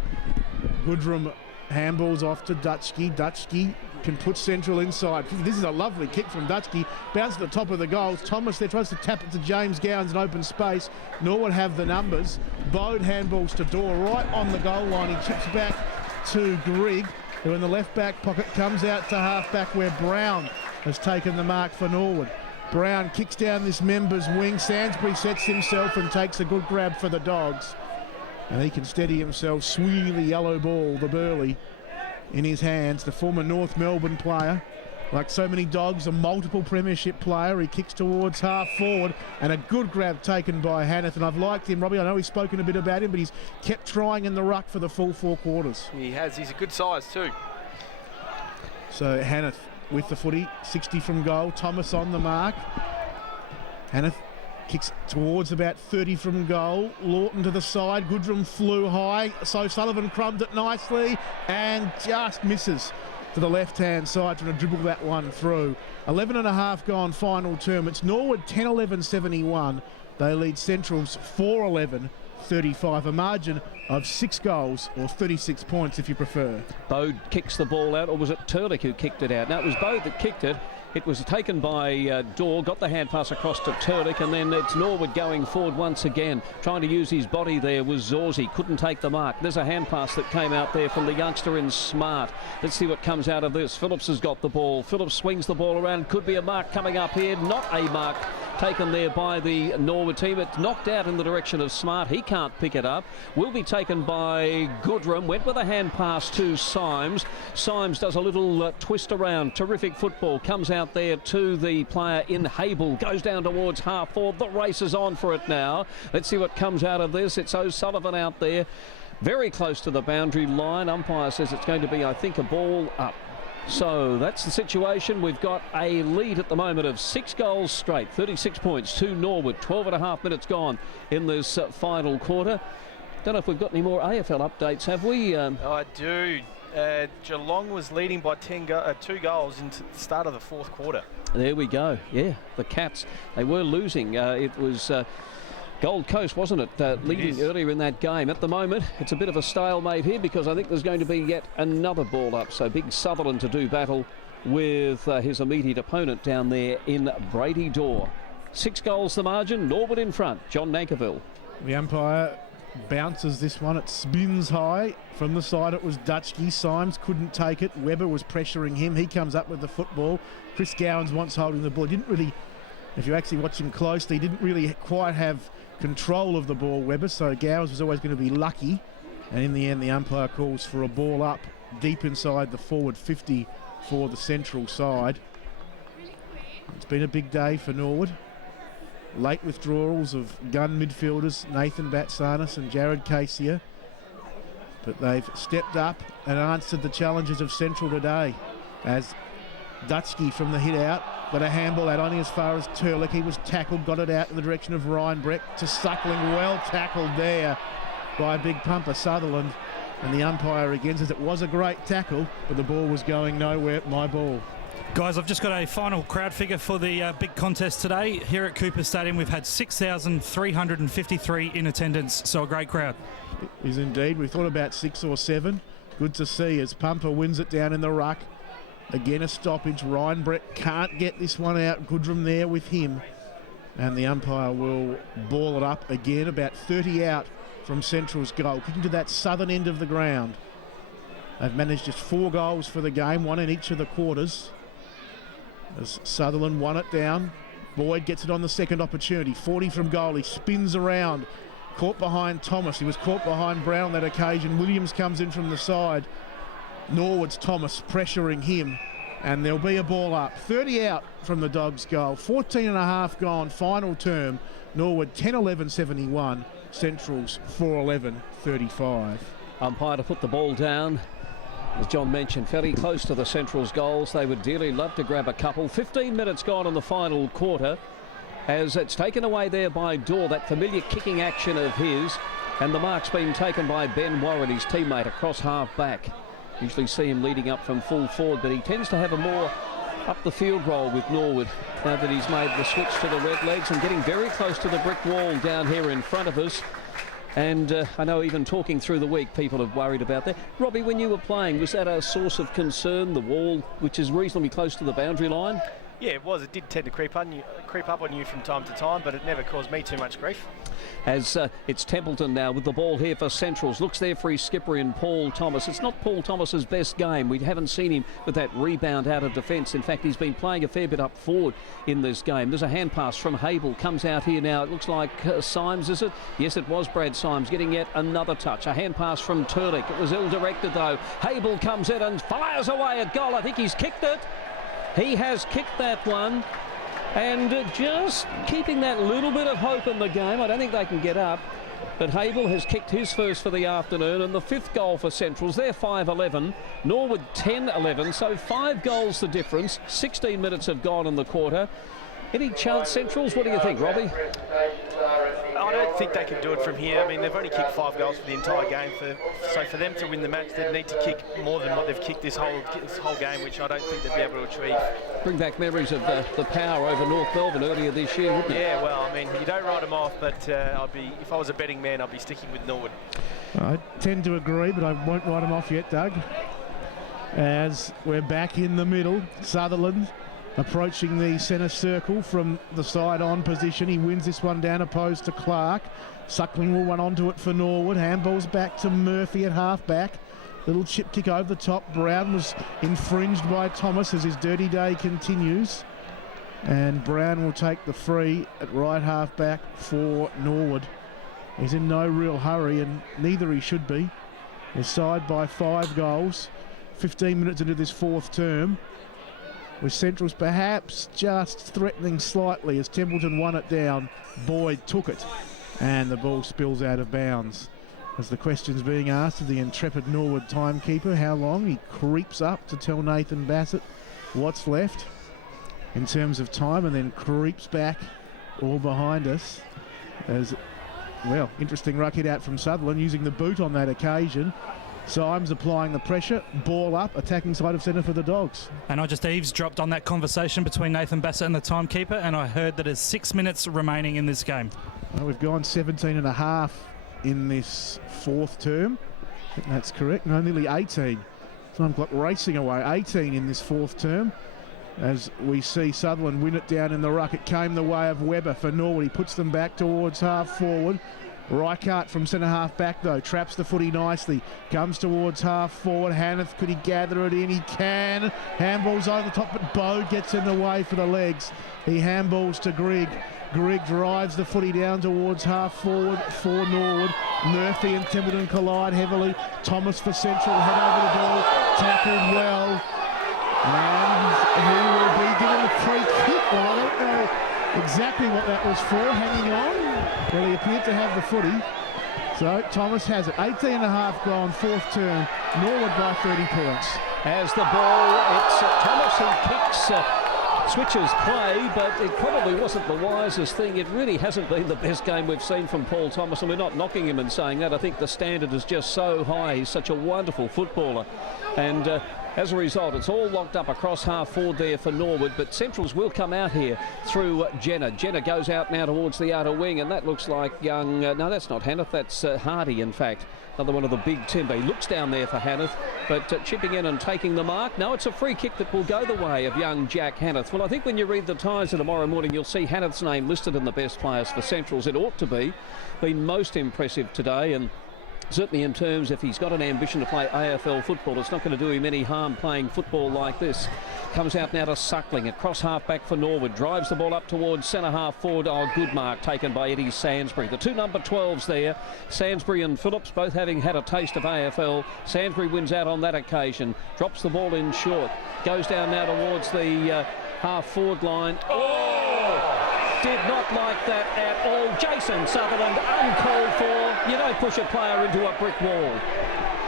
Goodrum handballs off to Dutchke. Dutchke can put Central inside. This is a lovely kick from Dutchke. Bounce at the top of the goals. Thomas there tries to tap it to James Gowans in open space. Norwood have the numbers. Bode handballs to Dorr right on the goal line. He chips back to Grigg, who in the left back pocket comes out to half back where Brown has taken the mark for Norwood. Brown kicks down this member's wing. Sainsbury sets himself and takes a good grab for the Dogs. And he can steady himself, swing the yellow ball, the Burley, in his hands. The former North Melbourne player Like so many Dogs, a multiple premiership player. He kicks towards half forward, and a good grab taken by Hanneth. And I've liked him, Robbie. I know he's spoken a bit about him, but he's kept trying in the ruck for the full 4 quarters. He has. He's a good size too. So Hanneth with the footy, 60 from goal. Thomas on the mark. Hanneth kicks towards about 30 from goal. Lawton to the side. Goodrum flew high. So Sullivan crumbed it nicely and just misses to the left-hand side, trying to dribble that one through. 11 and a half gone final term. It's Norwood 10-11-71. They lead Centrals 4-11-35. A margin of 6 goals, or 36 points if you prefer. Bode kicks the ball out, or was it Turlick who kicked it out? No, it was Bode that kicked it. It was taken by Dorr, got the hand pass across to Turlick, and then it's Norwood going forward once again. Trying to use his body there was Zorzi, couldn't take the mark. There's a hand pass that came out there from the youngster in Smart. Let's see what comes out of this. Phillips has got the ball. Phillips swings the ball around. Could be a mark coming up here. Not a mark taken there by the Norwood team. It's knocked out in the direction of Smart. He can't pick it up. Will be taken by Goodrum. Went with a hand pass to Symes. Symes does a little twist around. Terrific football. Comes out there to the player in Hable. Goes down towards half forward. The race is on for it now. Let's see what comes out of this. It's O'Sullivan out there. Very close to the boundary line. Umpire says it's going to be, I think, a ball up. So that's the situation. We've got a lead at the moment of 6 goals straight, 36 points to Norwood. 12 and a half minutes gone in this final quarter. Don't know if we've got any more AFL updates, have we? I do. Geelong was leading by 2 goals into the start of the 4th quarter. There we go. Yeah, the Cats, they were losing. It was Gold Coast, wasn't it, leading earlier in that game. At the moment, it's a bit of a stalemate here because I think there's going to be yet another ball up. So big Sutherland to do battle with his immediate opponent down there in Brady Dorr. 6 goals the margin, Norwood in front. John Nankerville. The umpire bounces this one. It spins high. From the side it was Dutchke. Symes couldn't take it. Webber was pressuring him. He comes up with the football. Chris Gowans once holding the ball. Didn't really, if you actually watch him closely, didn't really quite have control of the ball, Webber, so Gowans was always going to be lucky, and in the end the umpire calls for a ball up deep inside the forward 50 for the Central side. It's been a big day for Norwood. Late withdrawals of gun midfielders Nathan Batsanis and Jared Casey, but they've stepped up and answered the challenges of Central today, as Dutchke from the hit out got a handball out only as far as Turlick. He was tackled, got it out in the direction of Ryan Breck to Suckling. Well tackled there by big pumper Sutherland, and the umpire again says it was a great tackle, but the ball was going nowhere. My ball. Guys, I've just got a final crowd figure for the big contest today. Here at Cooper Stadium, we've had 6,353 in attendance, so a great crowd. It is indeed. We thought about 6 or 7. Good to see as Pumper wins it down in the ruck. Again, a stoppage. Ryan Brett can't get this one out. Goodrum there with him. And the umpire will ball it up again, about 30 out from Central's goal, kicking to that southern end of the ground. They've managed just 4 goals for the game, 1 in each of the quarters. As Sutherland won it down. Boyd gets it on the second opportunity. 40 from goal. He spins around. Caught behind Thomas. He was caught behind Brown that occasion. Williams comes in from the side. Norwood's Thomas pressuring him, and there'll be a ball up. 30 out from the Dogs' goal. 14 and a half gone final term. Norwood 10-11-71. Central's 4-11-35. Umpire to put the ball down. As John mentioned, fairly close to the Central's goals. They would dearly love to grab a couple. 15 minutes gone in the final quarter, as it's taken away there by Dorr, that familiar kicking action of his, and the mark's been taken by Ben Warren, his teammate, across half back. Usually see him leading up from full forward, but he tends to have a more up the field role with Norwood now that he's made the switch to the red legs, and getting very close to the brick wall down here in front of us. And I know even talking through the week, people have worried about that. Robbie, when you were playing, was that a source of concern, the wall, which is reasonably close to the boundary line? Yeah, it was. It did tend to creep up on you from time to time, but it never caused me too much grief. As it's Templeton now with the ball here for Centrals. Looks there for his skipper in Paul Thomas. It's not Paul Thomas's best game. We haven't seen him with that rebound out of defence. In fact, he's been playing a fair bit up forward in this game. There's a hand pass from Hable. Comes out here now. It looks like Symes, is it? Yes, it was Brad Symes getting yet another touch. A hand pass from Turlick. It was ill-directed though. Hable comes in and fires away at goal. I think he's kicked it. He has kicked that one. And just keeping that little bit of hope in the game. I don't think they can get up. But Havel has kicked his first for the afternoon, and the 5th goal for Centrals. They're 5-11. Norwood 10-11, so 5 goals the difference. 16 minutes have gone in the quarter. Any chance, Centrals? What do you think, Robbie? I don't think they can do it from here. I mean, they've only kicked 5 goals for the entire game. So for them to win the match, they need to kick more than what they've kicked this whole game, which I don't think they'll be able to achieve. Bring back memories of the power over North Melbourne earlier this year, wouldn't it? Yeah, well, I mean, you don't write them off, but if I was a betting man, I'd be sticking with Norwood. I tend to agree, but I won't write them off yet, Doug. As we're back in the middle, Sutherland approaching the centre circle from the side-on position. He wins this one down opposed to Clark. Suckling will run onto it for Norwood. Handball's back to Murphy at half-back. Little chip kick over the top. Brown was infringed by Thomas as his dirty day continues. And Brown will take the free at right half-back for Norwood. He's in no real hurry, and neither he should be. They're side by 5 goals. 15 minutes into this 4th term, with Centrals perhaps just threatening slightly as Templeton won it down. Boyd took it, and the ball spills out of bounds. As the question's being asked of the intrepid Norwood timekeeper, how long? He creeps up to tell Nathan Bassett what's left in terms of time, and then creeps back all behind us. As, well, interesting ruck hit out from Sutherland, using the boot on that occasion. Symes applying the pressure, ball up, attacking side of centre for the Dogs. And I just eavesdropped on that conversation between Nathan Bassett and the timekeeper, and I heard that there's 6 minutes remaining in this game. Well, we've gone 17 and a half in this 4th term. I think that's correct. No, nearly 18. Time clock racing away. 18 in this 4th term. As we see Sutherland win it down in the ruck. It came the way of Webber for Norwood. He puts them back towards half forward. Reichardt from centre half back though, traps the footy nicely, comes towards half forward. Hanneth, could he gather it in? He can. Handball's over the top, but Bode gets in the way for the legs. He handballs to Grigg. Grigg drives the footy down towards half forward for Norwood. Murphy and Templeton collide heavily. Thomas for Central, head over the ball, tackled well. And he will be given a free kick. Well, I don't know exactly what that was for, hanging on. Well, he appeared to have the footy. So Thomas has it. 18 and a half gone, 4th term. Norwood by 30 points. As the ball, it's Thomas who kicks, switches play, but it probably wasn't the wisest thing. It really hasn't been the best game we've seen from Paul Thomas, and we're not knocking him in saying that. I think the standard is just so high. He's such a wonderful footballer. And as a result, it's all locked up across half forward there for Norwood, but Centrals will come out here through Jenner. Jenner goes out now towards the outer wing, and that looks like young... no, that's not Hanneth, that's Hardy, in fact. Another one of the big timber. He looks down there for Hanneth, but chipping in and taking the mark. No, it's a free kick that will go the way of young Jack Hanneth. Well, I think when you read the Tizer tomorrow morning, you'll see Hanneth's name listed in the best players for Centrals. It ought to be. Been most impressive today, and certainly in terms, if he's got an ambition to play AFL football, it's not going to do him any harm playing football like this. Comes out now to Suckling, across half-back for Norwood, drives the ball up towards centre half-forward. Oh, good mark taken by Eddie Sainsbury. The 2 number 12s there, Sainsbury and Phillips, both having had a taste of AFL. Sainsbury wins out on that occasion, drops the ball in short, goes down now towards the half-forward line. Oh! Did not like that at all. Jason Sutherland, uncalled for. You don't push a player into a brick wall.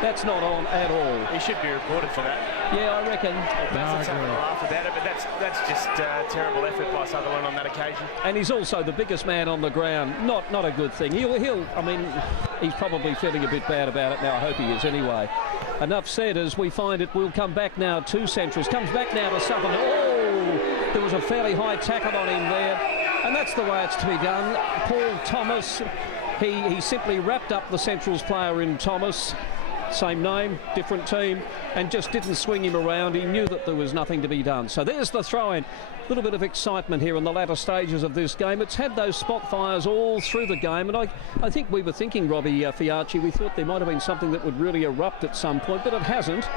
That's not on at all. He should be reported for that. Yeah, I reckon. Bassett's having a laugh about it, but that's just terrible effort by Sutherland on that occasion. And he's also the biggest man on the ground. Not a good thing. I mean, he's probably feeling a bit bad about it now. I hope he is anyway. Enough said as we find it. We'll come back now to Centrals. Comes back now to Sutherland. Oh, there was a fairly high tackle on him there. And that's the way it's to be done. Paul Thomas, he simply wrapped up the Centrals player in Thomas. Same name, different team, and just didn't swing him around. He knew that there was nothing to be done. So there's the throw-in. A little bit of excitement here in the latter stages of this game. It's had those spot fires all through the game, and I think we were thinking, Robbie Fiarchi, we thought there might have been something that would really erupt at some point, but it hasn't.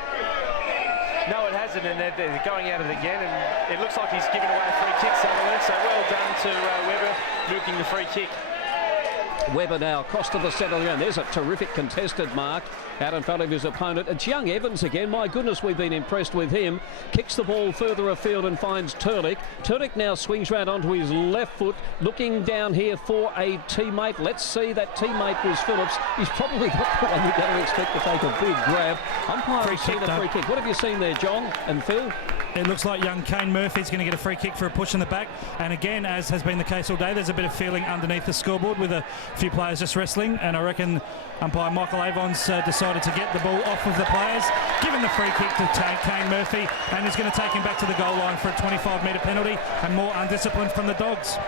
No, it hasn't, and they're going at it again, and it looks like he's given away a free kick, Sutherland, so well done to Webber, nuking the free kick. Webber now across to the centre of the ground. There's a terrific contested mark out in front of his opponent. It's young Evans again. My goodness, we've been impressed with him. Kicks the ball further afield and finds Turlick. Turlick now swings round onto his left foot, looking down here for a teammate. Let's see, that teammate was Phillips. He's probably not the one you're going to expect to take a big grab. Umpire has seen a free kick. What have you seen there, John and Phil? It looks like young Kane Murphy's going to get a free kick for a push in the back. And again, as has been the case all day, there's a bit of feeling underneath the scoreboard with a few players just wrestling. And I reckon umpire Michael Avon's decided to get the ball off of the players, given the free kick to Kane Murphy, and is going to take him back to the goal line for a 25-metre penalty and more undiscipline from the Dogs.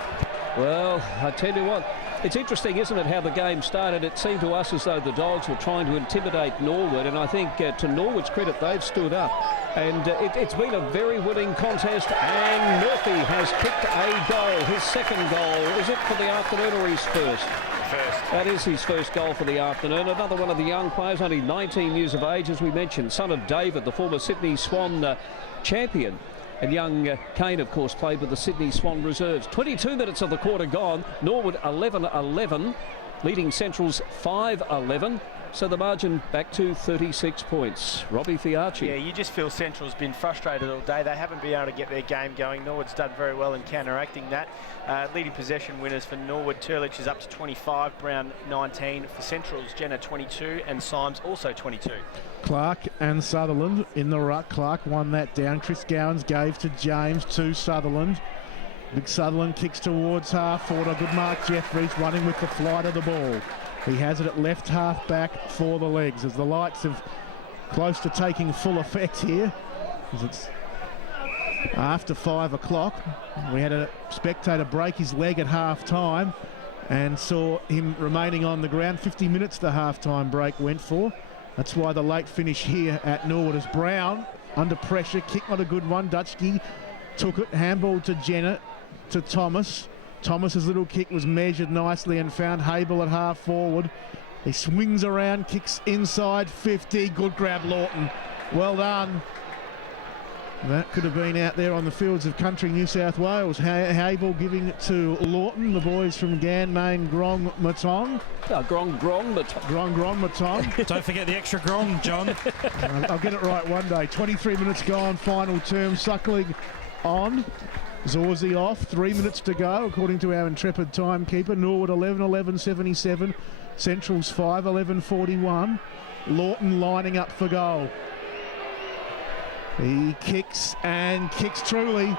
Well, I tell you what, it's interesting, isn't it, how the game started. It seemed to us as though the Dogs were trying to intimidate Norwood, and I think to Norwood's credit, they've stood up. And it's been a very winning contest, and Murphy has kicked a goal, his second goal. Is it for the afternoon or his first? First. That is his first goal for the afternoon. Another one of the young players, only 19 years of age, as we mentioned, son of David, the former Sydney Swan champion. And young Kane, of course, played with the Sydney Swan Reserves. 22 minutes of the quarter gone. Norwood 11-11, leading Central's 5-11. So the margin back to 36 points. Robbie Fiarchi. Yeah, you just feel Central's been frustrated all day. They haven't been able to get their game going. Norwood's done very well in counteracting that. Leading possession winners for Norwood. Turlich is up to 25, Brown 19. For Central's, Jenner 22 and Symes also 22. Clark and Sutherland in the ruck. Clark won that down. Chris Gowans gave to James to Sutherland. Big Sutherland kicks towards half forward. A good mark. Jeffries running with the flight of the ball. He has it at left half back for the legs as the lights have close to taking full effect here. As it's after 5 o'clock. We had a spectator break his leg at half time and saw him remaining on the ground. 50 minutes the half time break went for. That's why the late finish here at Norwood is Brown under pressure. Kick not a good one. Dutchke took it. Handball to Jenner to Thomas. Thomas's little kick was measured nicely and found Habel at half forward. He swings around, kicks inside 50. Good grab, Lawton. Well done. That could have been out there on the fields of country New South Wales. Habel giving it to Lawton. The boys from Ganmain Grong Matong. Grong Matong. Don't forget the extra grong, John. I'll get it right one day. 23 minutes gone, final term. Suckling on. Zorzi off, 3 minutes to go, according to our intrepid timekeeper. Norwood 11-11-77, Central's 5-11-41. Lawton lining up for goal. He kicks and kicks truly.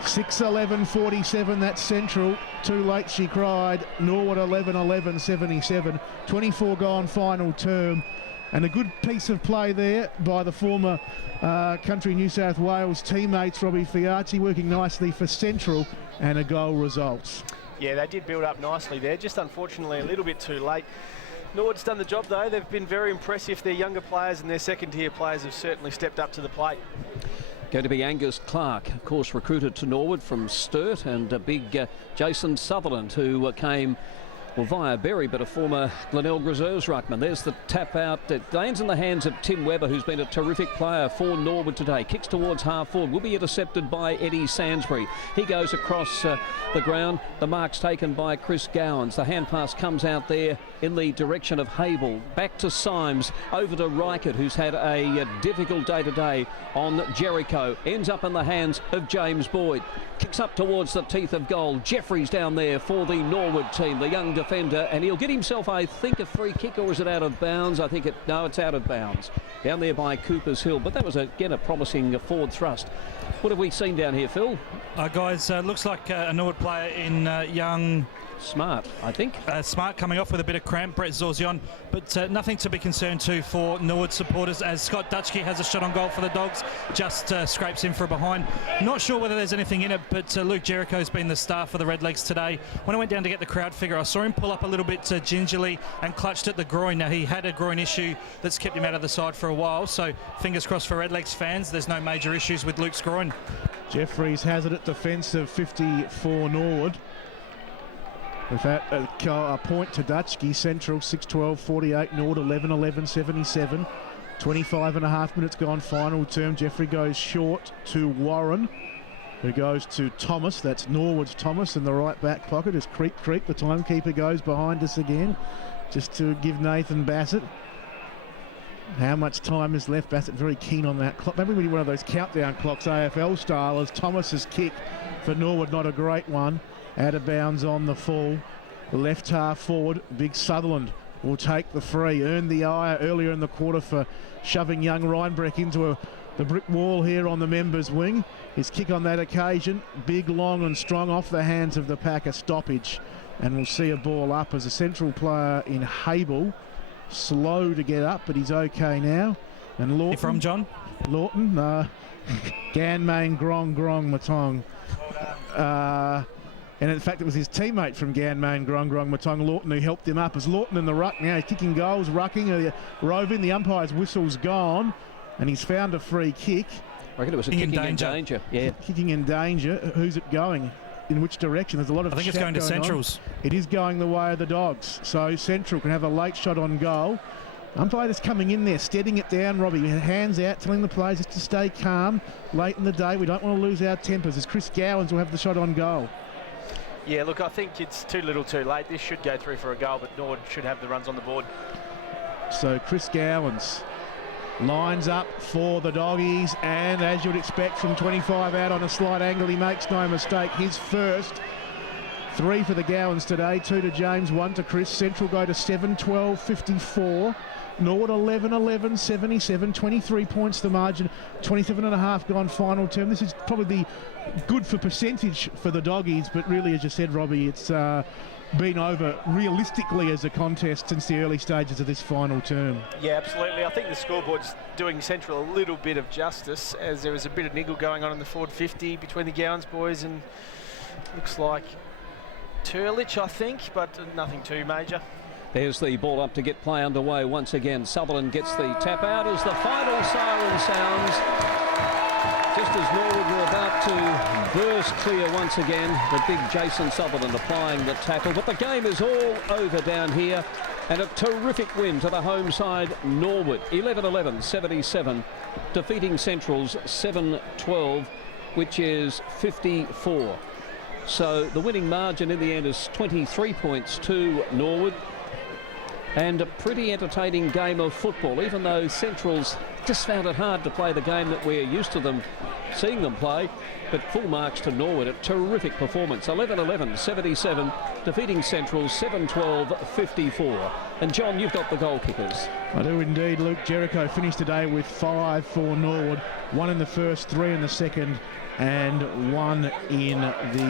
6-11-47, that's Central. Too late, she cried. Norwood 11-11-77, 24 gone final term. And a good piece of play there by the former Country New South Wales teammates, Robbie Fiarchi, working nicely for Central, and a goal results. Yeah, they did build up nicely there, just unfortunately a little bit too late. Norwood's done the job though. They've been very impressive. Their younger players and their second tier players have certainly stepped up to the plate. Going to be Angus Clark, of course, recruited to Norwood from Sturt, and a big Jason Sutherland, who came via Berry, but a former Glenelg Reserves ruckman. There's the tap out. It lands in the hands of Tim Webber, who's been a terrific player for Norwood today. Kicks towards half forward. Will be intercepted by Eddie Sansbury. He goes across the ground. The mark's taken by Chris Gowans. The hand pass comes out there in the direction of Habel. Back to Symes. Over to Reichert, who's had a difficult day today on Jericho. Ends up in the hands of James Boyd. Kicks up towards the teeth of goal. Jeffries down there for the Norwood team, the young defender, and he'll get himself, I think, a free kick, or is it out of bounds? No, it's out of bounds. Down there by Cooper's Hill, but that was again a promising forward thrust. What have we seen down here, Phil? Guys, looks like a Norwood player in young Smart, I think. Smart coming off with a bit of cramp, Brett Zorzion, but nothing to be concerned to for Norwood supporters, as Scott Dutchke has a shot on goal for the Dogs, just scrapes in for a behind. Not sure whether there's anything in it, but Luke Jericho's been the star for the Redlegs today. When I went down to get the crowd figure, I saw him pull up a little bit gingerly and clutched at the groin. Now, he had a groin issue that's kept him out of the side for a while, so fingers crossed for Redlegs fans. There's no major issues with Luke's groin. Jeffries has it at defensive 50 for Norwood. With that, a point to Dutchke. Central 6-12-48, Norwood 11-11-77. 25 and a half minutes gone final term. Jeffrey goes short to Warren. who goes to Thomas. That's Norwood's Thomas in the right back pocket as Creek, the timekeeper, goes behind us again, just to give Nathan Bassett how much time is left. Bassett very keen on that clock. Maybe we need one of those countdown clocks, AFL style, as Thomas's kick for Norwood, not a great one, out of bounds on the full. The left half forward, Big Sutherland, will take the free. Earned the eye earlier in the quarter for shoving young Reinbrecht into the brick wall here on the members' wing. His kick on that occasion, big, long and strong, off the hands of the pack, a stoppage. And we'll see a ball up as a central player in Hable. Slow to get up, but he's okay now. And Lawton. You from, John? Lawton, Ganmain Grong Matong. And in fact, it was his teammate from Ganmain Grong Matong, Lawton, who helped him up. As Lawton in the ruck now, he's kicking goals, rucking, roving. The umpire's whistle's gone, and he's found a free kick. I reckon it was a kicking in danger. Yeah. Kicking in danger. Who's it going? In which direction? There's a lot of. I think it's going to Centrals. It is going the way of the Dogs. So Central can have a late shot on goal. Umpire is coming in there, steadying it down, Robbie. Hands out, telling the players just to stay calm. Late in the day, we don't want to lose our tempers, as Chris Gowans will have the shot on goal. Yeah, look, I think it's too little too late. This should go through for a goal, but Norwood should have the runs on the board. So Chris Gowans lines up for the Doggies, and as you'd expect from 25 out on a slight angle, he makes no mistake. His first. 3 for the Gowans today, 2 to James, 1 to Chris. Central go to 7-12-54. Norwood 11-11, 77, 23 points the margin, 27.5 gone final term. This is probably good for percentage for the Doggies, but really, as you said, Robbie, it's been over realistically as a contest since the early stages of this final term. Yeah, absolutely. I think the scoreboard's doing Central a little bit of justice, as there was a bit of niggle going on in the forward 50 between the Gowans boys and looks like Turlich, I think, but nothing too major. There's the ball up to get play underway once again. Sutherland gets the tap out as the final siren sounds. Just as Norwood were about to burst clear once again, the big Jason Sutherland applying the tackle. But the game is all over down here, and a terrific win to the home side, Norwood. 11-11, 77, defeating Central's 7-12, which is 54. So the winning margin in the end is 23 points to Norwood. And a pretty entertaining game of football, even though Central's just found it hard to play the game that we're used to them seeing them play. But full marks to Norwood, a terrific performance. 11-11, 77, defeating Central 7-12, 54. And John, you've got the goal kickers. I do indeed. Luke Jericho finished today with 5 for Norwood, 1 in the first, 3 in the second, and 1 in the